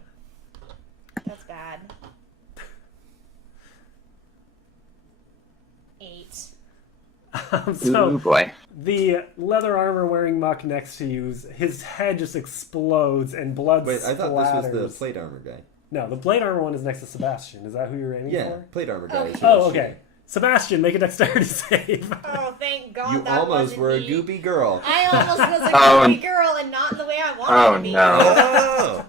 That's bad. 8. So Ooh, boy. the leather armor wearing muck next to you, his head just explodes and blood Wait, I thought this splatters. was the plate armor guy. No, the blade armor one is next to Sebastian. Is that who you're aiming Yeah, for? plate armor guy. Oh, is who Oh, I was okay. Sebastian, make a dexterity save. Oh, thank God You that almost wasn't were a me. goopy girl. I almost was a Oh, goopy girl and not the way I wanted Oh, to be. no. Oh!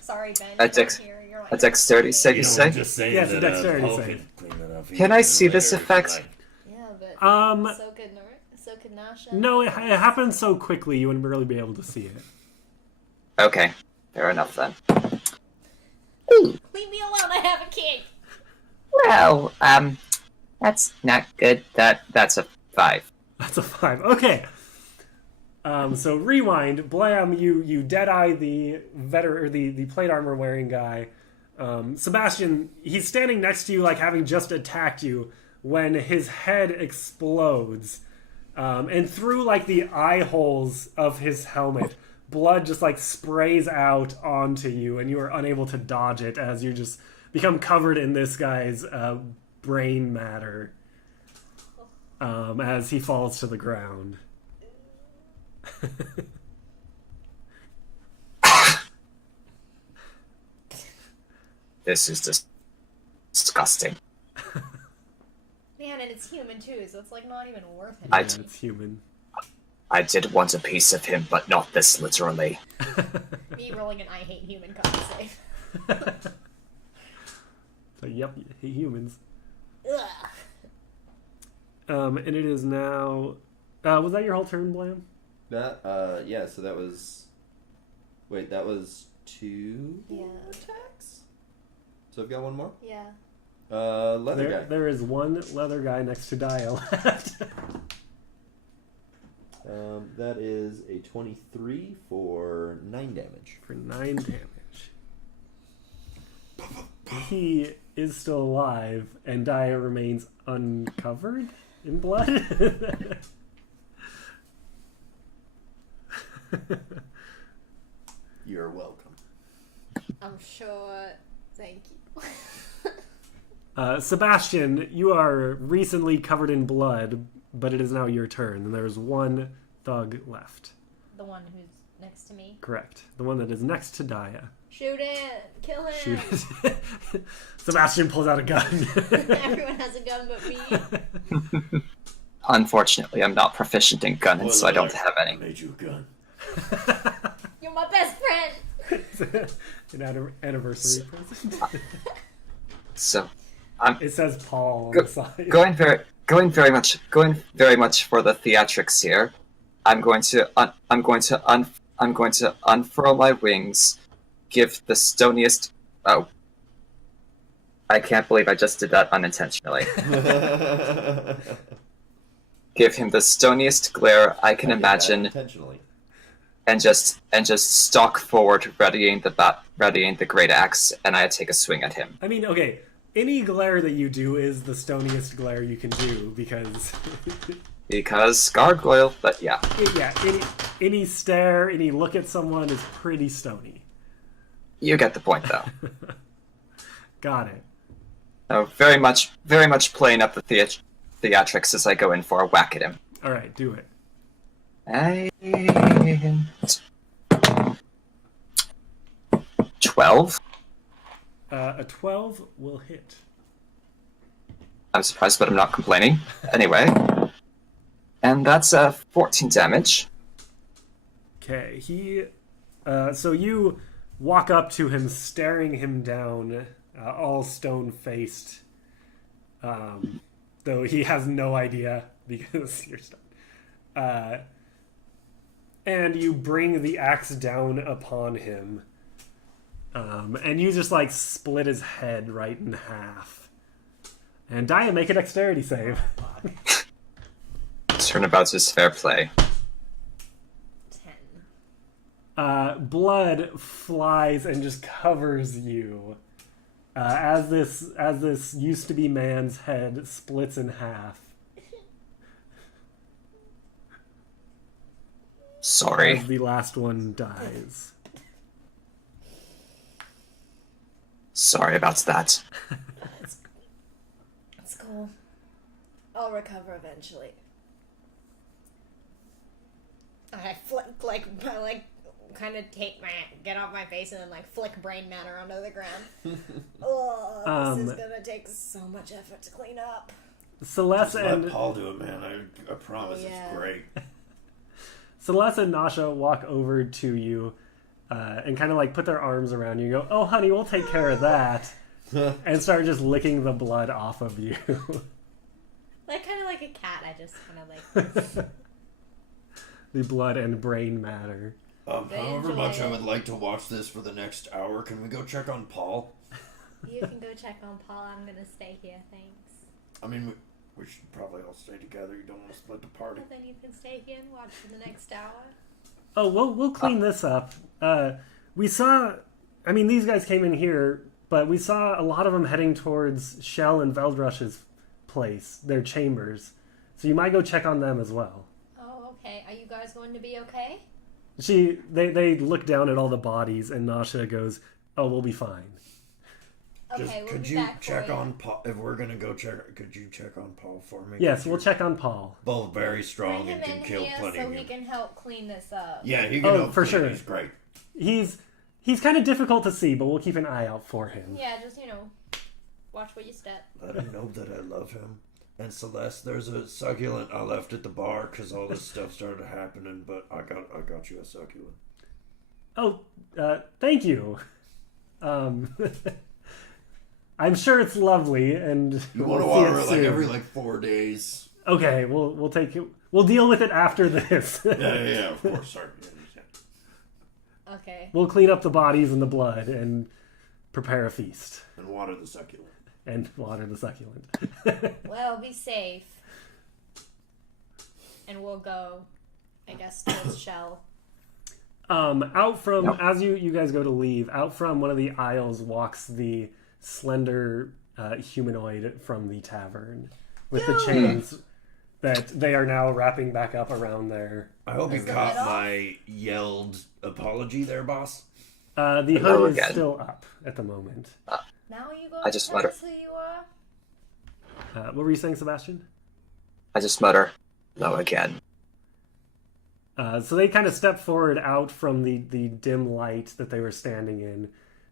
Sorry, Ben. A you're dex- not here. You're like, A dexterity save, you say? saying Yes, a dexterity save. Can I see this effect? Yeah, but so could Nasha. No, it happened so quickly you wouldn't really be able to see it. Okay, fair enough then. Leave me alone. I have a king. Well, that's not good. That's a 5. That's a 5. Okay. So rewind. Blam, you deadeye the the plate armor wearing guy. Sebastian, he's standing next to you like having just attacked you when his head explodes. And through like the eye holes of his helmet, blood just like sprays out onto you, and you are unable to dodge it as you just become covered in this guy's brain matter as he falls to the ground. This is disgusting. Man, and it's human too, so it's like not even worth it. I- Yeah, it's human. I did want a piece of him, but not this literally. Me rolling an I hate human con save. So, yep, you hate humans. Ugh. And it is now. Was that your whole turn, Blam? That, yeah, so that was... Wait, that was 2 Yeah. attacks? So I've got one more? Yeah. Leather guy. There is one leather guy next to Dio left. That is a 23 for 9 damage. For 9 damage. He is still alive, and Dio remains uncovered in blood. You're welcome. I'm sure. Thank you. Sebastian, you are recently covered in blood, but it is now your turn, and there is one thug left. The one who's next to me. Correct. The one that is next to Daya. Shoot it! Kill him! Shoot it. Sebastian pulls out a gun. Everyone has a gun but me. Unfortunately, I'm not proficient in guns, so I don't have any. Made you a gun. You're my best friend! An anniversary present. So, It says Paul on Go- the side. going very much for the theatrics here. I'm going to unfurl my wings, give the stoniest. Oh, I can't believe I just did that unintentionally. Give him the stoniest glare I can imagine, Intentionally. and just stalk forward, readying the great axe, and I take a swing at him. I mean, okay, any glare that you do is the stoniest glare you can do, because... Because gargoyle, but yeah. yeah, any stare, any look at someone is pretty stony. You get the point, though. Got it. Oh, very much playing up the theatrics as I go in for a whack at him. Alright, do it. And 12. A 12 will hit. I'm surprised, but I'm not complaining. Anyway, and that's 14 damage. Okay, so you walk up to him, staring him down, all stone-faced, though he has no idea because you're stunned. And you bring the axe down upon him, and you just like split his head right in half. And Dia, make a dexterity save. Turnabout is fair play. 10. Blood flies and just covers you as this used to be man's head splits in half. Sorry. As the last one dies. Sorry about that. It's cool. I'll recover eventually. I kind of get off my face and then like flick brain matter onto the ground. Oh, this is gonna take so much effort to clean up. Celeste Let and Paul do it, man. I promise it's great. Celeste and Nasha walk over to you and kind of like put their arms around you and go, "Oh, honey, we'll take care of that," and start just licking the blood off of you. Like kind of like a cat. I just kind of like the blood and brain matter. However much I would like to watch this for the next hour, can we go check on Paul? You can go check on Paul. I'm gonna stay here. Thanks. I mean, we should probably all stay together. You don't want to split the party. Well, then you can stay here and watch for the next hour. Oh, we'll clean this up. We saw, I mean, these guys came in here, but we saw a lot of them heading towards Shell and Veldrush's place, their chambers. So you might go check on them as well. Oh, okay. Are you guys going to be okay? They look down at all the bodies, and Nasha goes, "Oh, we'll be fine." Okay, we'll could be you back check for you. on Paul? If we're gonna go check, could you check on Paul for me? Yes, we'll check on Paul. Paul's very Bring strong him and can in kill here plenty so of he you. can help clean this up. Yeah, he can help for clean. sure. He's great. He's kind of difficult to see, but we'll keep an eye out for him. Yeah, just watch where you step. Let him know that I love him. And Celeste, there's a succulent I left at the bar because all this stuff started happening. But I got you a succulent. Oh, thank you. I'm sure it's lovely, and You want to we'll see water it like soon. every 4 days. Okay, we'll take it. We'll deal with it after this. Yeah, of course. Sorry. Okay. We'll clean up the bodies and the blood and prepare a feast And water the succulent. and water the succulent. Well, be safe. And we'll go, I guess, towards Shell. Out from as you guys go to leave, out from one of the aisles walks the slender humanoid from the tavern with the chains that they are now wrapping back up around their. I hope you Is the caught head off? my yelled apology there, boss. The Hello hood is again. still up at the moment. Now are you going I to just tell let her- us who you are? What were you saying, Sebastian? I just mutter, "No again." So they kind of step forward out from the dim light that they were standing in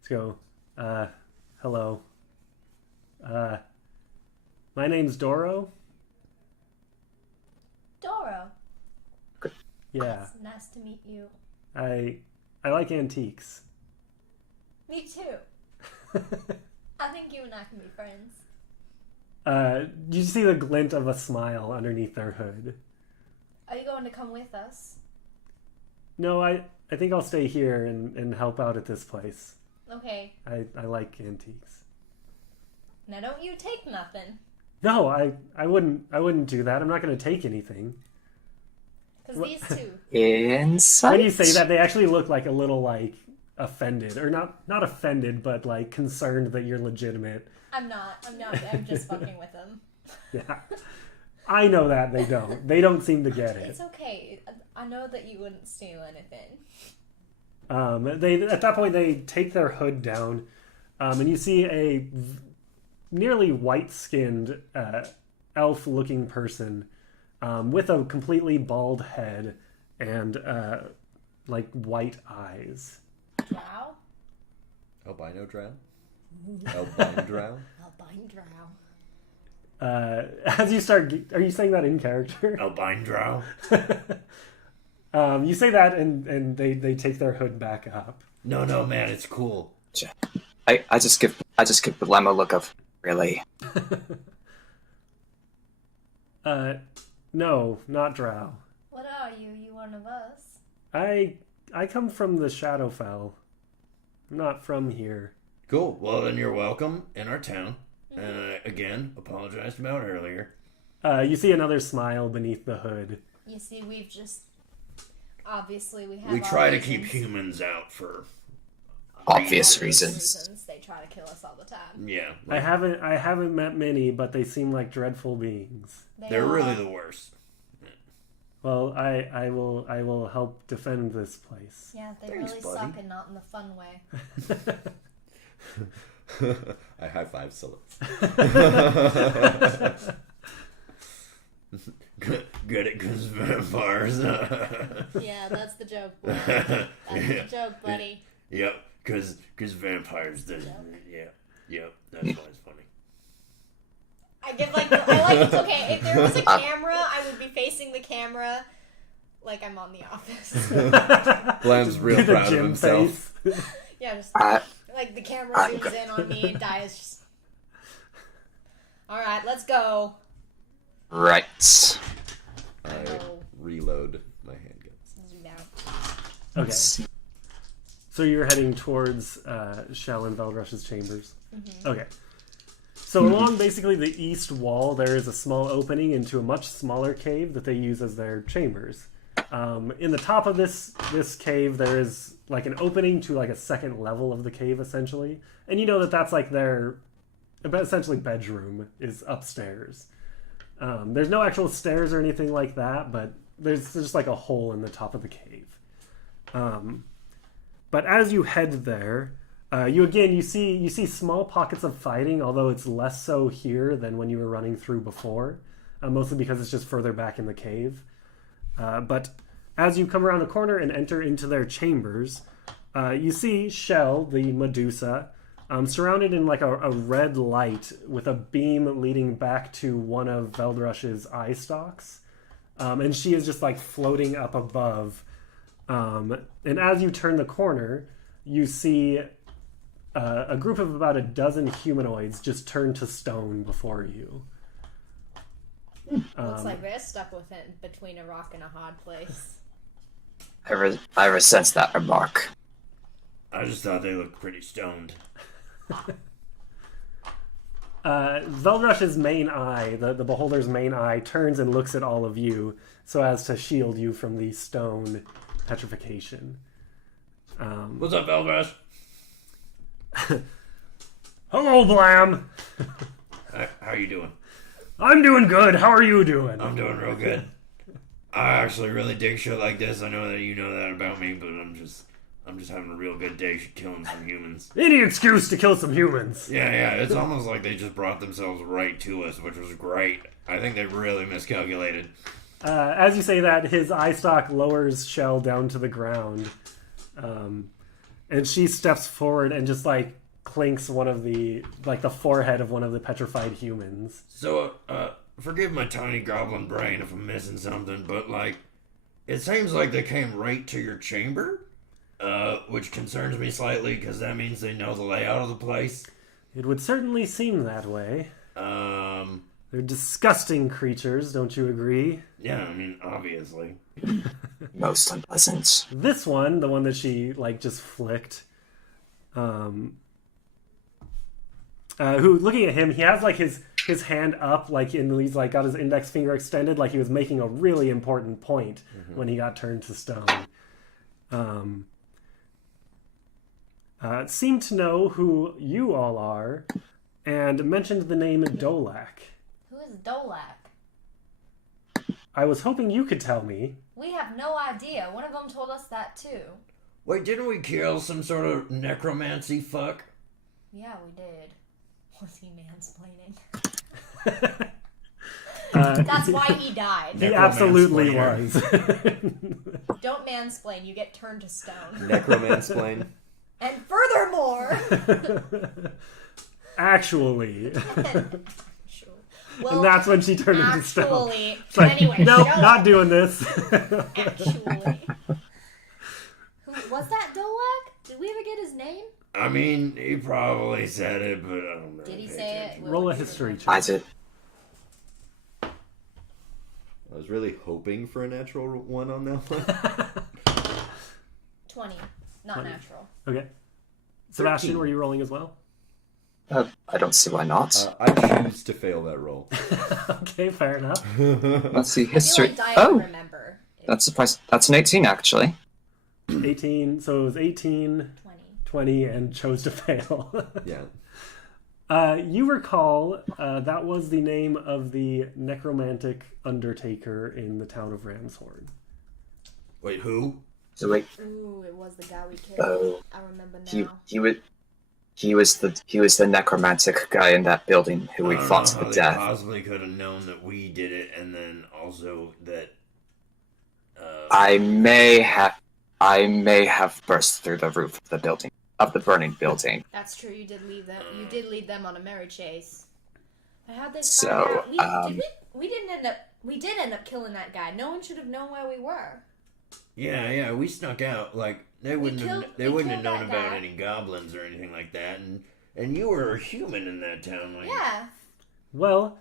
to go, hello. My name's Doro. Doro. Yeah, It's nice to meet you. I like antiques. Me too. I think you and I can be friends. You see the glint of a smile underneath their hood. Are you going to come with us? No, I think I'll stay here and help out at this place. Okay. I like antiques. Now don't you take nothing. No, I wouldn't do that. I'm not going to take anything. Because these two. Insight. When you say that, they actually look like a little like offended, or not offended, but like concerned that you're legitimate. I'm not. I'm just fucking with them. Yeah, I know that they don't. They don't seem to get it. It's okay. I know that you wouldn't steal anything. They at that point they take their hood down, and you see a nearly white-skinned elf-looking person with a completely bald head and like white eyes. Drow? Albino drow? Albino drow? Albino drow. As you start, are you saying that in character? Albino drow? You say that, and they take their hood back up. No, man, it's cool. I just give the Lemma look of really. No, not drow. What are you? You one of us? I come from the Shadowfell. I'm not from here. Cool. Well, then you're welcome in our town. And again, apologized about earlier. You see another smile beneath the hood. You see, we've just... Obviously, we have We our try to reasons. keep humans out for... Obvious reasons. They try to kill us all the time. Yeah. I haven't met many, but they seem like dreadful beings. They're really the worst. Well, I will help defend this place. Yeah, they Thanks, really buddy. suck and not in the fun way. I high five Silas. Good at because vampires. Yeah, that's the joke, boy. That's the joke, buddy. Yep, because vampires. Yep, that's why it's funny. I like okay, if there was a camera, I would be facing the camera like I'm on The Office. Blam's real The proud of gym himself. face. Yeah, just I- like the camera I'm zooms in on me and Dia's just... Alright, let's go. Right. I Oh. reload my handguns. Zoom out. Okay, Let's- so you're heading towards Shell and Velrush's chambers. Okay. So along basically the east wall, there is a small opening into a much smaller cave that they use as their chambers. In the top of this cave, there is like an opening to like a second level of the cave, essentially. And you know that that's like their essentially bedroom is upstairs. There's no actual stairs or anything like that, but there's just like a hole in the top of the cave. But as you head there, you see small pockets of fighting, although it's less so here than when you were running through before, mostly because it's just further back in the cave. But as you come around the corner and enter into their chambers, you see Shell, the Medusa, surrounded in like a red light with a beam leading back to one of Veldrush's eye stalks. And she is just like floating up above. And as you turn the corner, you see a group of about a dozen humanoids just turn to stone before you. Looks like we're stuck with it between a rock and a hard place. I resent that remark. I just thought they looked pretty stoned. Veldrush's main eye, the beholder's main eye, turns and looks at all of you so as to shield you from the stone petrification. What's up, Veldrush? Hello, Blam! How you doing? I'm doing good. How are you doing? I'm doing real good. I actually really dig shit like this. I know that you know that about me, but I'm just having a real good day killing some humans. Any excuse to kill some humans. Yeah, it's almost like they just brought themselves right to us, which was great. I think they really miscalculated. As you say that, his eye stalk lowers Shell down to the ground. And she steps forward and just like clinks one of the forehead of one of the petrified humans. So, forgive my tiny goblin brain if I'm missing something, but it seems like they came right to your chamber, which concerns me slightly because that means they know the layout of the place. It would certainly seem that way. They're disgusting creatures, don't you agree? Yeah, I mean, obviously. Most unpleasant. This one, the one that she just flicked, who, looking at him, he has his hand up, he's got his index finger extended, like he was making a really important point when he got turned to stone. Seemed to know who you all are, and mentioned the name Dolak. Who is Dolak? I was hoping you could tell me. We have no idea. One of them told us that too. Wait, didn't we kill some sort of necromancy fuck? Yeah, we did. Was he mansplaining? That's why he died. He absolutely was. Don't mansplain, you get turned to stone. Necromansplain. And furthermore... Actually. Well, and that's when she turned into stone. Actually. Like, Anyway, nope, not doing this. Actually. Who was that, Dolak? Did we ever get his name? I mean, he probably said it, but I don't know. Did he say it? Roll a history check. I did. I was really hoping for a natural one on that one. 20. Not 20. Natural. Okay. Sebastian, 13. were you rolling as well? I don't see why not. I choose to fail that roll. Okay, fair enough. Let's see, I feel history. like Dia would Oh, remember. that's a price. That's an 18, actually. 18, so it was 18, 20, and chose to fail. Yeah. You recall that was the name of the necromantic undertaker in the town of Ramshorn. Wait, who? So wait, Ooh, it was the guy we killed. Oh. I remember he now. he was the necromantic guy in that building who we I don't fought know to how the they death. possibly could have known that we did it, and then also that. I may have burst through the roof of the building, of the burning building. That's true. You did leave them. You did lead them on a merry chase. But how'd they So, find out? We didn't end up. We did end up killing that guy. No one should have known where we were. Yeah, we snuck out. Like they wouldn't have killed known that about guy. any goblins or anything like that, and you were a human in that town. Like, Yeah. Well,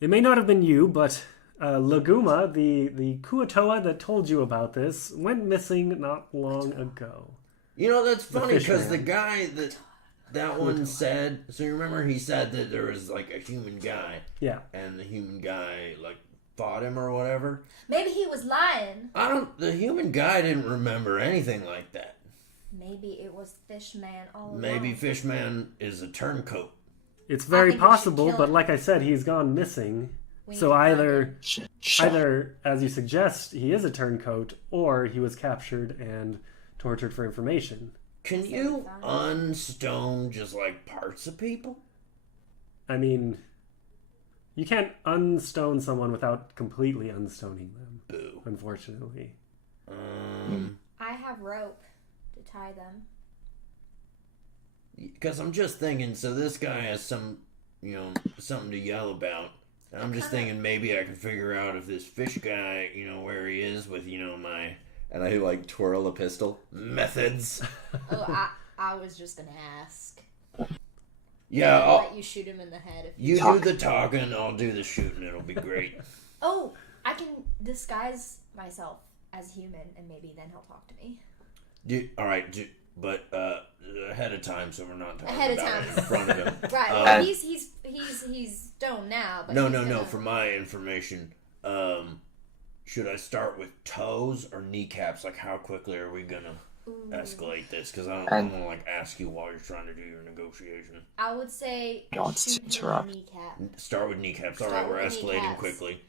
it may not have been you, but Laguma, the Kuatoa that told you about this, went missing not long ago. You know, that's funny fish because man. the guy that one said. So you remember he said that there was like a human guy, Yeah. and the human guy like fought him or whatever. Maybe he was lying. The human guy didn't remember anything like that. Maybe it was Fishman all along. Maybe Fishman is a turncoat. It's very think we should possible, kill but him. like I said, he's gone missing. We need So to find either, him. either, as you suggest, he is a turncoat, or he was captured and tortured for information. Can you unstone just like parts of people? I mean, you can't unstone someone without completely unstoning them, Boo. unfortunately. I have rope to tie them. Because I'm just thinking, so this guy has something to yell about. And I'm just thinking maybe I can figure out if this fish guy, where he is with, my... And I, like, twirl a pistol. Methods. Oh, I was just gonna ask. Yeah, I'll let you shoot him in the head. If you do the talking, I'll do the shooting. It'll be great. Oh, I can disguise myself as human, and maybe then he'll talk to me. But ahead of time, so we're not talking Ahead of about time. it in front of him. Right. Well, he's stoned now. But No. For my information, should I start with toes or kneecaps? Like, how quickly are we gonna escalate this? Because I don't want to like ask you while you're trying to do your negotiation. I would say Not shoot to him interrupt. in the kneecap. Start with kneecaps. Start All right, we're with the escalating kneecaps. quickly.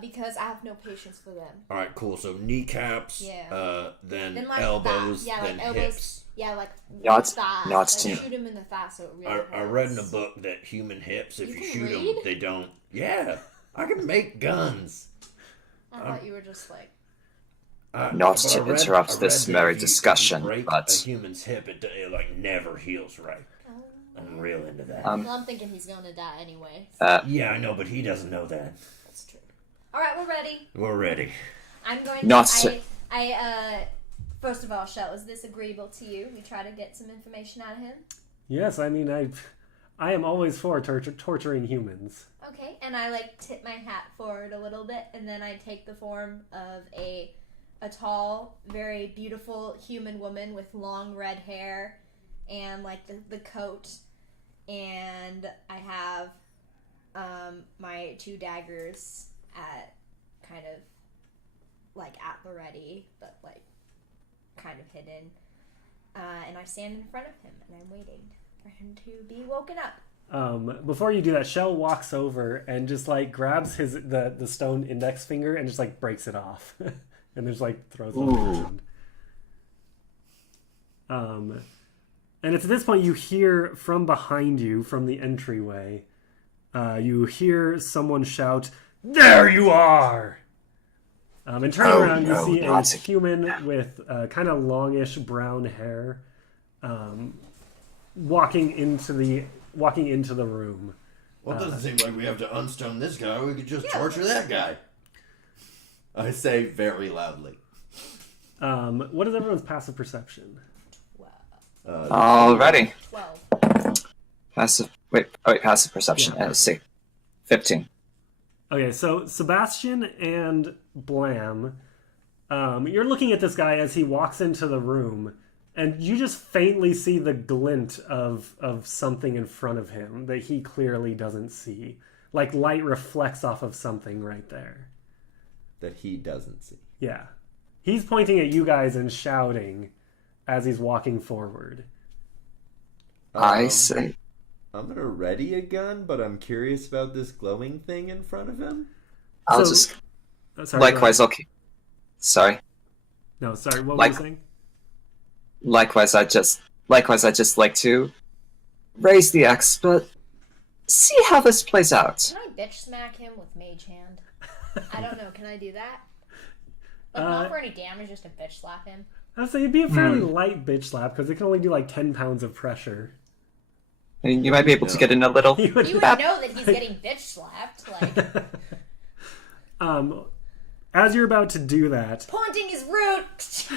Because I have no patience for them. All right, cool. So kneecaps. Yeah. Then Then like elbows. thigh. Yeah, then like elbows. hips. Yeah, like Not- thigh. not like, to- shoot him in the thigh so it really hurts. I read in a book that human hips, if You you can shoot them, read? they don't. Yeah, I can make guns. I thought you were just like. Not But to I read interrupt that this if merry you discussion, break but- a human's hip, it like never heals right. I'm real into that. Well, I'm thinking he's gonna die anyway. Yeah, I know, but he doesn't know that. That's true. All right, we're ready. We're ready. I'm going Not to. to- First of all, Shell, is this agreeable to you? We try to get some information out of him. Yes, I mean, I am always for torturing humans. Okay, and I like tip my hat forward a little bit, and then I take the form of a tall, very beautiful human woman with long red hair, and like the coat, and I have my 2 daggers at kind of like at the ready, but like kind of hidden, and I stand in front of him, and I'm waiting for him to be woken up. Before you do that, Shell walks over and just like grabs the stone index finger and just like breaks it off, and just like throws it on the ground. And it's at this point you hear from behind you, from the entryway, you hear someone shout, "There you are!" And turning around, you see a human with kind of longish brown hair walking into the room. Well, it doesn't seem like we have to unstone this guy. We could just torture that guy. I say very loudly. What is everyone's passive perception? Alrighty. 12. Passive perception. Yeah. Let's see. 15. Okay, so Sebastian and Blam, you're looking at this guy as he walks into the room, and you just faintly see the glint of something in front of him that he clearly doesn't see. Like light reflects off of something right there. That he doesn't see. Yeah. He's pointing at you guys and shouting as he's walking forward. I say. I'm gonna ready a gun, but I'm curious about this glowing thing in front of him. Sorry, Likewise, okay. Sorry. No, sorry. What were you saying? Likewise, I just like to raise the axe, but see how this plays out. Can I bitch smack him with Mage Hand? I don't know. Can I do that? Like, not for any damage, just to bitch slap him. I'd say it'd be a fairly light bitch slap because it can only do like 10 pounds of pressure. I mean, you might be able to get in a little. You would know that he's getting bitch slapped. Like, as you're about to do that, pointing his root.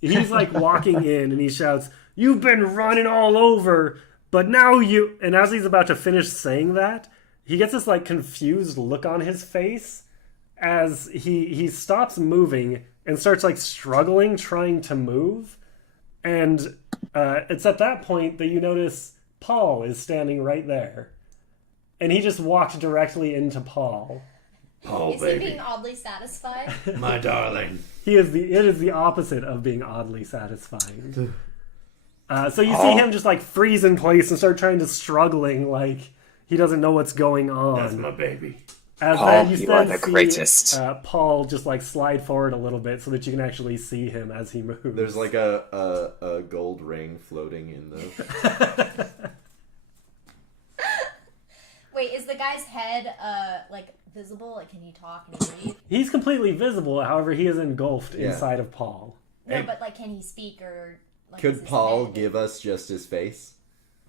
he's like walking in and he shouts, "You've been running all over, but now you..." And as he's about to finish saying that, he gets this like confused look on his face as he stops moving and starts like struggling, trying to move. And it's at that point that you notice Paul is standing right there. And he just walked directly into Paul. Paul, Is baby. he being oddly satisfied? My darling. It is the opposite of being oddly satisfying. So you see him just like freeze in place and start trying to struggling like he doesn't know what's going on. That's my baby. As Paul, then you then are the see, greatest. Paul just like slide forward a little bit so that you can actually see him as he moves. There's like a gold ring floating in the... Wait, is the guy's head like visible? Like, can he talk? Can he breathe? He's completely visible, however, he is engulfed Yeah. inside of Paul. No, Hey. but like, can he speak or? Like, is Could his Paul head- give us just his face?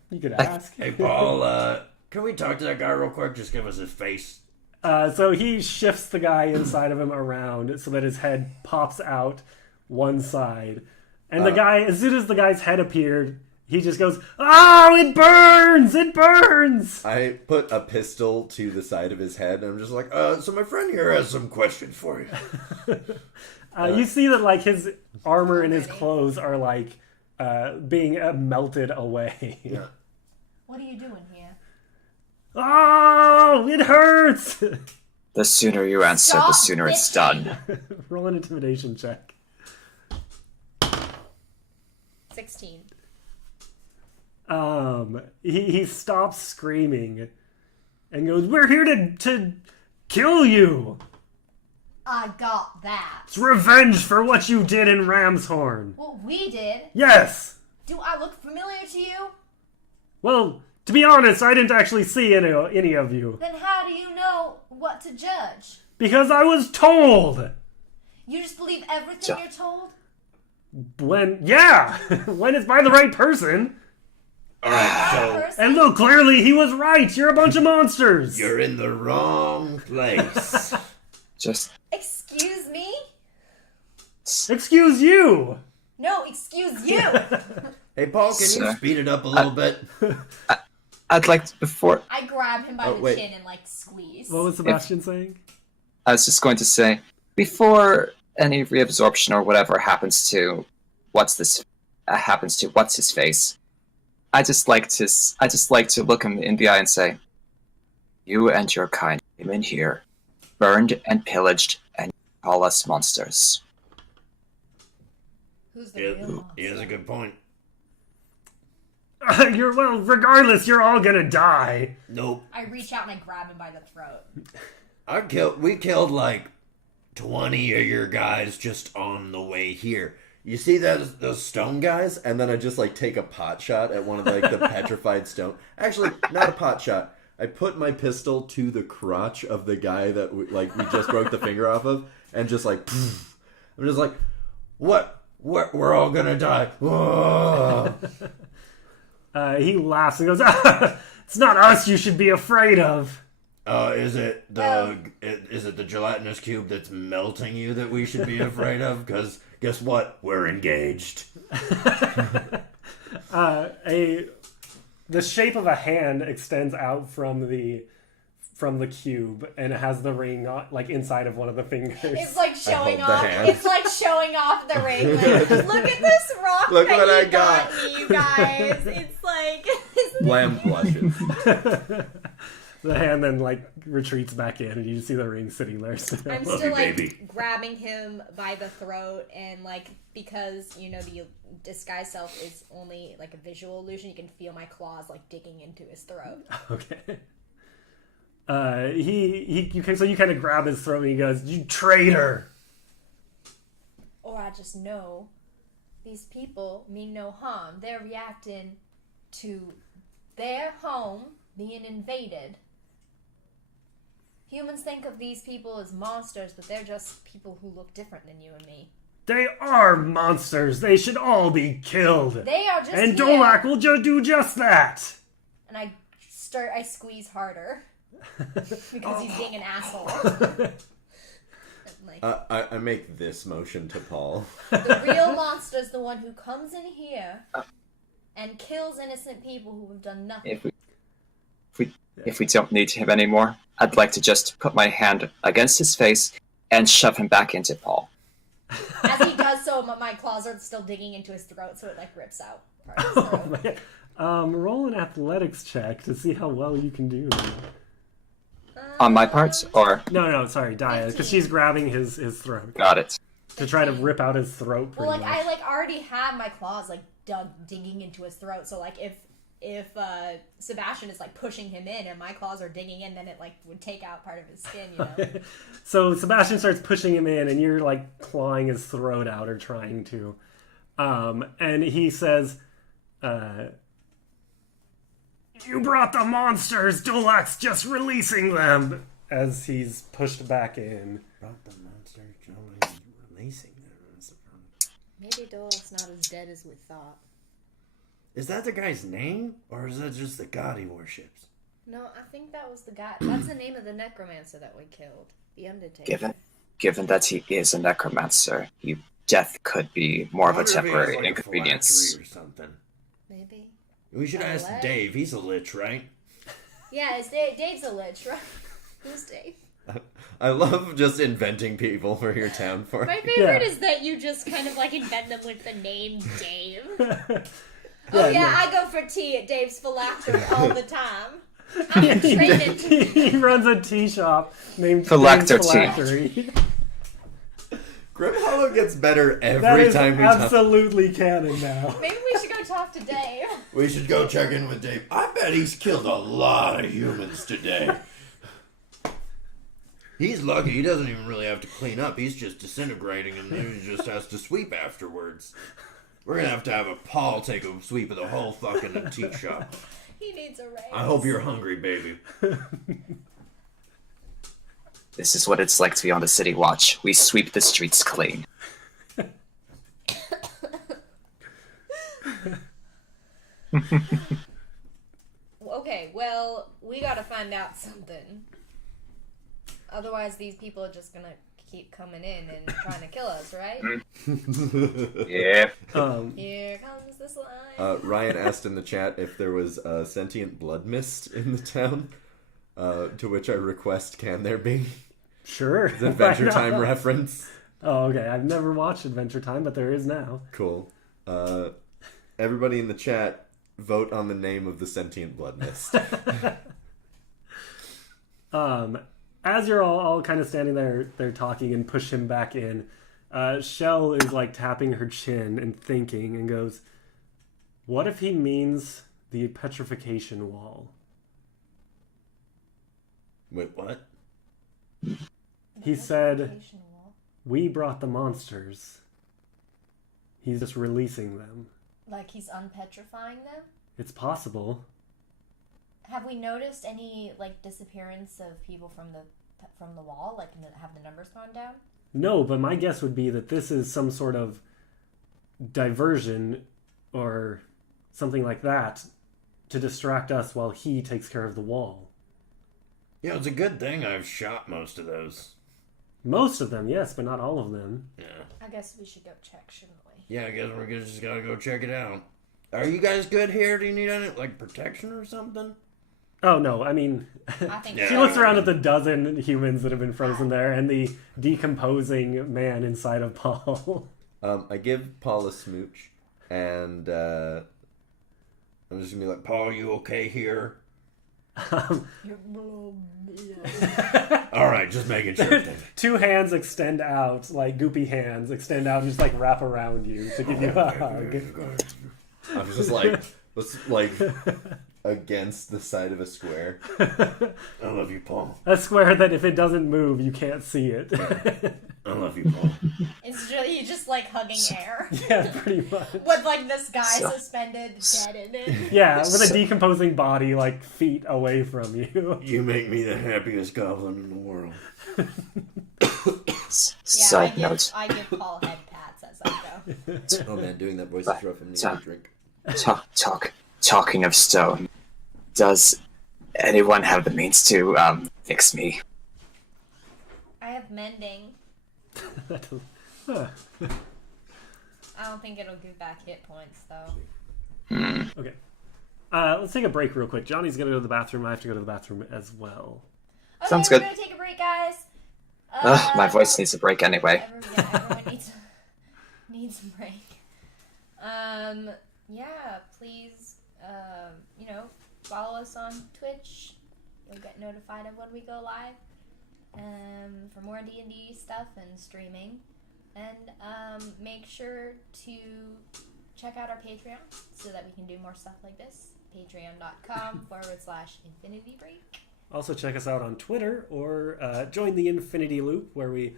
You could ask. Hey, Paul, can we talk to that guy real quick? Just give us his face. So he shifts the guy inside of him around so that his head pops out one side. And the guy, as soon as the guy's head appeared, he just goes, "Oh, it burns! It burns!" I put a pistol to the side of his head, and I'm just like, so my friend here has some questions for you. You see that like his armor and his clothes are like being melted away. Yeah. What are you doing here? Oh, it hurts! The sooner you answer, the sooner it's done. Roll an intimidation check. 16. He stops screaming and goes, "We're here to kill you! I got that. It's revenge for what you did in Ramshorn!" What we did? Yes! Do I look familiar to you? Well, to be honest, I didn't actually see any of you. Then how do you know what to judge? Because I was told! You just believe everything you're told? When it's by the right person. Alright, so Person? And look, clearly he was right! You're a bunch of monsters! you're in the wrong place. Just Excuse me? Excuse you! No, excuse you. Hey, Paul, can you Sir. speed it up a little bit? I'd like to, before I grab him by Oh, the wait. chin and like squeeze. What was Sebastian saying? I was just going to say, before any reabsorption or whatever happens to what's his face, I just like to look him in the eye and say, "You and your kind came in here, burned and pillaged, and you call us monsters." Who's the real monster? He has a good point. Regardless, you're all gonna die. Nope. I reach out and I grab him by the throat. We killed like 20 of your guys just on the way here. You see those stone guys? And then I just like take a pot shot at one of like the petrified stone. Actually, not a pot shot. I put my pistol to the crotch of the guy that we just broke the finger off of, and just like, I'm just like, what? We're all gonna die. He laughs and goes, "It's not us you should be afraid of." Is it the gelatinous cube that's melting you that we should be afraid of? Because guess what? We're engaged. The shape of a hand extends out from the cube, and it has the ring like inside of one of the fingers. It's like showing hold the off. hand. It's like showing off the ring. Like, look at this rock Look that what I you got me, you guys. It's like Lamb blushes. The hand then like retreats back in, and you just see the ring sitting there. I'm Love still you, like baby. grabbing him by the throat, and like because the disguised self is only like a visual illusion, you can feel my claws like digging into his throat. Okay. So you kind of grab his throat and he goes, "You traitor!" Or I just know these people mean no harm. They're reacting to their home being invaded. Humans think of these people as monsters, but they're just people who look different than you and me. They are monsters. They should all be killed. They are just And here. Dolak will do just that. And I squeeze harder because he's being an asshole. And, like, I make this motion to Paul. the real monster's the one who comes in here and kills innocent people who have done nothing. If we don't need him anymore, I'd like to just put my hand against his face and shove him back into Paul. As he does so, my claws are still digging into his throat, so it like rips out part of his throat. Oh, man. Roll an athletics check to see how well you can do. On my part, or No, sorry, Daya, because 15. she's grabbing his throat got it. to try to rip out his throat. Well, Pretty like much. I already have my claws like digging into his throat, so like if Sebastian is like pushing him in and my claws are digging in, then it like would take out part of his skin, So Sebastian starts pushing him in, and you're like clawing his throat out or trying to. And he says, "You brought the monsters. Dolak's just releasing them." As he's pushed back in. Brought the monster, Joel is releasing them. Maybe Dolak's not as dead as we thought. Is that the guy's name? Or is that just the god he worships? No, I think that was the guy. That's the name of the necromancer that we killed. The Undertaker. Given that he is a necromancer, death could be more of a temporary inconvenience. Or something. Maybe. We should ask What? Dave. He's a lich, right? Yeah, it's Dave. Dave's a lich, right? Who's Dave? I love just inventing people for your town for My favorite Yeah. is that you just kind of like invent them with the name Dave. Yeah, I go for tea at Dave's Phylactery all the time. I'm trained to... He runs a tea shop named Phylacter Dave's Tea. Phylactery. Grimhallow gets better That every is time we talk. absolutely canon now. Maybe we should go talk to Dave. We should go check in with Dave. I bet he's killed a lot of humans today. He's lucky. He doesn't even really have to clean up. He's just disintegrating, and then he just has to sweep afterwards. We're gonna have to have a Paul take a sweep of the whole fucking tea shop. He needs a raise. I hope you're hungry, baby. This is what it's like to be on the City Watch. We sweep the streets clean. Okay, well, we gotta find out something. Otherwise, these people are just gonna keep coming in and trying to kill us, right? Yeah. Here comes this line. Ryan asked in the chat if there was a sentient blood mist in the town. To which I request, can there be? Sure. The Adventure Why Time not? reference. Oh, okay. I've never watched Adventure Time, but there is now. Cool. Everybody in the chat, vote on the name of the sentient blood mist. As you're all kind of standing there, they're talking and push him back in. Shell is like tapping her chin and thinking and goes, "What if he means the petrification wall?" Wait, what? He said, "We brought the monsters. He's just releasing them." Like he's unpetrifying them? It's possible. Have we noticed any like disappearance of people from the wall? Like, have the numbers gone down? No, but my guess would be that this is some sort of diversion or something like that to distract us while he takes care of the wall. Yeah, it's a good thing I've shot most of those. Most of them, yes, but not all of them. Yeah. I guess we should go check, shouldn't we? Yeah, I guess we're just gotta go check it out. Are you guys good here? Do you need any, like, protection or something? Oh, no, I mean, I think Yeah. she looks around at the dozen humans that have been frozen there and the decomposing man inside of Paul. I give Paul a smooch, and I'm just gonna be like, Paul, you okay here? Alright, just making sure. Two hands extend out, like goopy hands extend out and just like wrap around you to give you a hug. I'm just like against the side of a square. I love you, Paul. A square that if it doesn't move, you can't see it. I love you, Paul. It's really just like hugging air. Yeah, pretty much. With like this guy suspended dead in it. Yeah, with a decomposing body like feet away from you. You make me the happiest goblin in the world. Side note. I give Paul head pats as I go. Oh man, doing that voice is rough and need a drink. Talking of stone, does anyone have the means to fix me? I have mending. Huh. I don't think it'll give back hit points though. Okay. Let's take a break real quick. Johnny's gonna go to the bathroom. I have to go to the bathroom as well. Okay, Sounds we're good. gonna take a break, guys. My voice needs a break anyway. Everyone needs a break. Yeah, please, follow us on Twitch. You'll get notified of when we go live. For more D&D stuff and streaming. And make sure to check out our Patreon so that we can do more stuff like this. Patreon.com/Infinity Break. Also check us out on Twitter or join the Infinity Loop where you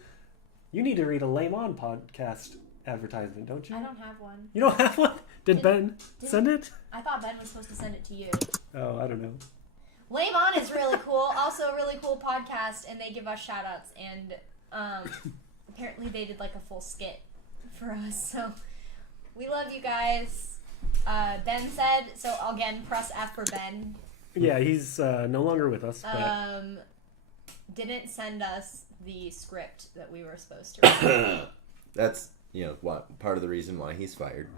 need to read a Lame On podcast advertisement, don't you? I don't have one. You don't have one? Did Ben send it? I thought Ben was supposed to send it to you. Oh, I don't know. Lame On is really cool. Also a really cool podcast, and they give us shout outs. And apparently they did like a full skit for us. So we love you guys. Ben said, so again, press F for Ben. Yeah, he's no longer with us. But... didn't send us the script that we were supposed to read. That's, part of the reason why he's fired.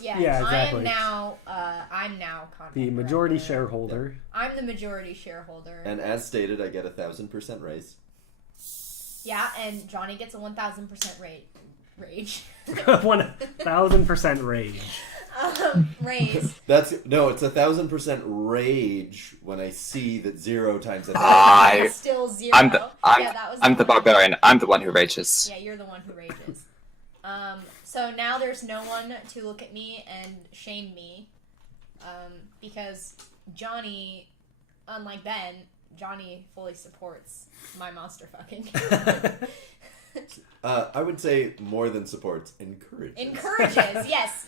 Yeah, exactly. I'm now content the majority director. shareholder. I'm the majority shareholder. And as stated, I get 1,000% raise. Yeah, and Johnny gets a 1,000% rage. 1,000% rage. Raise. It's 1,000% rage when I see that 0 times 1,000. It's still 0. I'm the one. barbarian. I'm the one who rages. Yeah, you're the one who rages. So now there's no one to look at me and shame me, because Johnny, unlike Ben, Johnny fully supports my monster fucking. I would say more than supports, encourages. Encourages, yes.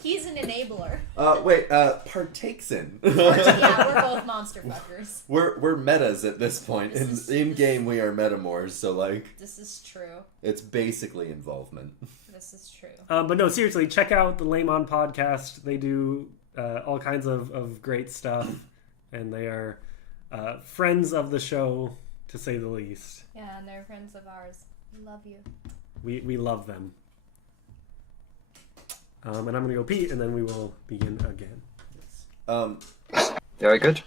He's an enabler. Partakes in. Yeah, we're both monster fuckers. We're metas at this point. In game, we are metamors, so This is true. it's basically involvement. This is true. But no, seriously, check out the Lame On podcast. They do all kinds of great stuff, and they are friends of the show, to say the least. Yeah, and they're friends of ours. We love you. We love them. And I'm going to go pee, and then we will begin again. Very good.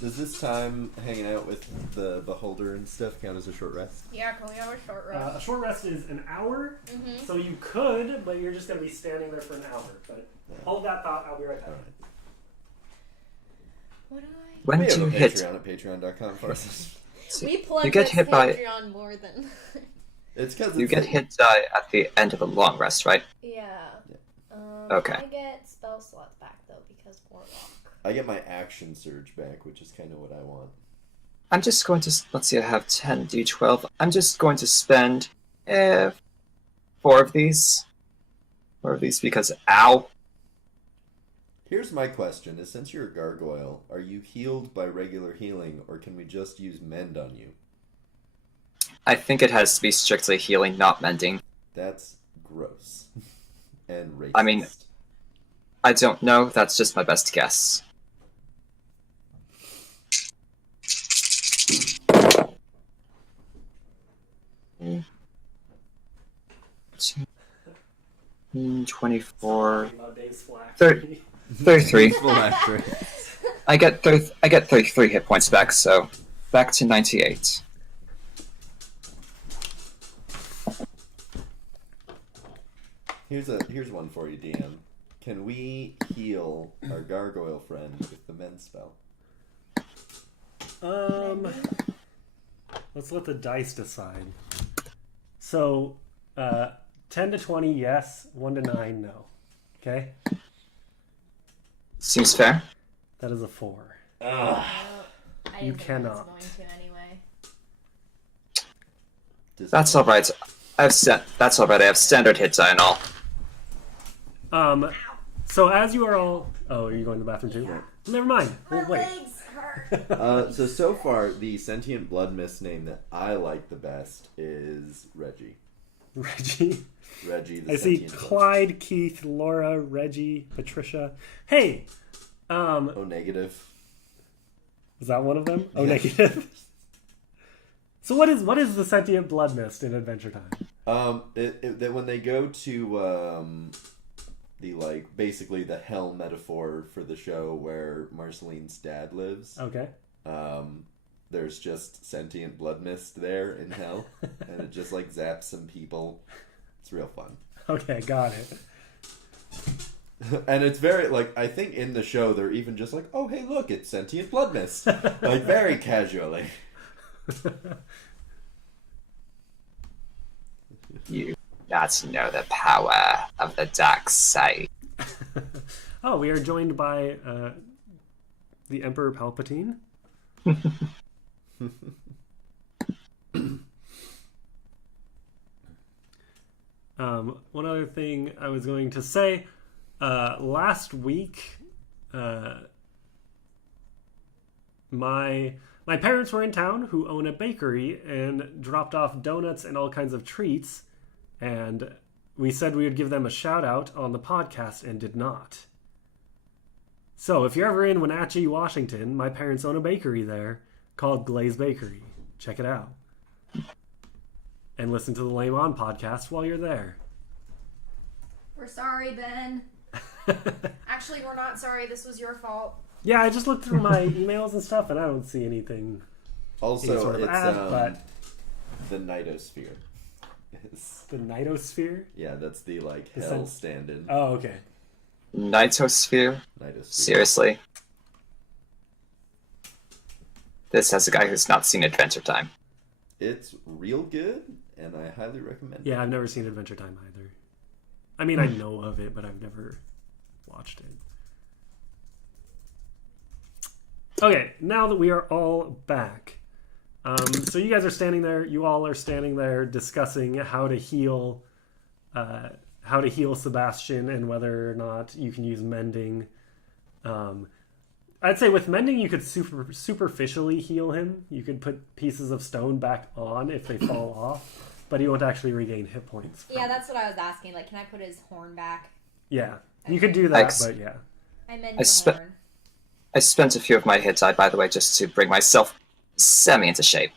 Does this time hanging out with the beholder and stuff count as a short rest? Yeah, can we have a short rest? A short rest is an hour, so you could, but you're just going to be standing there for an hour. But hold that thought, I'll be right back. All right. What do When We have do a you hit? Patreon at patreon.com/. We plug You get this hit by- Patreon more than... It's because You get hit at the end of a long rest, right? Yeah. Okay. I get spell slots back, though, because Warlock. I get my action surge back, which is kind of what I want. I'm just going to, let's see, I have 10 d12. I'm just going to spend 4 of these. 4 of these because, ow. Here's my question: is since you're a gargoyle, are you healed by regular healing, or can we just use mend on you? I think it has to be strictly healing, not mending. That's gross and racist. I mean, I don't know. That's just my best guess. Mm. 24, 33. I get 33 hit points back, so back to 98. Here's one for you, DM. Can we heal our gargoyle friend with the mend spell? Let's let the dice decide. So, 10 to 20, yes. 1 to 9, no. Okay? Seems fair. That is a 4. I You didn't think I was cannot. going to anyway. That's alright. That's alright. I have standard hit die and all. So as you are all... Oh, are you going to the bathroom too? Yeah. Never mind. My We'll wait. legs hurt. So far, the sentient blood mist name that I like the best is Reggie. Reggie. Reggie, the I see sentient blood. Clyde, Keith, Laura, Reggie, Patricia. Hey! Oh, negative. Is that one of them? Oh, Yeah. negative. So what is the sentient blood mist in Adventure Time? That when they go to the basically the hell metaphor for the show where Marceline's dad lives. Okay. There's just sentient blood mist there in hell, and it just zaps some people. It's real fun. Okay, got it. And it's very I think in the show they're even just oh hey look, it's sentient blood mist, very casually. You not know the power of the dark side. Oh, we are joined by the Emperor Palpatine. One other thing I was going to say, last week, my parents were in town who own a bakery and dropped off donuts and all kinds of treats, and we said we would give them a shout out on the podcast and did not. So if you're ever in Wenatchee, Washington, my parents own a bakery there called Glaze Bakery. Check it out. And listen to the Lame On podcast while you're there. We're sorry, Ben. Actually, we're not sorry. This was your fault. Yeah, I just looked through my emails and stuff, and I don't see anything. Also, sort of it's ad, but the Nightosphere. the Nightosphere. Yeah, that's the Is hell that- stand-in. Oh, okay. Nightosphere? Nightosphere. Seriously? This has a guy who's not seen Adventure Time. It's real good, and I highly recommend it. Yeah, I've never seen Adventure Time either. I mean, I know of it, but I've never watched it. Okay, now that we are all back, so you guys are standing there. You all are standing there discussing how to heal Sebastian and whether or not you can use mending. I'd say with mending, you could superficially heal him. You could put pieces of stone back on if they fall off, but he won't actually regain hit points. Yeah, that's what I was asking. Can I put his horn back? Yeah, you could do that, Ex- but yeah. I meant I the spe- horn. I spent a few of my hit die, by the way, just to bring myself semi into shape.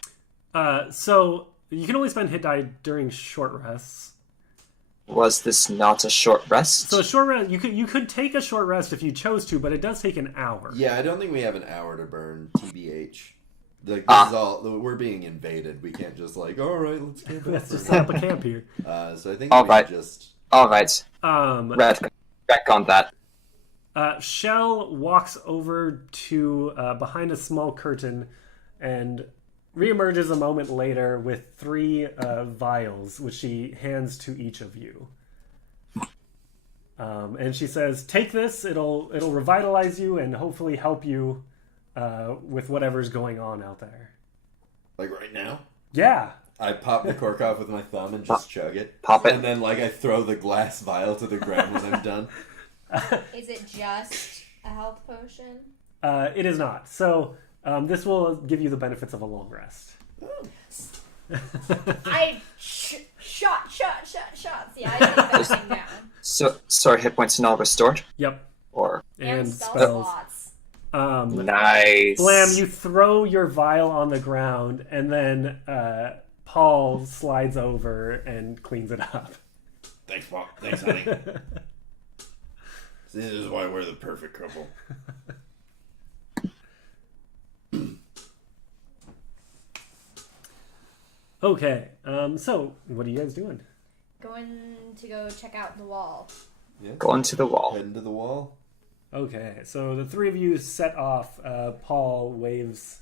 So you can only spend hit die during short rests. Was this not a short rest? So a short rest, you could take a short rest if you chose to, but it does take an hour. Yeah, I don't think we have an hour to burn, TBH. This is all, we're being invaded. We can't just all right, let's go back Let's for just a set up a camp here. So I think All we right. just... Alright, Red. back on that. Shell walks over to behind a small curtain and reemerges a moment later with 3 vials, which she hands to each of you. And she says, "Take this. It'll revitalize you and hopefully help you with whatever's going on out there." right now? Yeah. I pop the cork off with my thumb and just chug it. Pop it. And then I throw the glass vial to the ground when I'm done. Is it just a health potion? It is not. So this will give you the benefits of a long rest. I shot. See, I did that thing down. So our hit points are now restored? Yep. Or And spell spells. slots. nice. Blam, you throw your vial on the ground, and then Paul slides over and cleans it up. Thanks, Paul. Thanks, honey. This is why we're the perfect couple. Okay, so what are you guys doing? Going to go check out the wall. Yeah. Going to the wall. Heading to the wall. Okay, so the three of you set off. Paul waves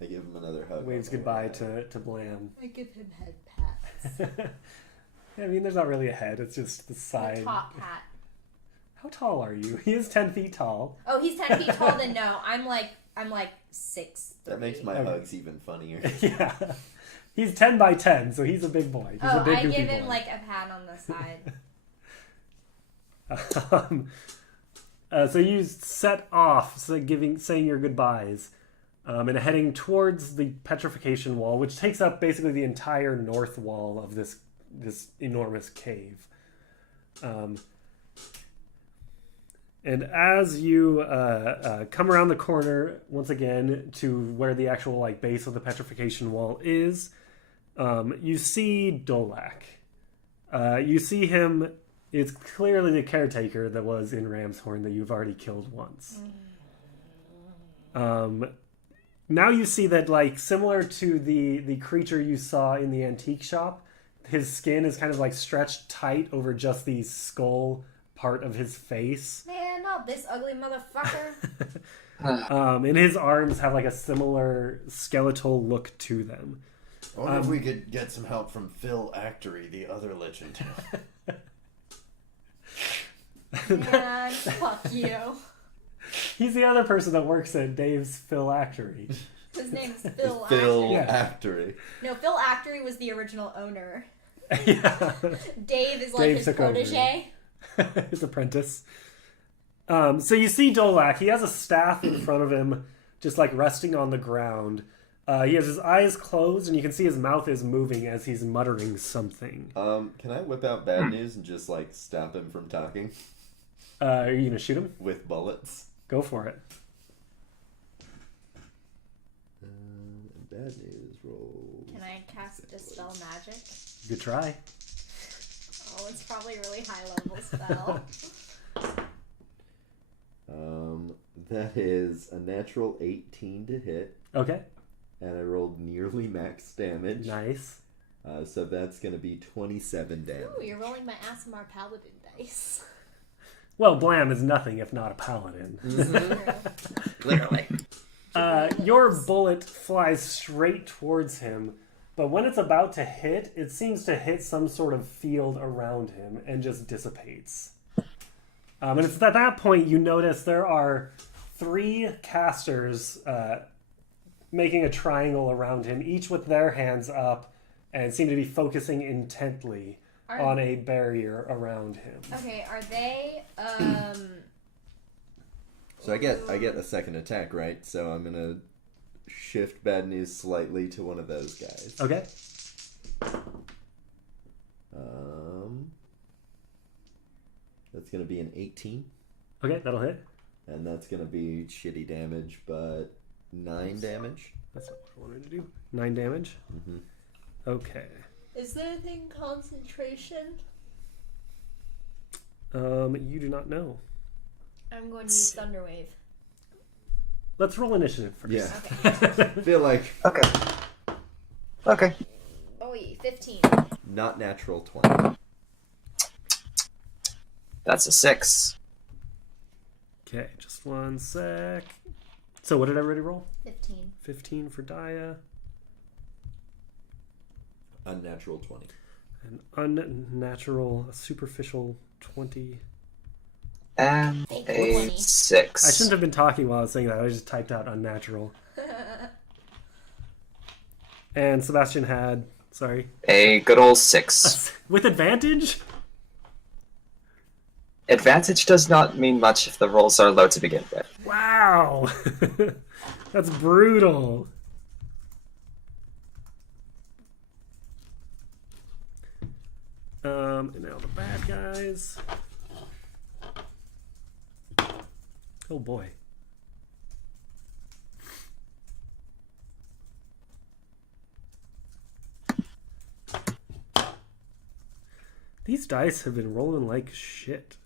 I give him another hug. waves goodbye to Blam. I give him head pats. I mean, there's not really a head; it's just the side. A top hat. How tall are you? He is 10 feet tall. Oh, he's 10 feet tall. Then no, I'm like 6'3". That makes my hugs even funnier. Yeah, he's 10 by 10, so he's a big boy. He's a big I goofy give him boy. like a pat on the side. So you set off, saying your goodbyes, and heading towards the petrification wall, which takes up basically the entire north wall of this enormous cave. And as you come around the corner once again to where the actual base of the petrification wall is, you see Dolak. You see him. It's clearly the caretaker that was in Ramshorn that you've already killed once. Now you see that, similar to the creature you saw in the antique shop, his skin is kind of stretched tight over just the skull part of his face. Man, not this ugly motherfucker. And his arms have a similar skeletal look to them. I wonder if we could get some help from Phil Actory, the other legend. Man, fuck you. He's the other person that works at Dave's Phylactery. His name's Phil Phil Actory. Actory. No, Phil Actory was the original owner. Yeah. Dave is Dave his took over. protege. His apprentice. So you see Dolak. He has a staff in front of him, just resting on the ground. He has his eyes closed, and you can see his mouth is moving as he's muttering something. Can I whip out bad news and just stop him from talking Are you gonna shoot him? with bullets? Go for it. Bad news roll. Can I cast Dispel Magic? Good try. Oh, it's probably a really high level spell. That is a natural 18 to hit, Okay. and I rolled nearly max damage. Nice. So that's going to be 27 damage. Ooh, you're rolling my Asimar Paladin dice. Well, Blam is nothing if not a paladin. Literally. Your bullet flies straight towards him, but when it's about to hit, it seems to hit some sort of field around him and just dissipates. And it's at that point you notice there are 3 casters making a triangle around him, each with their hands up, and seem to be focusing intently on a barrier around him. Okay, are they, So I get a second attack, right? So I'm going to shift bad news slightly to one of those guys. Okay. That's going to be an 18. Okay, that'll hit. And that's going to be shitty damage, but 9 damage. That's not what I wanted to do. 9 damage? Mm-hmm. Okay. Is there a thing concentration? You do not know. I'm going to use Thunderwave. Let's roll initiative first. Yeah. Okay. I feel like Okay. Oh, 15. not natural 20. That's a 6. Okay, just one sec. So what did everybody roll? 15. 15 for Daya. Unnatural 20. An unnatural, a superficial 20. And Take a 20. 6. I shouldn't have been talking while I was saying that. I just typed out unnatural. And Sebastian had, sorry, A good old 6. with advantage? Advantage does not mean much if the rolls are low to begin with. Wow! That's brutal. And now the bad guys. Oh boy. These dice have been rolling like shit.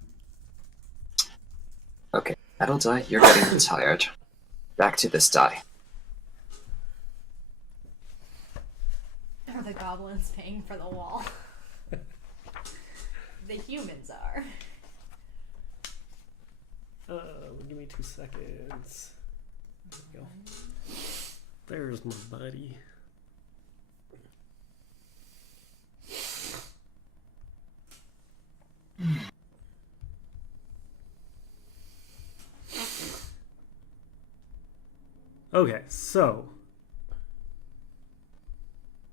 Okay, that'll die. You're getting tired. Back to this die. Are the goblins paying for the wall? The humans are. Give me 2 seconds. There we go. There's my buddy. Okay, so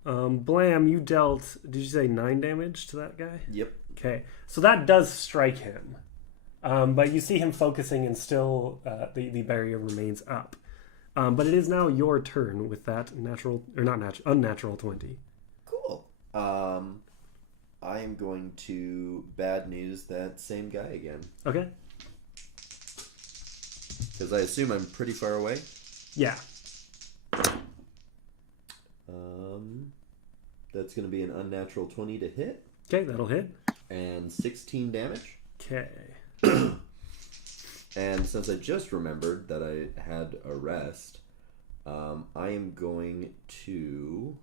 Blam, you dealt, did you say 9 damage to that guy? Yep. Okay, so that does strike him. But you see him focusing and still the barrier remains up. But it is now your turn with that unnatural 20. Cool. I am going to bad news that same guy again. Okay. Because I assume I'm pretty far away. Yeah. That's going to be an unnatural 20 to hit. Okay, that'll hit. And 16 damage. Okay. And since I just remembered that I had a rest, I am going to...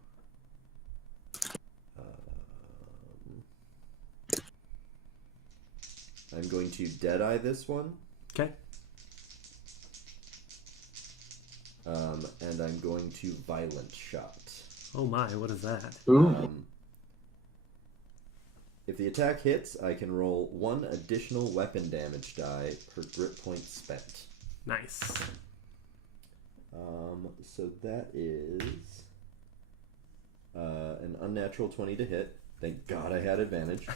I'm going to Deadeye this one. Okay. And I'm going to Violent Shot. Oh my, what is that? Ooh. If the attack hits, I can roll 1 additional weapon damage die per grit point spent. Nice. So that is an unnatural 20 to hit. Thank God I had advantage.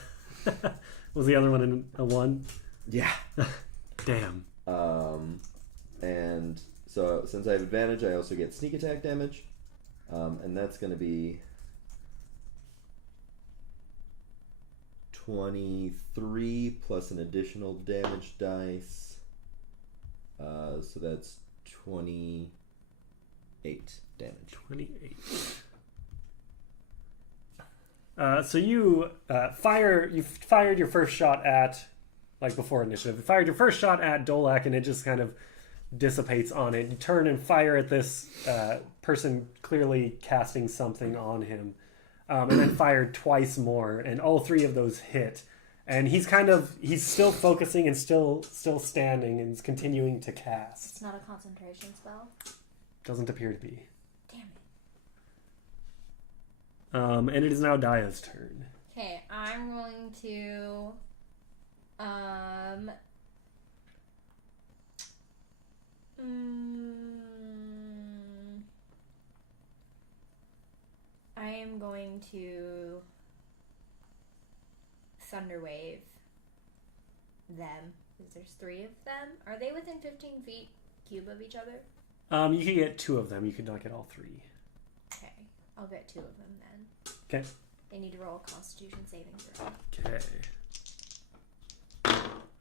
Was the other one a 1? Yeah. Damn. And so since I have advantage, I also get sneak attack damage. And that's going to be 23 plus an additional damage dice. So that's 28 damage. 28. So you fired your first shot at, like before initiative, you fired your first shot at Dolak and it just kind of dissipates on it. You turn and fire at this person clearly casting something on him. And then fired twice more, and all 3 of those hit. And he's still focusing and still standing and is continuing to cast. It's not a concentration spell? Doesn't appear to be. Damn it. And it is now Daya's turn. Okay, I'm going to I am going to Thunderwave them. Because there's 3 of them. Are they within 15 feet cube of each other? You can get 2 of them. You could not get all 3. Okay, I'll get 2 of them then. Okay. They need to roll a Constitution saving throw. Okay.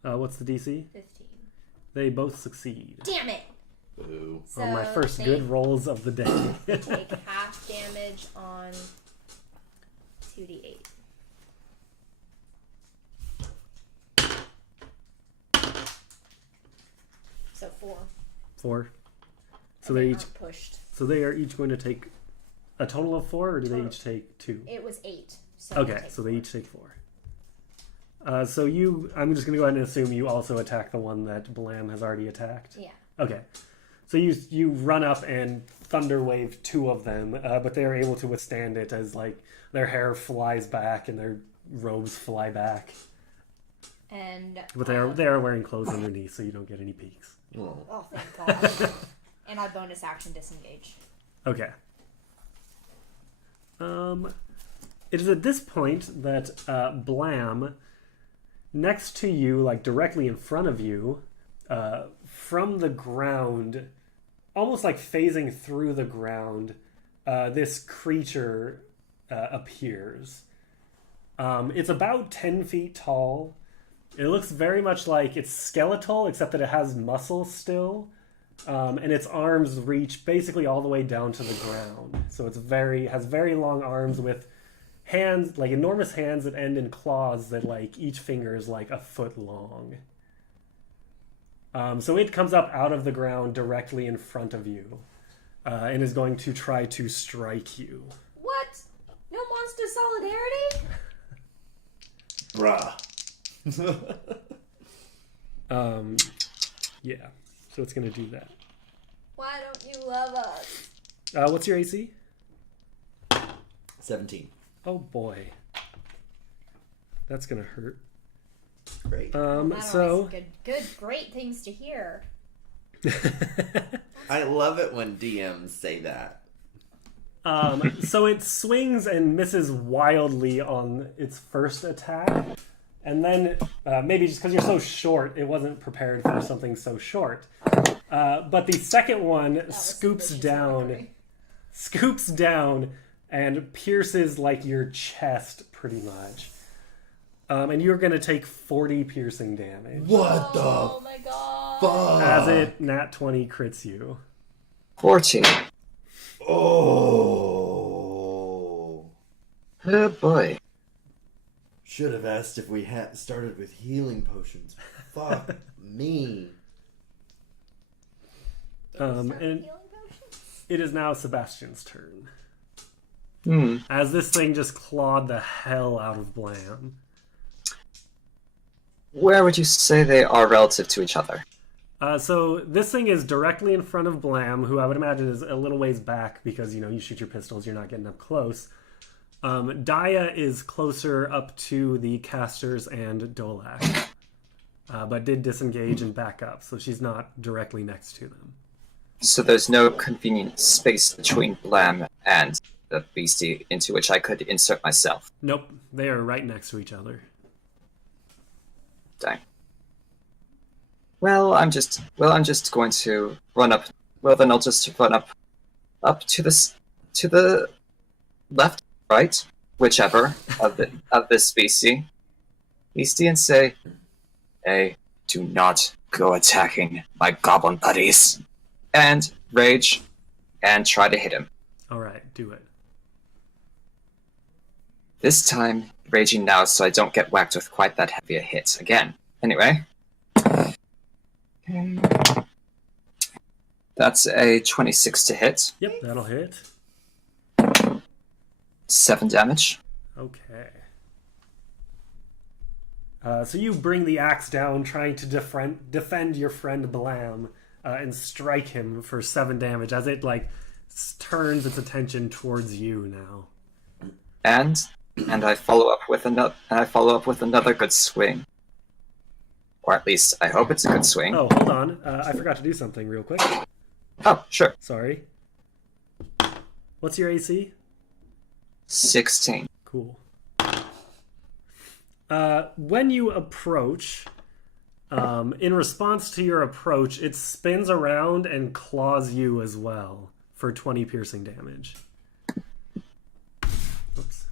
What's the DC? 15. They both succeed. Damn it! Boo. So On my first they good rolls of the day. take half damage on 2d8. So 4. 4. So And they they each. aren't pushed. So they are each going to take a total of 4, or do they Total. each take 2? It was 8. So Okay, so they each take 4. So I'm just going to go ahead and assume you also attack the one that Blam has already attacked. Yeah. Okay. So you run up and thunder wave 2 of them, but they're able to withstand it as like their hair flies back and their robes fly back. And But they are wearing clothes underneath, so you don't get any peeks. oh, thank God. And I bonus action disengage. Okay. It is at this point that Blam, next to you, like directly in front of you, from the ground, almost like phasing through the ground, this creature appears. It's about 10 feet tall. It looks very much like it's skeletal, except that it has muscle still. And its arms reach basically all the way down to the ground. So it's has very long arms with hands, like enormous hands that end in claws that like each finger is like a foot long. So it comes up out of the ground directly in front of you and is going to try to strike you. What? No monster solidarity? Bruh. Yeah. So it's going to do that. Why don't you love us? What's your AC? 17. Oh boy. That's going to hurt. Great. So great things to hear. I love it when DMs say that. So it swings and misses wildly on its first attack. And then, maybe just because you're so short, it wasn't prepared for something so short. But the second one scoops down and pierces like your chest, pretty much. And you're going to take 40 piercing damage. What Oh my god. fuck? As it nat 20 crits you. 14. Oh. Oh boy. Should have asked if we had started with healing potions. Fuck me. And Healing potions? it is now Sebastian's turn. Hmm. As this thing just clawed the hell out of Blam. Where would you say they are relative to each other? So this thing is directly in front of Blam, who I would imagine is a little ways back because, you know, you shoot your pistols, you're not getting up close. Daya is closer up to the casters and Dolak, but did disengage and back up, so she's not directly next to them. So there's no convenient space between Blam and the beastie into which I could insert myself. Nope, they are right next to each other. Dang. Well, I'm just going to run up. Well, then I'll just run up to the left, right, whichever of this beastie, and say, "Hey, do not go attacking my goblin buddies," and rage, and try to hit him. All right, do it. This time, raging now so I don't get whacked with quite that heavy a hit again. Anyway. Okay. That's a 26 to hit. Yep, that'll hit. 7 damage. Okay. So you bring the axe down, trying to defend your friend Blam, and strike him for 7 damage as it like turns its attention towards you now. And I follow up with another good swing. Or at least I hope it's a good swing. Oh, hold on. I forgot to do something real quick. Oh, sure. Sorry. What's your AC? 16. Cool. When you approach, in response to your approach, it spins around and claws you as well for 20 piercing damage. Oops.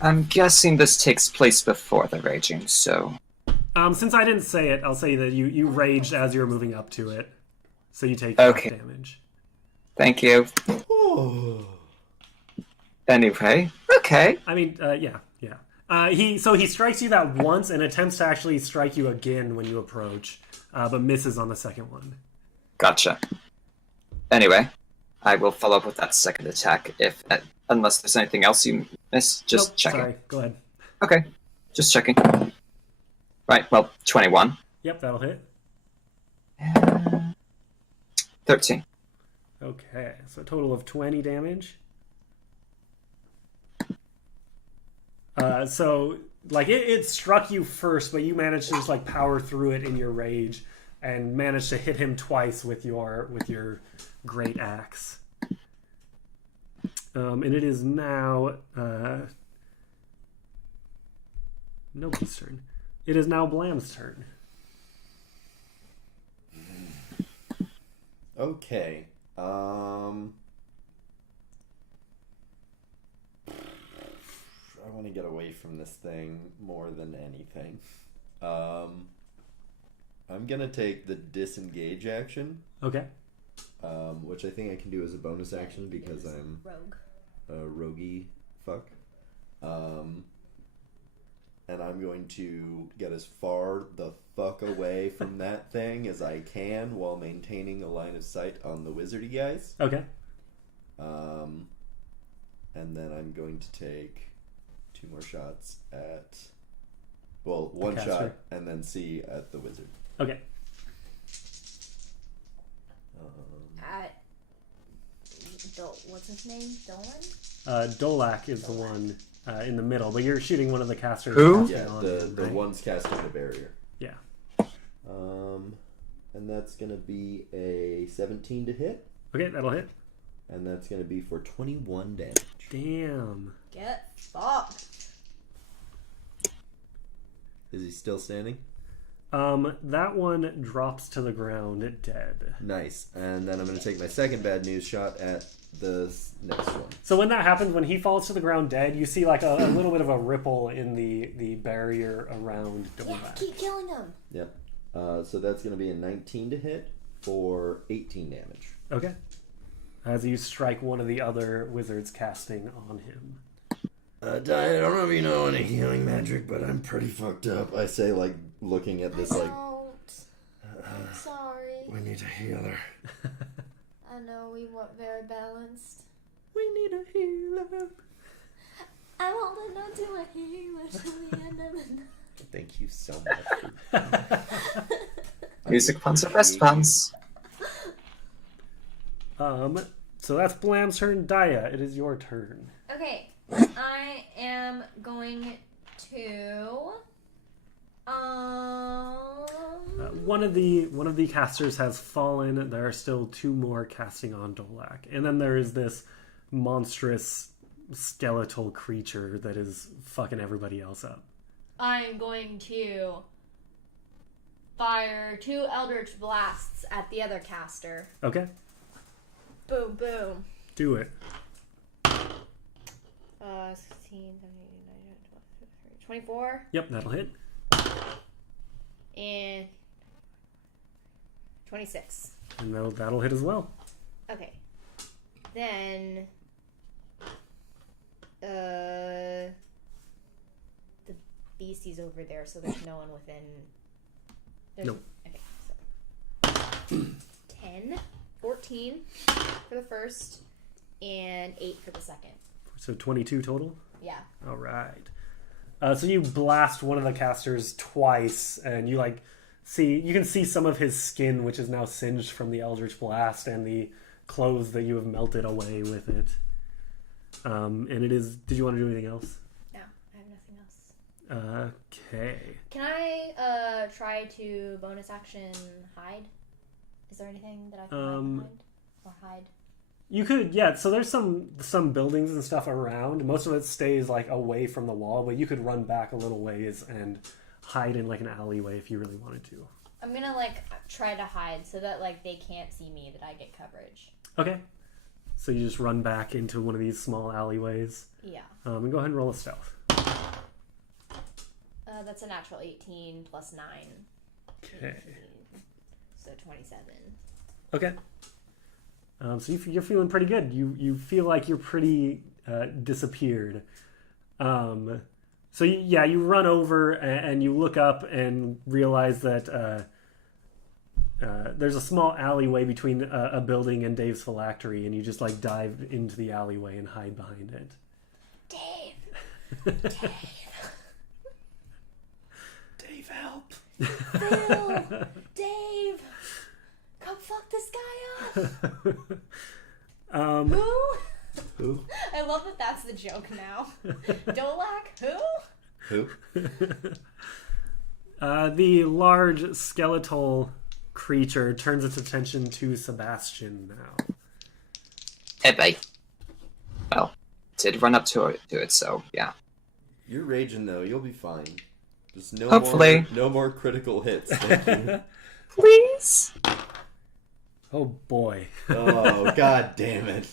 I'm guessing this takes place before the raging, so... Since I didn't say it, I'll say that you raged as you were moving up to it. So you take Okay. half damage. Thank you. Oh. Anyway, okay. I mean, yeah. He strikes you that once and attempts to actually strike you again when you approach, but misses on the second one. Gotcha. Anyway, I will follow up with that second attack unless there's anything else you miss. Just Nope, checking. Sorry, go ahead. Okay, just checking. Right, well, 21. Yep, that'll hit. 13. Okay, so a total of 20 damage. So, like, it struck you first, but you managed to just, like, power through it in your rage and managed to hit him twice with your great axe. And it is now... nobody's turn. it is now Blam's turn. Okay. I want to get away from this thing more than anything. I'm gonna take the disengage action, Okay. which I think I can do as a bonus action because I'm rogue. a roguey fuck. And I'm going to get as far the fuck away from that thing as I can while maintaining a line of sight on the wizardy guys. Okay. And then I'm going to take 2 more shots at... Well, 1 caster. shot and then see at the wizard. Okay. At what's his name? Dolan? Dolak is the one in the middle, but you're shooting one of the casters. Who? casting Yeah, on the him, right? one's casting the barrier. Yeah. And that's going to be a 17 to hit. Okay, that'll hit. And that's going to be for 21 damage. Damn. Get fucked. Is he still standing? That one drops to the ground dead. Nice. And then I'm going to take my second bad news shot at the next one. So when that happens, when he falls to the ground dead, you see like a little bit of a ripple in the barrier around Yeah, Dolak. keep killing him. Yep. So that's going to be a 19 to hit for 18 damage. Okay. As you strike one of the other wizards casting on him. Di, I don't know if you know any healing magic, but I'm pretty fucked up. I say, like, looking at this, I like... don't. I'm sorry. We need a healer. I know we weren't very balanced. We need a healer. I wanted not to a healer till the end of the night. Thank you so much. Music puns are best puns. So that's Blam's turn. Daya, it is your turn. Okay, I am going to One of the casters has fallen. There are still 2 more casting on Dolak, and then there is this monstrous skeletal creature that is fucking everybody else up. I'm going to fire 2 Eldritch Blasts at the other caster. Okay, Boom, boom. do it. 16, 24, Yep, that'll hit. and 26. And that'll hit as well. Okay. Then, the beastie's over there, so there's no one within. Nope. Okay, so 10, 14 for the first, and 8 for the second. So 22 total? Yeah. All right. So you blast one of the casters twice, and you can see some of his skin, which is now singed from the Eldritch Blast, and the clothes that you have melted away with it. And it is... Did you want to do anything else? No, I have nothing else. Okay. Can I try to bonus action hide? Is there anything that I can hide behind? Or hide? You could, yeah. So there's some buildings and stuff around. Most of it stays like away from the wall, but you could run back a little ways and hide in like an alleyway if you really wanted to. I'm gonna try to hide so that they can't see me, that I get coverage. Okay. So you just run back into one of these small alleyways. Yeah. And go ahead and roll a stealth. That's a natural 18 plus 9. Okay. 18, so 27. Okay. So you're feeling pretty good. You feel like you're pretty disappeared. So you run over and you look up and realize that there's a small alleyway between a building and Dave's phylactery, and you just dive into the alleyway and hide behind it. Dave! Dave, help! Phil! Dave! Come fuck this guy up! Who? I love that that's the joke now. Dolak? Who? The large skeletal creature turns its attention to Sebastian now. Hey, babe. Well, did run up to it, so yeah. You're raging, though. You'll be fine. Just no Hopefully. no more critical hits. Thank you. Please. Oh boy. Oh, god damn it.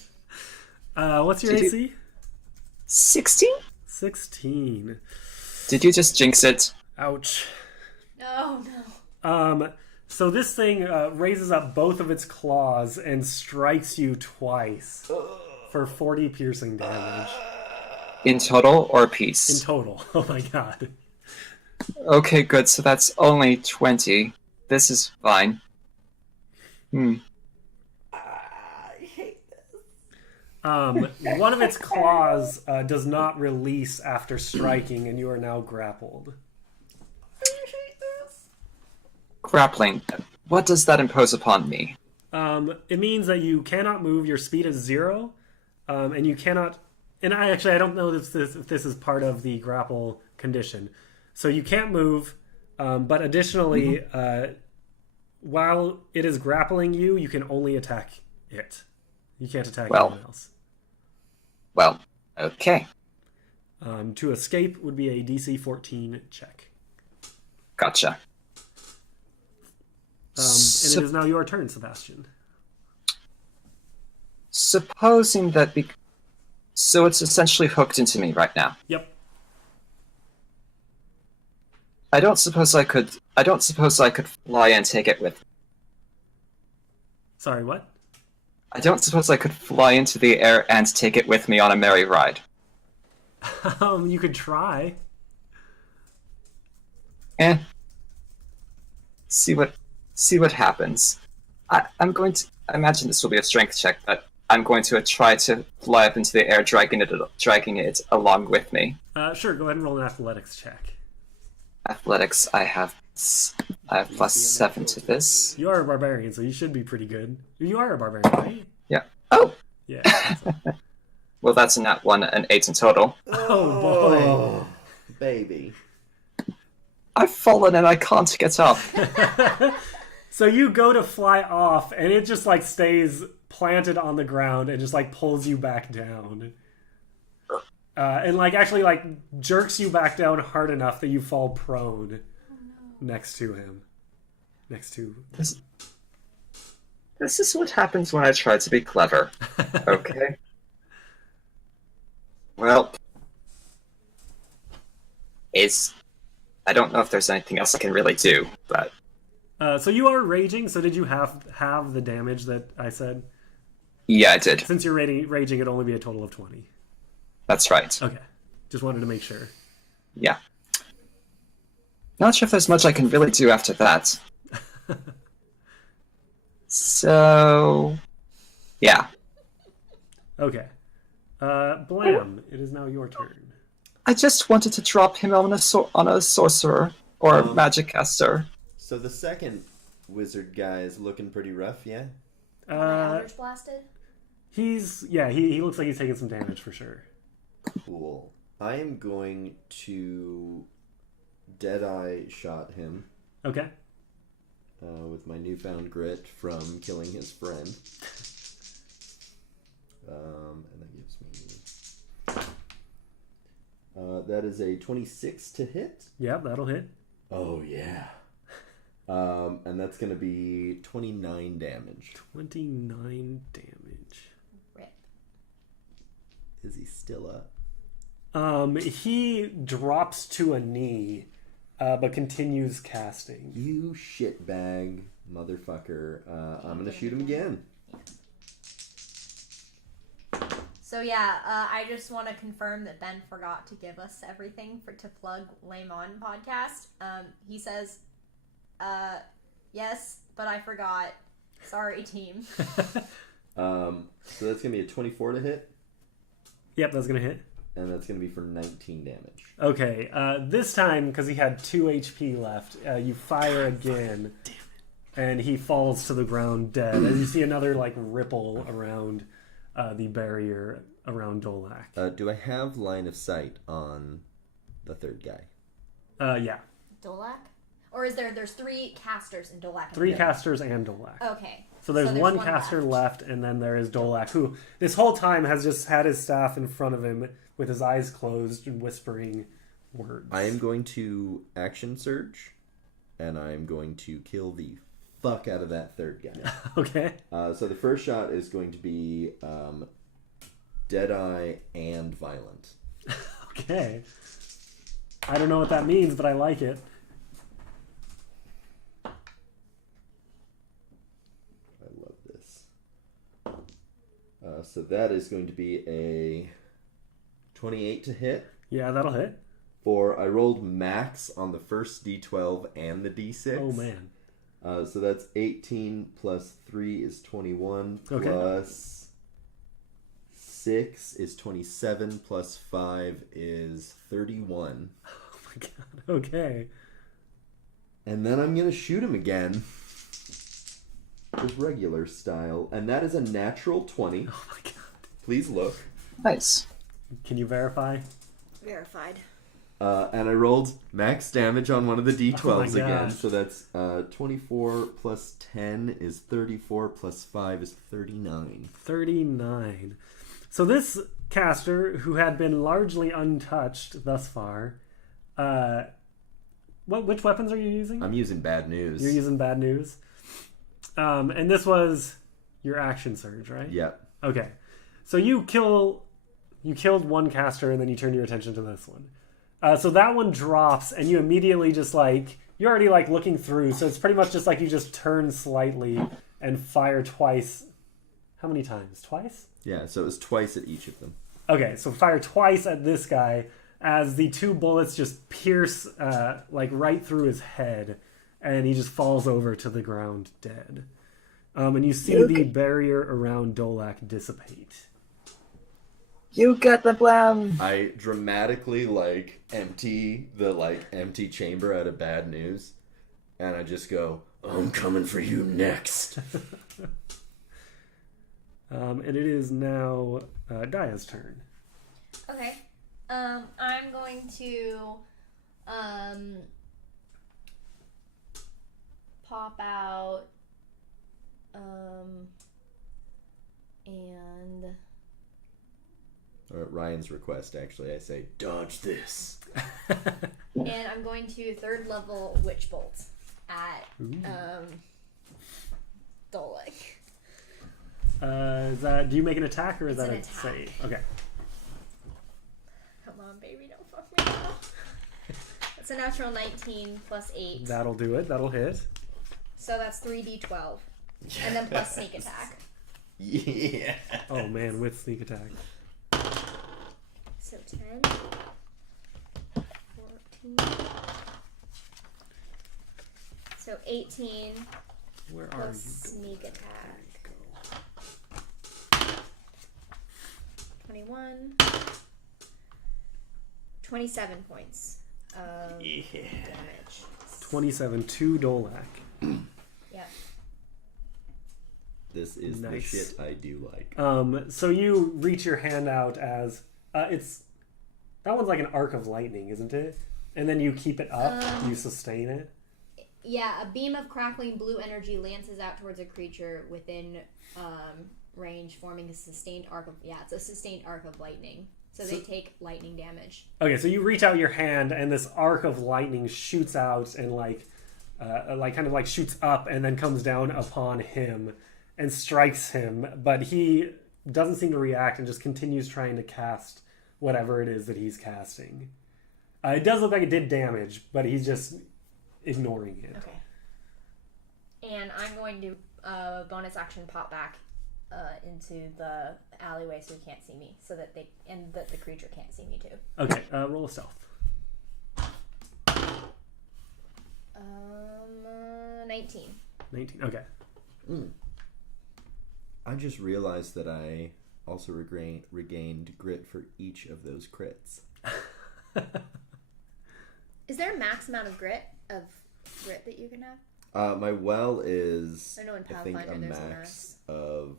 What's your Did you- AC? 16? 16. Did you just jinx it? Ouch. Oh no. So this thing raises up both of its claws and strikes you twice for 40 piercing damage In total or a in piece? total. Oh my god. Okay, good. So that's only 20. This is fine. I hate this. One of its claws does not release after striking, and you are now grappled. I hate this. Grappling. What does that impose upon me? It means that you cannot move. Your speed is 0, and you cannot. And I don't know if this is part of the grapple condition. So you can't move, but additionally, while it is grappling you, you can only attack it. You can't attack anyone else. Well, okay. To escape would be a DC 14 check. Gotcha. And it is now your turn, Sebastian. Supposing that... So it's essentially hooked into me right now. Yep. I don't suppose I could fly and take it with... Sorry, what? I don't suppose I could fly into the air and take it with me on a merry ride. You could try. See what happens. I'm going to... I imagine this will be a strength check, but I'm going to try to fly up into the air, dragging it along with me. Sure, go ahead and roll an athletics check. Athletics, I have +7 to this. You are a barbarian, so you should be pretty good. You are a barbarian, right? Yeah. Oh! Yeah. Well, that's a nat 1 and 8 in total. Oh, boy. Oh, baby. I've fallen and I can't get up. So you go to fly off, and it just, stays planted on the ground and just, pulls you back down. And, actually, jerks you back down hard enough that you fall prone next to him. This is what happens when I try to be clever. Okay. Well, I don't know if there's anything else I can really do, but... So you are raging, so did you have the damage that I said? Yeah, I did. Since you're raging, it'd only be a total of 20. That's right. Okay. Just wanted to make sure. Yeah. Not sure if there's much I can really do after that. So... yeah. Okay. Blam, it is now your turn. I just wanted to drop him on a sorcerer or magic caster. So the second wizard guy is looking pretty rough, yeah? Eldritch blasted? He looks like he's taking some damage for sure. Cool. I am going to Deadeye shot him Okay. with my newfound grit from killing his friend. And that gives me... that is a 26 to hit. Yeah, that'll hit. Oh, yeah. And that's going to be 29 damage. 29 damage. Rip. Is he still up? He drops to a knee, but continues casting. You shitbag motherfucker. I'm going to shoot him again. So yeah, I just want to confirm that Ben forgot to give us everything to plug Lame On podcast. He says, yes, but I forgot. Sorry, team. So that's going to be a 24 to hit. Yep, that's going to hit. And that's going to be for 19 damage. Okay, this time, because he had 2 HP left, you fire again, and he falls to the ground dead. As you see another, ripple around the barrier around Dolak. Do I have line of sight on the third guy? Yeah. Dolak? Or is there's 3 casters in Dolak? 3 casters and Dolak. Okay. So there's one caster left, and then there is Dolak, who this whole time has just had his staff in front of him with his eyes closed and whispering words. I am going to action surge, and I am going to kill the fuck out of that third guy. Okay. So the first shot is going to be Deadeye and Violent. Okay. I don't know what that means, but I like it. I love this. So that is going to be a 28 to hit. Yeah, that'll hit. I rolled max on the first D12 and the D6. Oh, man. So that's 18 plus 3 is 21 Okay. plus 6 is 27 plus 5 is 31. Oh, my God. Okay. And then I'm going to shoot him again. Just regular style. And that is a natural 20. Oh, my God. Please look. Nice. Can you verify? Verified. And I rolled max damage on one of the D12s Oh my again. gosh. So that's 24 plus 10 is 34 plus 5 is 39. 39. So this caster, who had been largely untouched thus far, which weapons are you using? I'm using bad news. You're using bad news. And this was your action surge, right? Yep. Okay. So you killed one caster, and then you turn your attention to this one. So that one drops, and you immediately just you're already looking through. So it's pretty much just you just turn slightly and fire twice. How many times? Twice? Yeah, so it was twice at each of them. Okay, so fire twice at this guy as the two bullets just pierce right through his head, and he just falls over to the ground dead. And you see the barrier around Dolak dissipate. You get the blam! I dramatically empty the empty chamber out of bad news, and I just go, I'm coming for you next. And it is now Daya's turn. Okay. I'm going to pop out and Or at Ryan's request, actually, I say, dodge this. and I'm going to 3rd level witch bolt at Dolak. Do you make an attack or is It's that an a attack. save? Okay. Come on, baby, don't fuck me up. It's a natural 19 plus 8. That'll do it. That'll hit. So that's 3d12. And then plus sneak attack. Yeah. Oh man, with sneak attack. So 10, 14. So 18 Where are plus you? sneak attack. 21. 27 points of damage. 27 to Dolak. Yep. This is the Nice. shit I do like. So you reach your hand out as that one's like an arc of lightning, isn't it? And then you keep it up. You sustain it. Yeah, a beam of crackling blue energy lances out towards a creature within range, forming a sustained arc of... Yeah, it's a sustained arc of lightning. So they take lightning damage. Okay, so you reach out your hand, and this arc of lightning shoots out and kind of shoots up and then comes down upon him and strikes him. But he doesn't seem to react and just continues trying to cast whatever it is that he's casting. It does look like it did damage, but he's just ignoring it. Okay. And I'm going to bonus action pop back into the alleyway so he can't see me, so that the creature can't see me too. Okay, roll a stealth. 19. 19. Okay. I just realized that I also regained grit for each of those crits. Is there a max amount of grit that you can have? My well is, I know in I think, Pathfinder a there's a max max. of...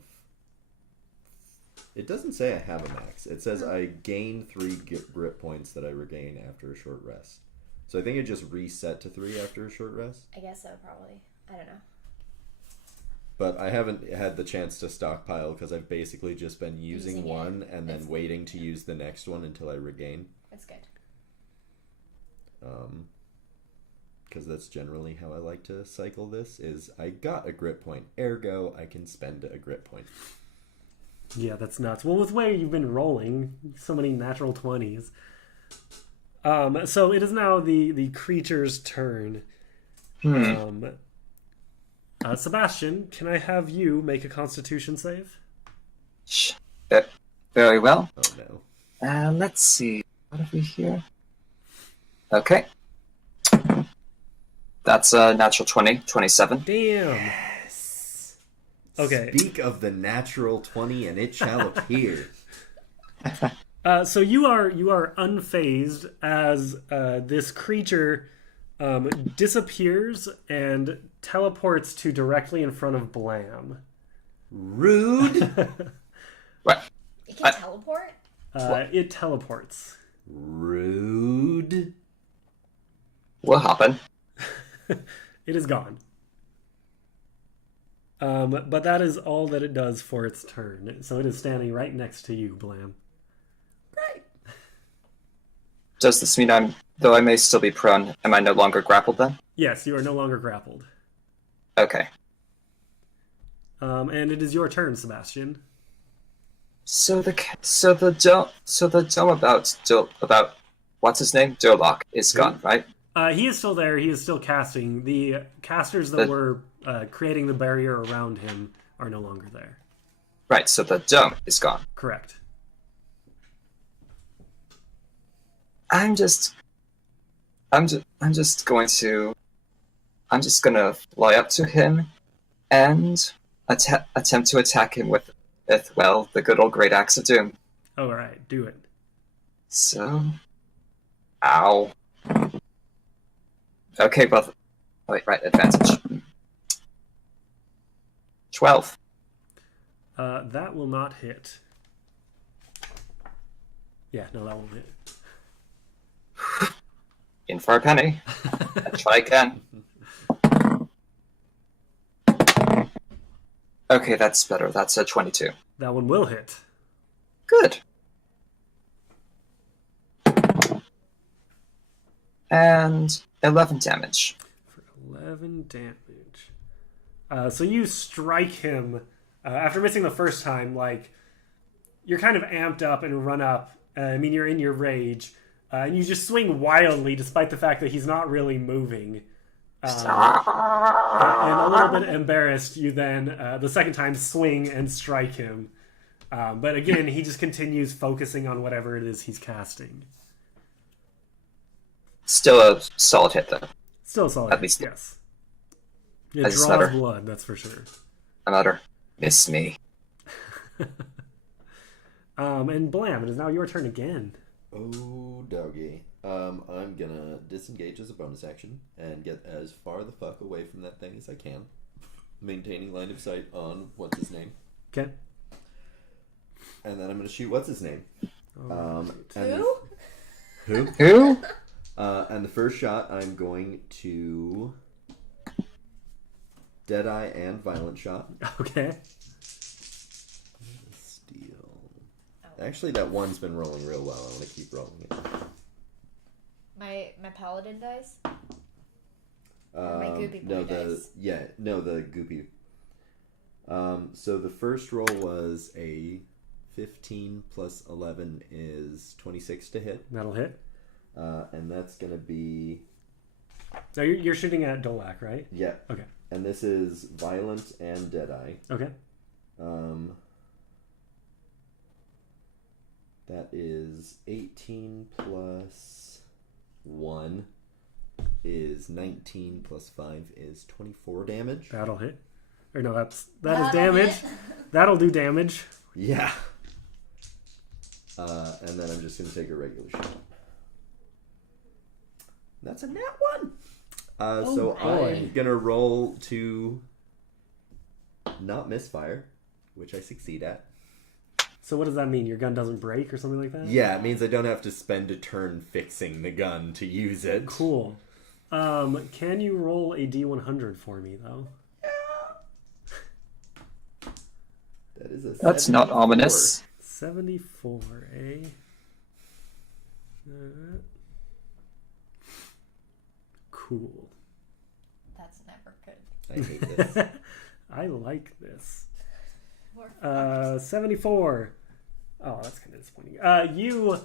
It doesn't say I have a max. It says I gain 3 grit points that I regain after a short rest. So I think it just reset to 3 after a short rest. I guess so, probably. I don't know. But I haven't had the chance to stockpile because I've basically just been using Using it. one and then That's- waiting to use the next one until I regain. That's good. because that's generally how I like to cycle this, is I got a grit point, ergo I can spend a grit point. Yeah, that's nuts. Well, with the way you've been rolling, so many natural 20s. So it is now the creature's turn. Sebastian, can I have you make a Constitution save? Very well. Oh no. Let's see. What have we here? Okay. That's a natural 20, 27. Damn. Yes. Okay. Speak of the natural 20 and it shall appear. So you are unfazed as this creature disappears and teleports to directly in front of Blam. Rude. What? It can teleport? It teleports. Rude. What happened? It is gone. But that is all that it does for its turn. So it is standing right next to you, Blam. Right. Does this mean though I may still be prone, am I no longer grappled then? Yes, you are no longer grappled. Okay. And it is your turn, Sebastian. So the dome about what's his name? Durlock is gone, right? He is still there. He is still casting. The casters that were creating the barrier around him are no longer there. Right, so the dome is gone. Correct. I'm just gonna fly up to him and attempt to attack him with the good old Great Axe of Doom. All right, do it. So, ow. Okay, well, wait, right, advantage. 12. That will not hit. Yeah, no, that won't hit. In for a penny. Let's try again. Okay, that's better. That's a 22. That one will hit. Good. And 11 damage. For 11 damage. So you strike him after missing the first time. Like, you're kind of amped up and run up. You're in your rage. And you just swing wildly, despite the fact that he's not really moving. And a little bit embarrassed, you then, the second time, swing and strike him. But again, he just continues focusing on whatever it is he's casting. Still a solid hit, though. Still a solid At least. yes. It draws blood, that's for sure. Another. Miss me. And Blam, it is now your turn again. Oh, doggy. I'm gonna disengage as a bonus action and get as far the fuck away from that thing as I can, maintaining line of sight on what's his name. Okay. And then I'm gonna shoot what's his name. Who? Who? And the first shot, I'm going to Deadeye and Violent Shot. Okay. Steal. Actually, that one's been rolling real well. I want to keep rolling it. My paladin dice? Or my goopy boy dice? The goopy. So the first roll was a 15 plus 11 is 26 to hit. That'll hit. And that's going to be... So you're shooting at Dolak, right? Yeah. Okay. And this is Violent and Deadeye. Okay. That is 18 plus 1 is 19 plus 5 is 24 damage. That'll hit. Or no, that is damage. That'll do damage. Yeah. And then I'm just going to take a regular shot. That's a nat 1. So boy. I'm going to roll to not misfire, which I succeed at. So what does that mean? Your gun doesn't break or something like that? Yeah, it means I don't have to spend a turn fixing the gun to use it. Cool. Can you roll a D100 for me, though? That is a That's 74. not ominous. 74, eh? Cool. That's never good. I hate this. I like this. We're fucked. 74. Oh, that's kind of disappointing. You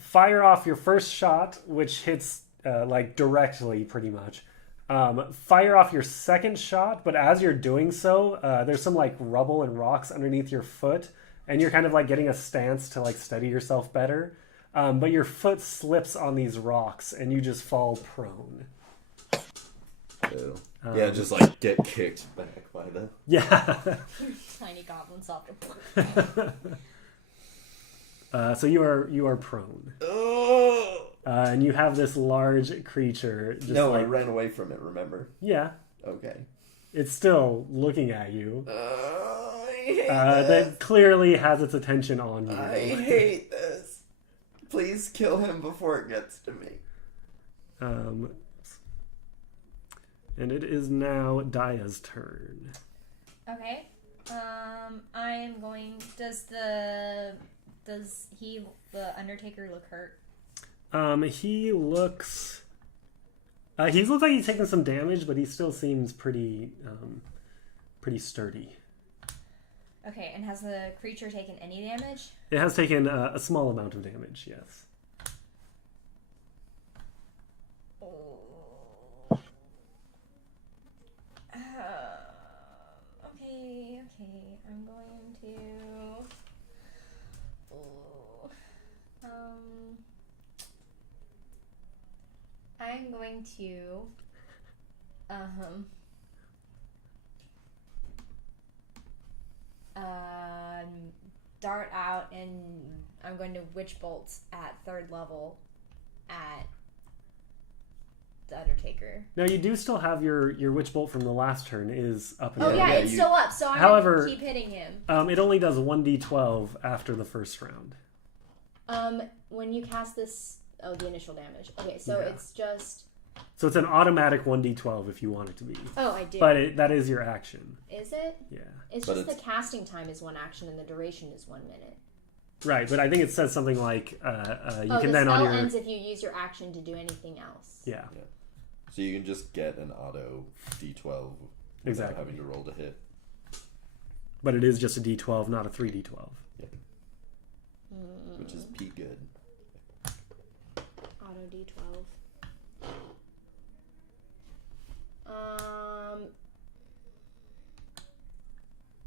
fire off your first shot, which hits like directly, pretty much. Fire off your second shot, but as you're doing so, there's some like rubble and rocks underneath your foot, and you're kind of like getting a stance to like steady yourself better. But your foot slips on these rocks, and you just fall prone. Ew. Yeah, just like get kicked back by the. Yeah. Tiny goblin soft. So you are prone, Oh! and you have this large creature. Just No, like, I ran away from it. Remember? yeah, Okay. it's still looking at you. I hate That this. clearly has its attention on you. I hate this. Please kill him before it gets to me. And it is now Daya's turn. Okay. I am going. Does the Undertaker look hurt? He looks. He looks like he's taken some damage, but he still seems pretty sturdy. Okay, and has the creature taken any damage? It has taken a small amount of damage. Yes. Okay. I'm going to. I'm going to. Dart out, and I'm going to witch bolts at 3rd level at the Undertaker. Now you do still have your witch bolt from the last turn is up. And Oh down. yeah, yeah, it's you- still up, so I'm However- gonna keep hitting him. It only does 1d12 after the first round. When you cast this, the initial damage. Okay, so Yeah. it's just. So it's an automatic 1d12 if you want it to be. Oh, I do. But that is your action. Is it? Yeah. It's But just it's- the casting time is 1 action and the duration is 1 minute. Right, but I think it says something like you The can then spell on your ends if you use your action to do anything else. yeah. So you can just get an auto D12 without Exactly. having to roll to hit. But it is just a d12, not a 3d12. Which is P good. Auto D12.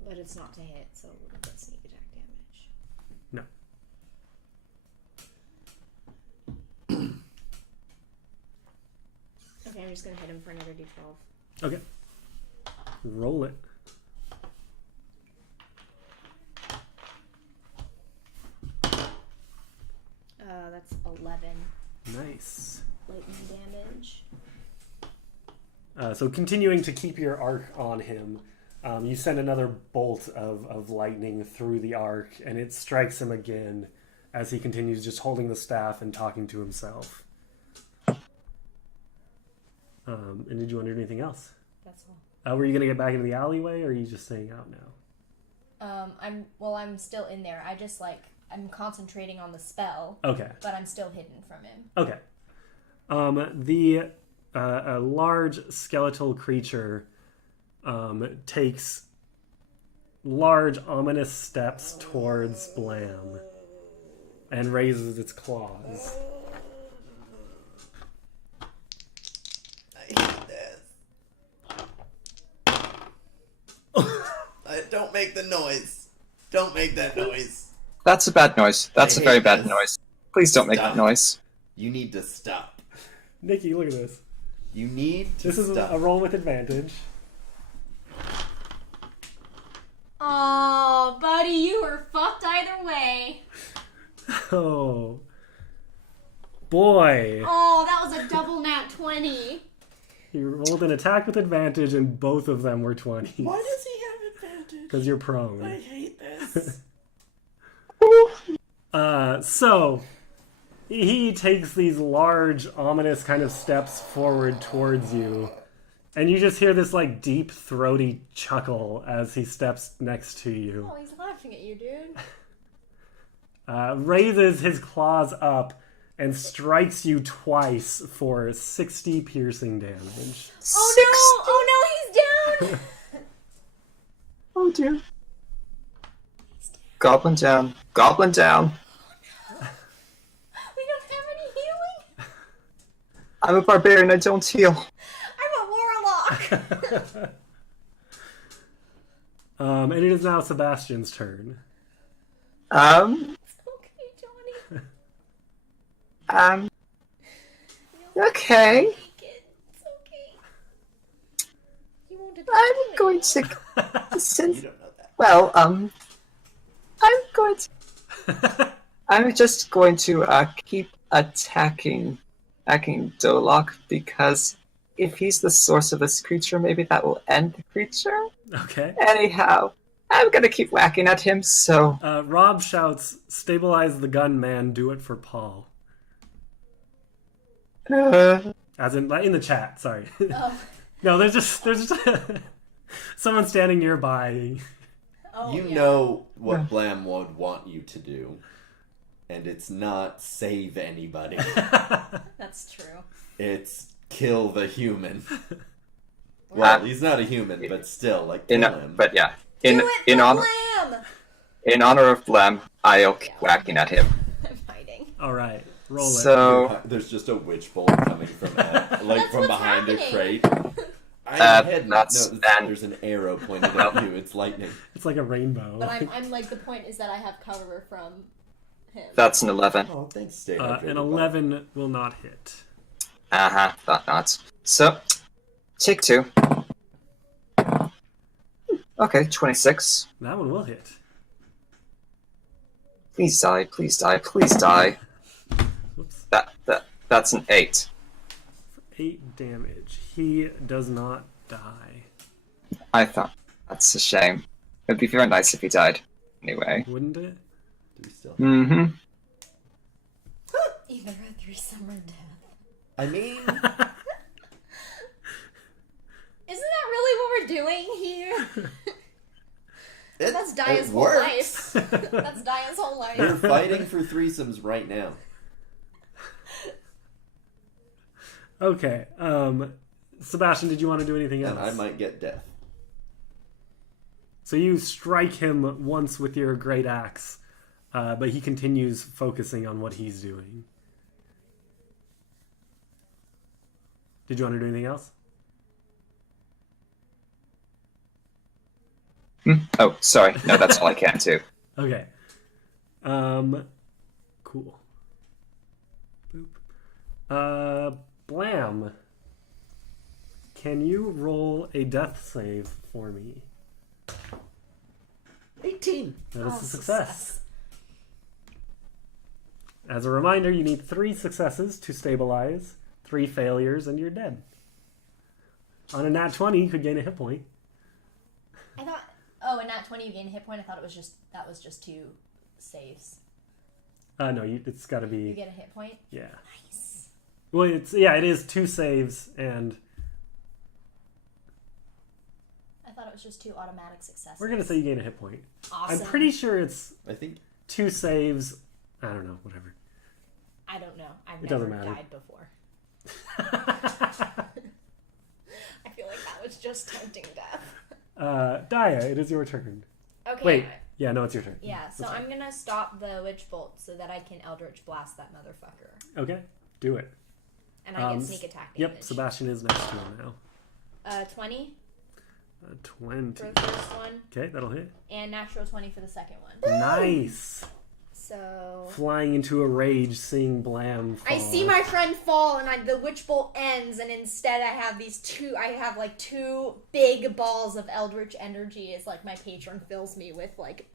But it's not to hit, so it wouldn't get sneak attack damage. No. Okay, I'm just gonna hit him for another D12. Okay. Roll it. That's 11 Nice. lightning damage. So continuing to keep your arc on him, you send another bolt of lightning through the arc, and it strikes him again as he continues just holding the staff and talking to himself. And did you want to do anything else? That's all. Were you going to get back into the alleyway, or are you just staying out now? I'm still in there. I'm concentrating on the spell, Okay. but I'm still hidden from him. Okay. A large skeletal creature takes large, ominous steps towards Blam and raises its claws. I hate this. Don't make the noise. Don't make that noise. That's a bad noise. That's I a very hate bad this. noise. Please don't make Stop. that noise. You need to stop. Nikki, look at this. You need to This is stop. a roll with advantage. Oh, buddy, you were fucked either way. Oh. Boy. Oh, that was a double nat 20. You rolled an attack with advantage, and both of them were 20s. Why does he have advantage? Because you're prone. I hate this. So he takes these large, ominous kind of steps forward towards you, and you just hear this like deep, throaty chuckle as he steps next to you. Oh, he's laughing at you, dude. Raises his claws up and strikes you twice for 60 piercing damage. Oh no! Oh no, he's down! Oh dear. Goblin down. Goblin down. We don't have any healing! I'm a barbarian, I don't heal. I'm a warlock! And it is now Sebastian's turn. It's okay, Johnny. Okay. Take it. It's okay. You won't attack I'm me. going to... Since... You don't know that. Well, I'm going to... I'm just going to keep attacking Dolok, because if he's the source of this creature, maybe that will end the creature. Okay. Anyhow, I'm gonna keep whacking at him, so... Rob shouts, "Stabilize the gun, man. Do it for Paul." As in the chat, sorry. Oh. No, there's just someone standing nearby. Oh, You yeah. know what Blam would want you to do, and it's not save anybody. That's true. It's kill the human. Well, he's not a human, but still, like, kill him. But yeah, Do it in for honor Lamb! in honor of Blam, I'll keep whacking at him. I'm hiding. All right, roll it. So There's just a witch bolt coming from like from what's behind happening. a crate. I'm hidden. that's- No, and- there's an arrow pointed at you. It's lightning. It's like a rainbow. But I'm like, the point is that I have cover from him. that's an 11. Oh, thanks, stay An 11 will not hit. Thought not. So, take 2. Okay, 26. That one will hit. Please die, please die, please die. Whoops. That's an 8. 8 damage. He does not die. I thought that's a shame. It'd be very nice if he died. Anyway. Wouldn't it? Do we still? Mm-hmm. Either a threesome or death. I mean, Isn't that really what we're doing here? That's Dia's it whole works. life. That's Dia's whole life. We're fighting for threesomes right now. Okay. Sebastian, did you want to do anything else? And I might get death. So you strike him once with your great axe, but he continues focusing on what he's doing. Did you want to do anything else? Oh, sorry. No, that's all I can do. Okay. Cool. Boop. Blam. Can you roll a death save for me? 18. That is a success. As a reminder, you need 3 successes to stabilize, 3 failures, and you're dead. On a nat 20, you could gain a hit point. I thought, oh, a nat 20 you gain a hit point. I thought it was just 2 saves. No, it's got to You be. get a hit point. Yeah. Nice. Well, it is 2 saves and. I thought it was just 2 automatic successes. We're gonna say you gain a hit point. Awesome. I'm pretty sure it's I think 2 saves. I don't know. Whatever. I don't know. I've It never doesn't matter. died before. I feel like that was just tempting death. Daya, it is your turn. Okay. Wait. Yeah, no, it's your turn. Yeah, so That's I'm gonna stop the witch bolt so that I can Eldritch Blast that motherfucker. Okay, do it. And I get sneak attack damage. Yep, Sebastian is next to him now. 20 20. for the first one, Okay, that'll hit. and natural 20 for the second one. Nice. So Flying into a rage, seeing Blam fall. I see my friend fall, and the witch bolt ends, and instead I have like 2 big balls of eldritch energy. It's like my patron fills me with like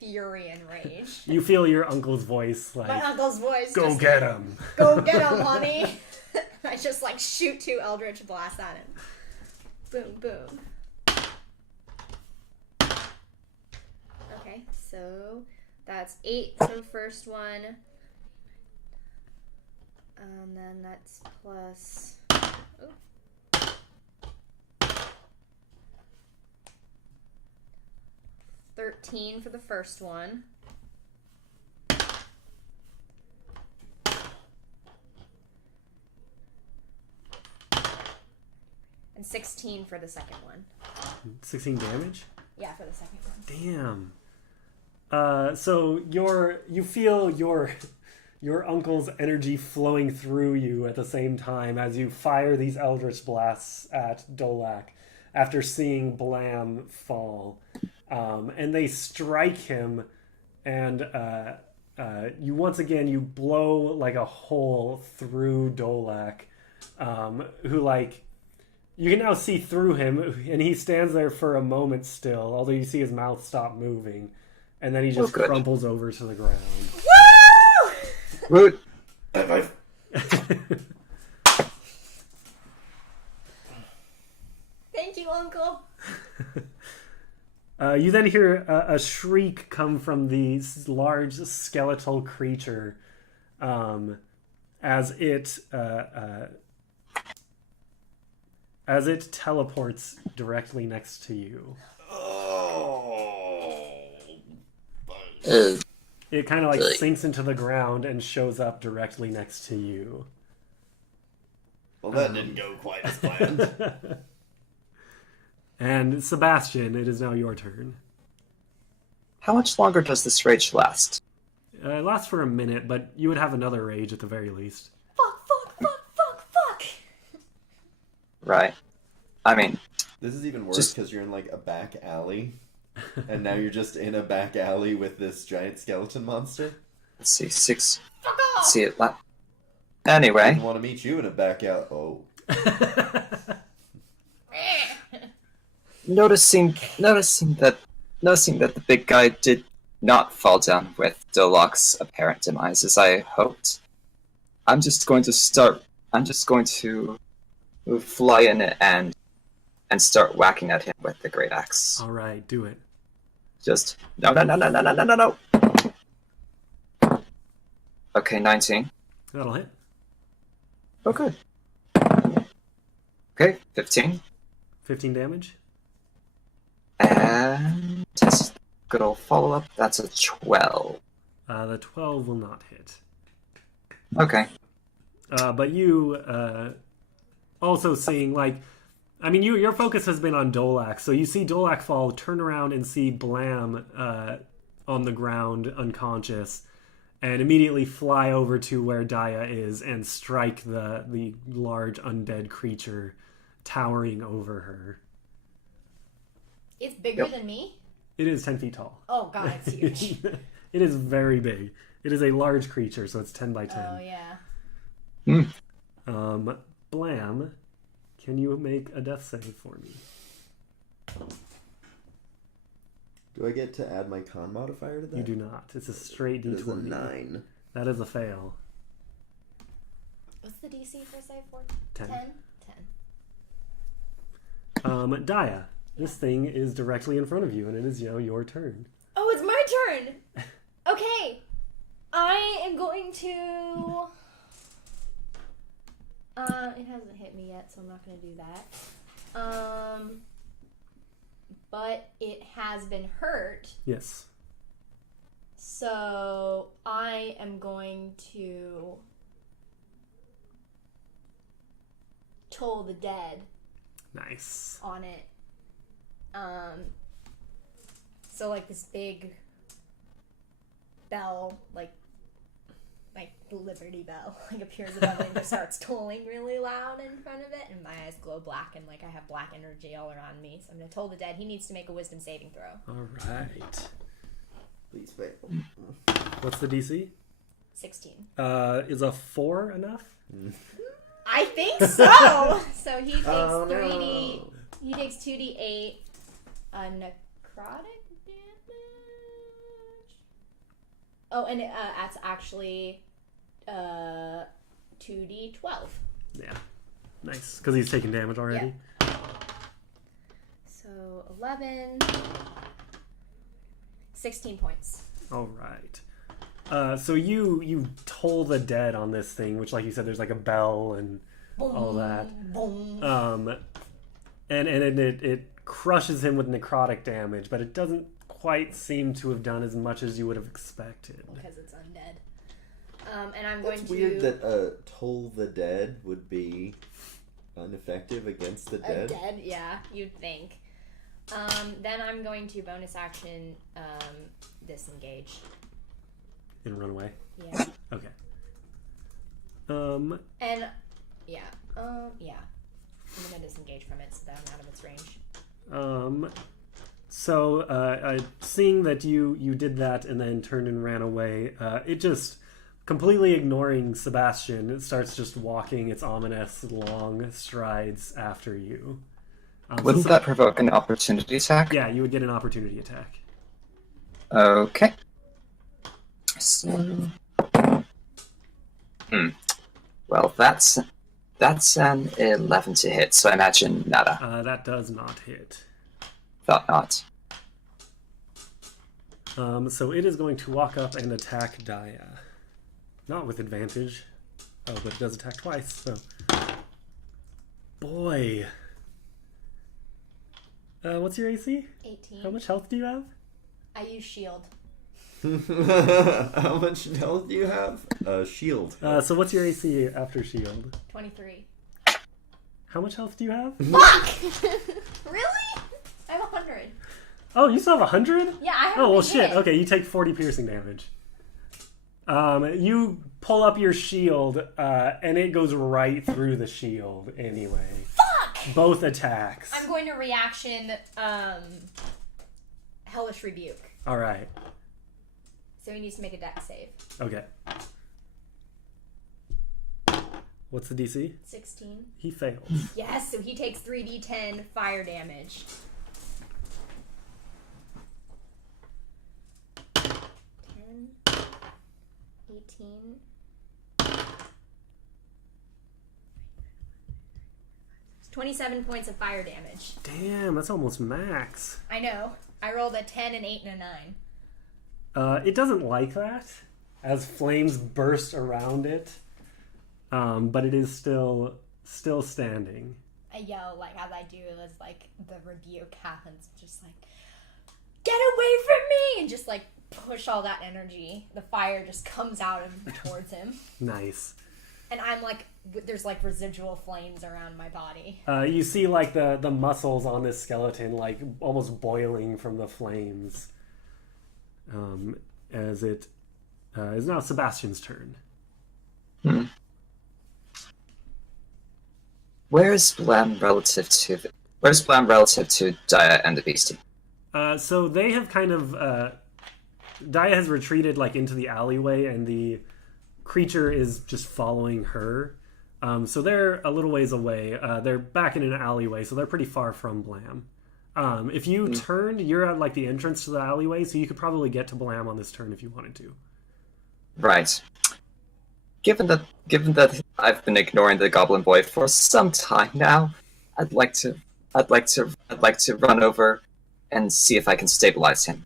fury and rage. You feel your uncle's voice, like, My uncle's voice. go just, get him. Go get him, honey. I just like shoot 2 eldritch blasts at him. Boom, boom. Okay, so that's 8 for the first one. And then that's plus. Oh. 13 for the first one. And 16 for the second one. 16 damage? Yeah, for the second one. Damn. So you feel your uncle's energy flowing through you at the same time as you fire these eldritch blasts at Dolak after seeing Blam fall. And they strike him, and you once again, you blow like a hole through Dolak, who like, you can now see through him, and he stands there for a moment still, although you see his mouth stop moving, and then he just crumples over to the ground. Woo! Root. Thank you, Uncle. You then hear a shriek come from the large skeletal creature as it teleports directly next to you. It kind of like sinks into the ground and shows up directly next to you. Well, that didn't go quite as planned. And Sebastian, it is now your turn. How much longer does this rage last? It lasts for a minute, but you would have another rage at the very least. Fuck. Right. I mean... This is even worse because you're in like a back alley. And now you're just in a back alley with this giant skeleton monster. Let's see, 6... Fuck off! Let's see it... I Anyway... want to meet you in a back alley. Oh. Noticing that the big guy did not fall down with Dolak's apparent demise as I hoped, I'm just going to fly in and start whacking at him with the great axe. All right, do it. Just no. Okay, 19. That'll hit. Oh, good. Okay, 15. 15 damage. And just good old follow-up. That's a 12. The 12 will not hit. Okay. But you also seeing, like, I mean, your focus has been on Dolak, so you see Dolak fall, turn around and see Blam on the ground, unconscious, and immediately fly over to where Daya is and strike the large undead creature towering over her. It's bigger than me? It is 10 feet tall. Oh, God, it's huge. It is very big. It is a large creature, so it's 10 by 10. Oh, yeah. Blam, can you make a death save for me? Do I get to add my con modifier to that? You do not. It's a straight D20. It is a 9. That is a fail. What's the DC for save for? 10. 10? Daya, this thing is directly in front of you, and it is your turn. Oh, it's my turn! Okay. I am going to... it hasn't hit me yet, so I'm not going to do that. But it has been hurt. Yes. So I am going to toll the dead. Nice. On it. So like this big bell, like the Liberty Bell, like appears above it and just starts tolling really loud in front of it, and my eyes glow black and like I have black energy all around me. So I'm gonna toll the dead. He needs to make a wisdom saving throw. All right. Please fail. What's the DC? 16. Is a 4 enough? I think so. So he takes Oh, 3D. no. He takes 2d8 necrotic damage. Oh, and that's actually 2d12. Yeah. Nice. Because he's taking damage already? Yeah. So 11. 16 points. All right. So you toll the dead on this thing, which, like you said, there's like a bell and Boom, all that. Boom. And it crushes him with necrotic damage, but it doesn't quite seem to have done as much as you would have expected. Because it's undead. And I'm going It's to... weird that Toll the Dead would be ineffective against the dead. Dead, yeah, you'd think. Then I'm going to bonus action disengage. And run away. Yeah. Okay. And yeah. I'm gonna disengage from it so that I'm out of its range. So seeing that you did that and then turned and ran away, it just completely ignoring Sebastian, it starts just walking its ominous long strides after you. Wouldn't that provoke an opportunity attack? Yeah, you would get an opportunity attack. Okay. So... Well, that's an 11 to hit, so I imagine nada. That does not hit. Thought not. So it is going to walk up and attack Daya. Not with advantage. Oh, but it does attack twice, so... Boy. What's your AC? 18. How much health do you have? I use shield. How much health do you have? Shield. So what's your AC after shield? 23. How much health do you have? Fuck! Really? I have 100. Oh, you still have 100? Yeah, I have. Oh, well, shit. Okay, you take 40 piercing damage. You pull up your shield, and it goes right through the shield anyway. Fuck! Both attacks. I'm going to reaction, Hellish Rebuke. Alright. So he needs to make a dex save. Okay. What's the DC? 16. He fails. Yes, so he takes 3d10 fire damage. 10, 18. 27 points of fire damage. Damn, that's almost max. I know. I rolled a 10, an 8, and a 9. It doesn't like that, as flames burst around it, but it is still standing. I yell, like, as I do, as, like, the rebuke happens, just like, get away from me! And just, like, push all that energy. The fire just comes out of towards him. Nice. And I'm, like, there's, like, residual flames around my body. You see, like, the muscles on this skeleton, like, almost boiling from the flames. As it is now Sebastian's turn. Where's Blam relative to Daya and the Beastie? So they have kind of Daya has retreated like into the alleyway, and the creature is just following her. So they're a little ways away. They're back in an alleyway, so they're pretty far from Blam. If you turned, you're at like the entrance to the alleyway, so you could probably get to Blam on this turn if you wanted to. Right. Given that I've been ignoring the Goblin Boy for some time now, I'd like to run over and see if I can stabilize him.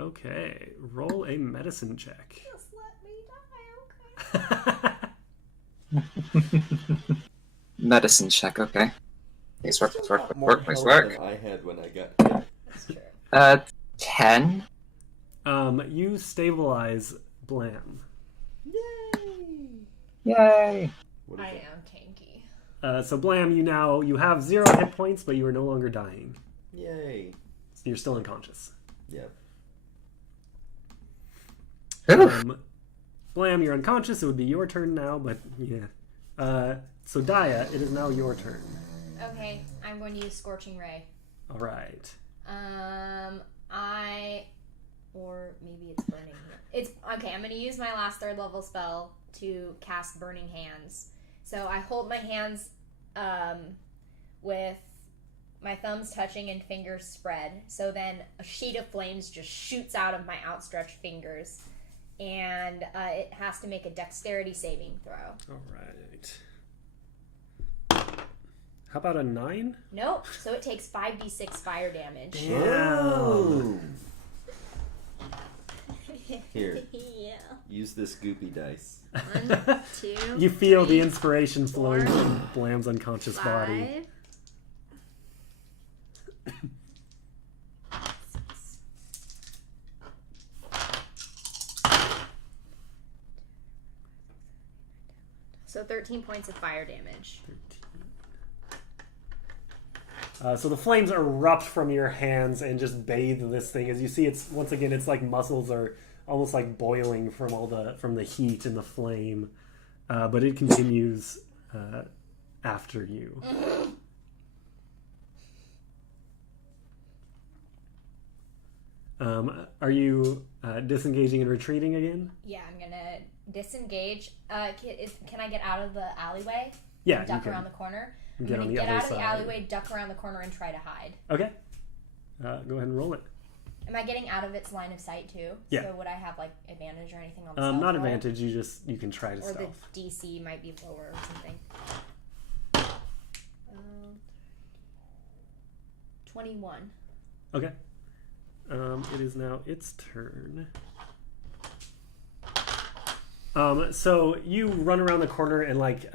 Okay, roll a medicine check. Just let me die, okay? Medicine check, okay. Please work, please work, More please health work. than I had when I got hit. That's true. 10. You stabilize Blam. Yay! What is I it? am tanky. So Blam, you have 0 hit points, but you are no longer dying. Yay. You're still unconscious. Yep. Blam, you're unconscious. It would be your turn now, but yeah. So Daya, it is now your turn. Okay, I'm going to use Scorching Ray. All right. Or maybe it's Burning. It's okay. I'm going to use my last 3rd level spell to cast Burning Hands. So I hold my hands with my thumbs touching and fingers spread. So then a sheet of flames just shoots out of my outstretched fingers, and it has to make a dexterity saving throw. All right. How about a 9? Nope. So it takes 5d6 fire damage. Oh. Here, Yeah. use this goopy dice. 1, 2. You feel the 3, inspiration flowing 4, from Blam's unconscious body. 5. So 13 points of fire damage. 13. So the flames erupt from your hands and just bathe this thing. As you see, it's once again, it's like muscles are almost like boiling from the heat and the flame. But it continues after you. Are you disengaging and retreating again? Yeah, I'm gonna disengage. Can I get out of the alleyway? Yeah, And duck around the corner. I'm Get gonna on the get other out of the side. alleyway, duck around the corner, and try to hide. Okay. Go ahead and roll it. Am I getting out of its line of sight too? Yeah. So would I have like advantage or anything on the stealth Not roll? advantage. You can try to Or stealth. the DC might be lower or something. 21. Okay. It is now its turn. So you run around the corner and like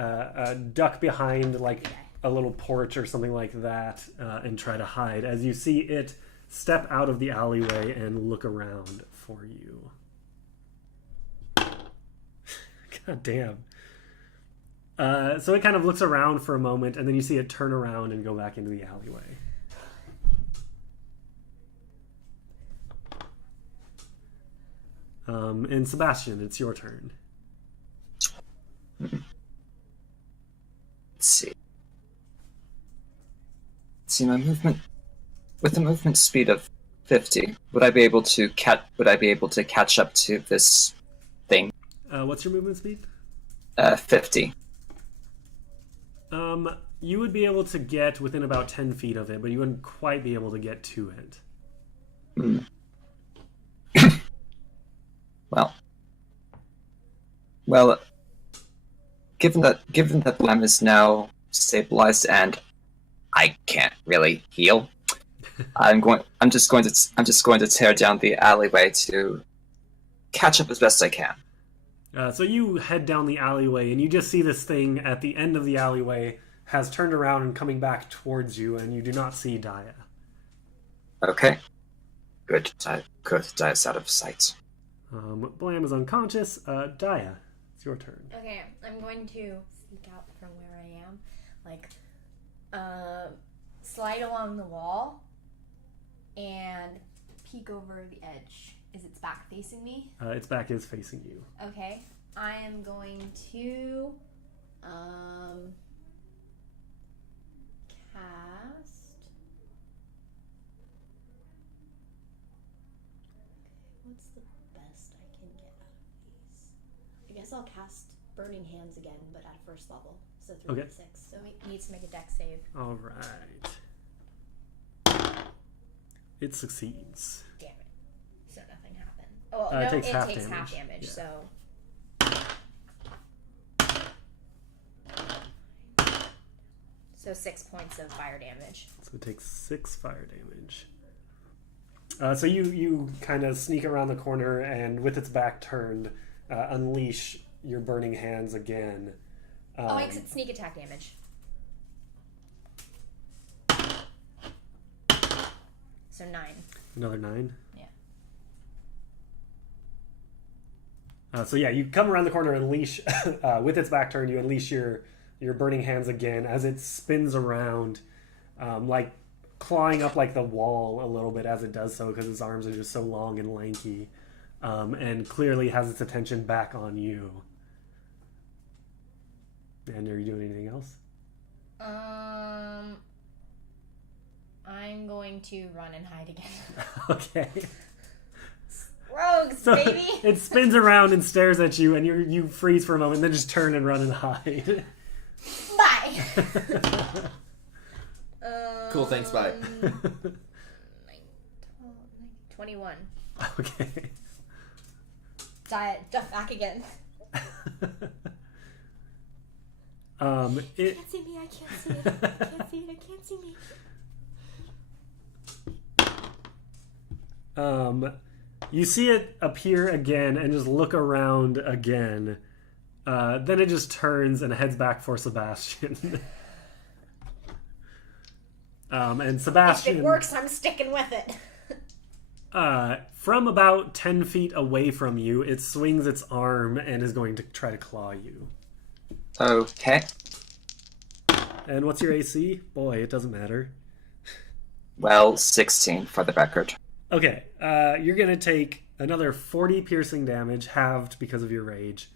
duck behind like a little porch or something like that and try to hide as you see it step out of the alleyway and look around for you. God damn. So it kind of looks around for a moment and then you see it turn around and go back into the alleyway. And Sebastian, it's your turn. Let's see. My movement with a movement speed of 50, would I be able to catch up to this thing? What's your movement speed? 50. You would be able to get within about 10 feet of it, but you wouldn't quite be able to get to it. Well, given that Lem is now stabilized and I can't really heal, I'm just going to tear down the alleyway to catch up as best I can. So you head down the alleyway, and you just see this thing at the end of the alleyway has turned around and coming back towards you, and you do not see Daya. Okay. Good. Daya's out of sight. Blam is unconscious. Daya, it's your turn. Okay, I'm going to sneak out from where I am. Like, slide along the wall and peek over the edge. Is its back facing me? Its back is facing you. Okay. I am going to cast. What's the best I can get out of these? I guess I'll cast Burning Hands again, but at first level. So 3d6. Okay. So it needs to make a dex save. All right. It succeeds. Damn it. So nothing happened. Oh, It no, takes it half takes damage. half damage, Yeah. so. So 6 points of fire damage. So it takes 6 fire damage. So you kind of sneak around the corner and with its back turned, unleash your burning hands again. Makes it sneak attack damage. So 9. Another 9? Yeah. So yeah, you come around the corner and unleash, with its back turned, you unleash your burning hands again as it spins around, like clawing up like the wall a little bit as it does so because its arms are just so long and lanky, and clearly has its attention back on you. And are you doing anything else? I'm going to run and hide again. Okay. Rogues, So baby! it spins around and stares at you, and you freeze for a moment, then just turn and run and hide. Bye! Cool, thanks, bye. 21. Okay. Duck back again. It Can't see me, I can't see it. I can't see it, I can't see me. You see it appear again and just look around again. Then it just turns and heads back for Sebastian. And Sebastian, If it works, I'm sticking with it. from about 10 feet away from you, it swings its arm and is going to try to claw you. Okay. And what's your AC? Boy, it doesn't matter. Well, 16 for the record. Okay, you're going to take another 40 piercing damage, halved because of your rage.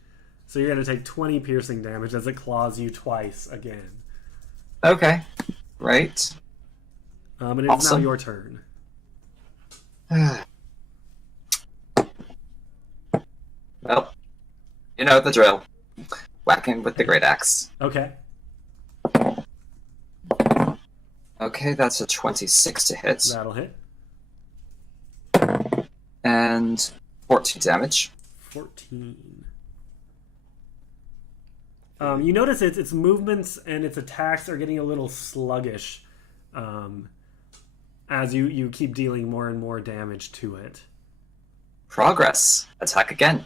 So you're going to take 20 piercing damage as it claws you twice again. Okay. Right. And it's now Awesome. your turn. Well, you know the drill. Whacking with the great axe. Okay. Okay, that's a 26 to hit. That'll hit. And 14 damage. 14. You notice its movements and its attacks are getting a little sluggish as you keep dealing more and more damage to it. Progress. Attack again.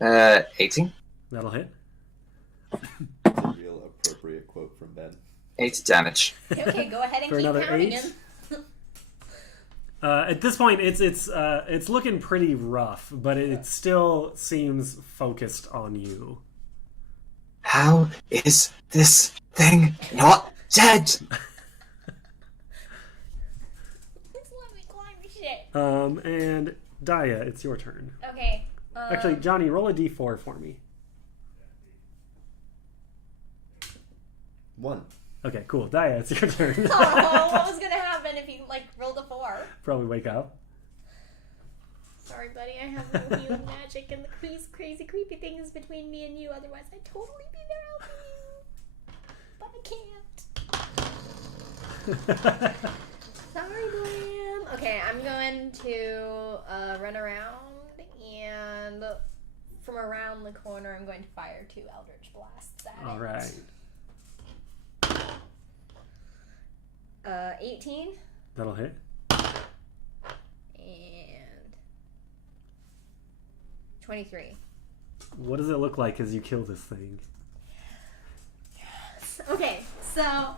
18. That'll hit. That's a real appropriate quote from Ben. 8 damage. Okay, go ahead and For keep another counting 8? him. At this point, it's looking pretty rough, but it still seems focused on you. How is this thing not dead? Just let me climb the shit. And Daya, it's your turn. Okay. Actually, Johnny, roll a d4 for me. 1. Okay, cool. Daya, it's your turn. Oh, what was gonna happen if you rolled a 4? Probably wake up. Sorry, buddy. I have no healing magic, and the crazy, creepy things between me and you. Otherwise, I'd totally be there helping you. But I can't. Sorry, Blam. Okay, I'm going to run around, and from around the corner, I'm going to fire 2 Eldritch Blasts at All it. right. 18 That'll hit. and 23. What does it look like as you kill this thing? Okay, so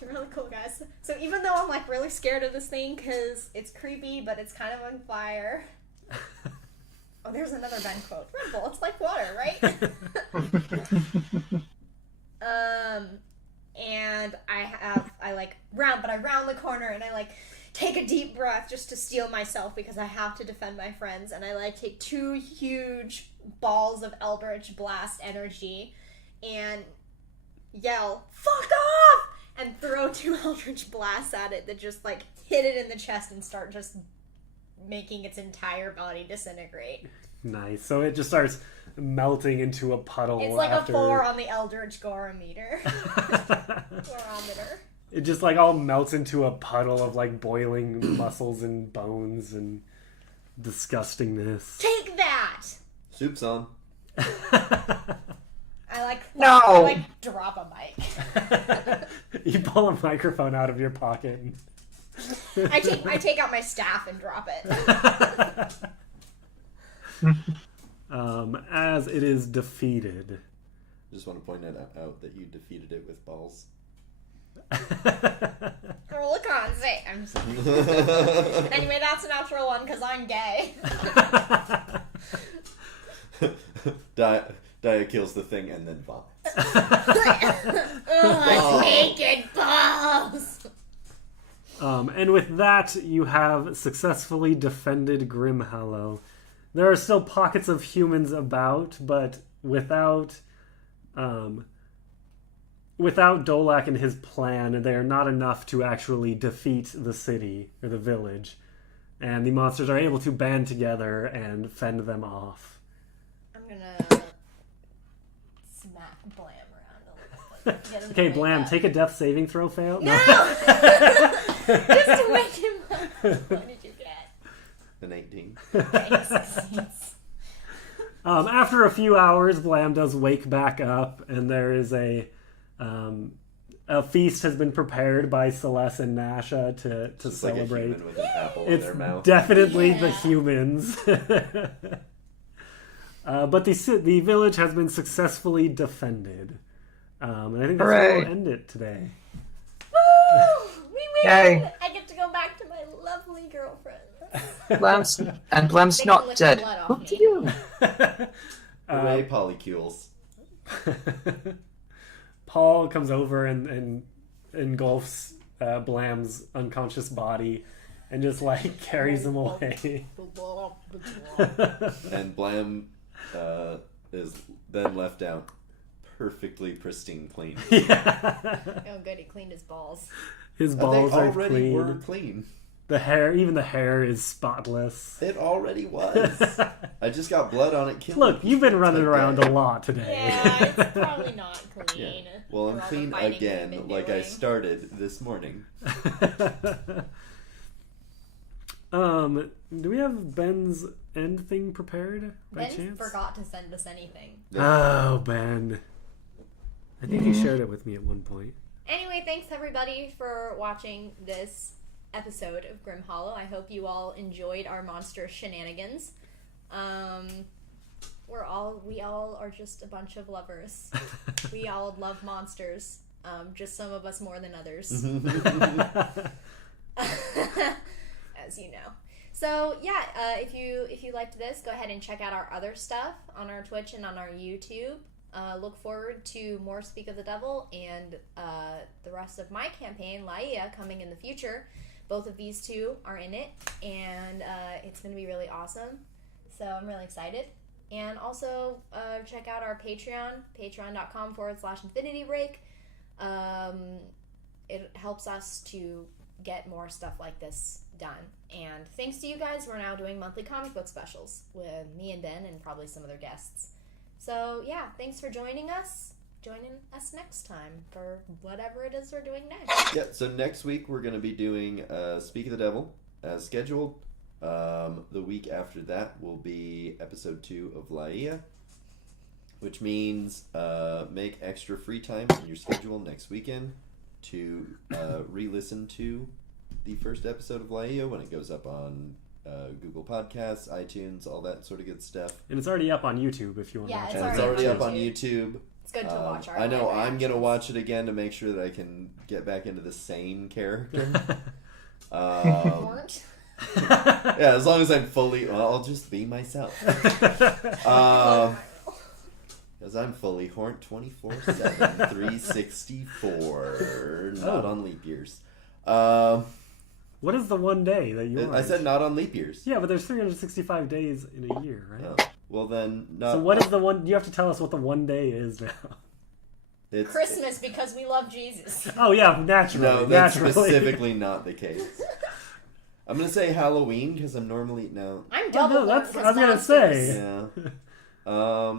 you're really cool, guys. So even though I'm really scared of this thing because it's creepy, but it's kind of on fire. Oh, there's another Ben quote. Red Bull, it's like water, right? And I round the corner and I take a deep breath just to steel myself because I have to defend my friends, and I take 2 huge balls of Eldritch Blast energy and yell, "Fuck off!" and throw 2 Eldritch Blasts at it that just hit it in the chest and start just making its entire body disintegrate. Nice. So it just starts melting into a puddle. It's after... a 4 on the Eldritch Gorometer. Gorometer. It just all melts into a puddle of boiling muscles and bones and disgustingness. Take that! Soup's on. No! I drop a mic. You pull a microphone out of your pocket. I take out my staff and drop it. As it is defeated. I just want to point out that you defeated it with balls. Roll a con save. I'm just Anyway, that's a natural 1 because I'm gay. Daya kills the thing and then vomits. Naked balls! And with that, you have successfully defended Grimhallow. There are still pockets of humans about, but without Dolak and his plan, they are not enough to actually defeat the city or the village. And the monsters are able to band together and fend them off. I'm gonna smack Blam around a little bit. Okay, Blam, take a death saving throw fail. No! Just to wake him up. What did you get? An 18. Okay, he succeeds. After a few hours, Blam does wake back up, and there is a feast has been prepared by Celeste and Nasha to It's celebrate. like a human with an apple in It's their mouth. definitely the Yeah. humans. But the village has been successfully defended. And I think that's where Hooray. we'll end it today. Woo! We win! Yay. I get to go back to my lovely girlfriend. Blam's They not can lick the dead. blood off Who me. do you? Hooray, polycules. Paul comes over and engulfs Blam's unconscious body and just like carries him away. And Blam is then left out perfectly pristine clean. Yeah. Oh, good. He cleaned his balls. His balls they are already clean. were clean. The hair, even the hair, is spotless. It already was. I just got blood on it. Look, you've been running around a lot today. Yeah, it's probably not clean. Yeah. Well, I'm For all the clean fighting again, we've been like I doing. started this morning. Do we have Ben's end thing prepared by Ben chance? forgot to send us anything. Oh, Ben. I think you shared it with me at one point. Anyway, thanks everybody for watching this episode of Grimhallow. I hope you all enjoyed our monster shenanigans. We all are just a bunch of lovers. We all love monsters. Just some of us more than others. As you know. So yeah, if you liked this, go ahead and check out our other stuff on our Twitch and on our YouTube. Look forward to more Speak of the Devil and the rest of my campaign, Laia, coming in the future. Both of these two are in it, and it's going to be really awesome. So I'm really excited. And also check out our Patreon, patreon.com/InfinityBreak. It helps us to get more stuff like this done. And thanks to you guys, we're now doing monthly comic book specials with me and Ben and probably some other guests. So yeah, thanks for joining us. Joining us next time for whatever it is we're doing next. Yeah, so next week we're going to be doing Speak of the Devil as scheduled. The week after that will be episode 2 of Laia, which means make extra free time in your schedule next weekend to re-listen to the first episode of Laia when it goes up on Google Podcasts, iTunes, all that sort of good stuff. And it's already up on YouTube if you want to Yeah, watch it's it. It's already up on YouTube. It's good to watch our I know live I'm going to reactions. watch it again to make sure that I can get back into the sane character. Weren't? Yeah, as long as I'm fully... Well, I'll just be myself. Because I'm fully horned 24/7, 364. Not on leap years. What is the one day that you I said not on leap years. Yeah, but there's 365 days in a year, right? Oh, well then... Not, So what is the one... You have to tell us what the one day is now. It's, Christmas because we love Jesus. Oh, yeah, naturally. No, that's naturally. specifically not the case. I'm going to say Halloween because I'm normally... No. I'm Oh, double. no, that's... I was going to say. Yeah.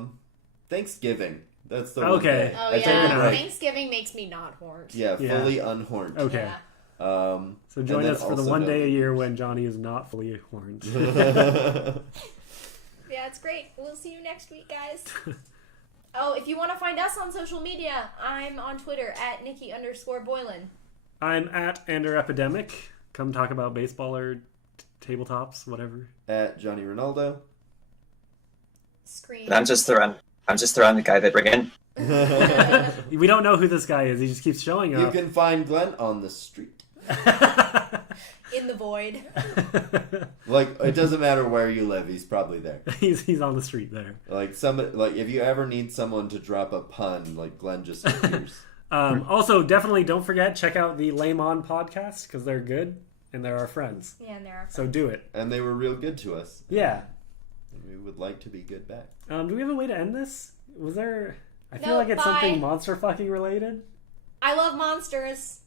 Thanksgiving. That's the one Okay. day. Oh I take a yeah, break. Thanksgiving makes me not horned. Yeah, Yeah. fully unhorned. Okay. Yeah. So and join then us for the also one no day a leap year years. when Johnny is not fully horned. Yeah, it's great. We'll see you next week, guys. Oh, if you want to find us on social media, I'm on Twitter at Nikki_Boylan. I'm at Andrew Epidemic. Come talk about baseball or tabletops, whatever. At Johnny Ronaldo. Scream. And I'm just around the guy they bring in. We don't know who this guy is. He just keeps showing You up. can find Glenn on the street. In the void. Like, it doesn't matter where you live, he's probably there. he's on the street there. Like, if you ever need someone to drop a pun, like, Glenn just appears. Also, definitely don't forget, check out the Lame On podcast because they're good and they're our friends. Yeah, and there are. So do it. And they were real good to us. Yeah. And we would like to be good back. Do we have a way to end this? Was there... I feel No, like it's bye. something monster fucking related. I love monsters.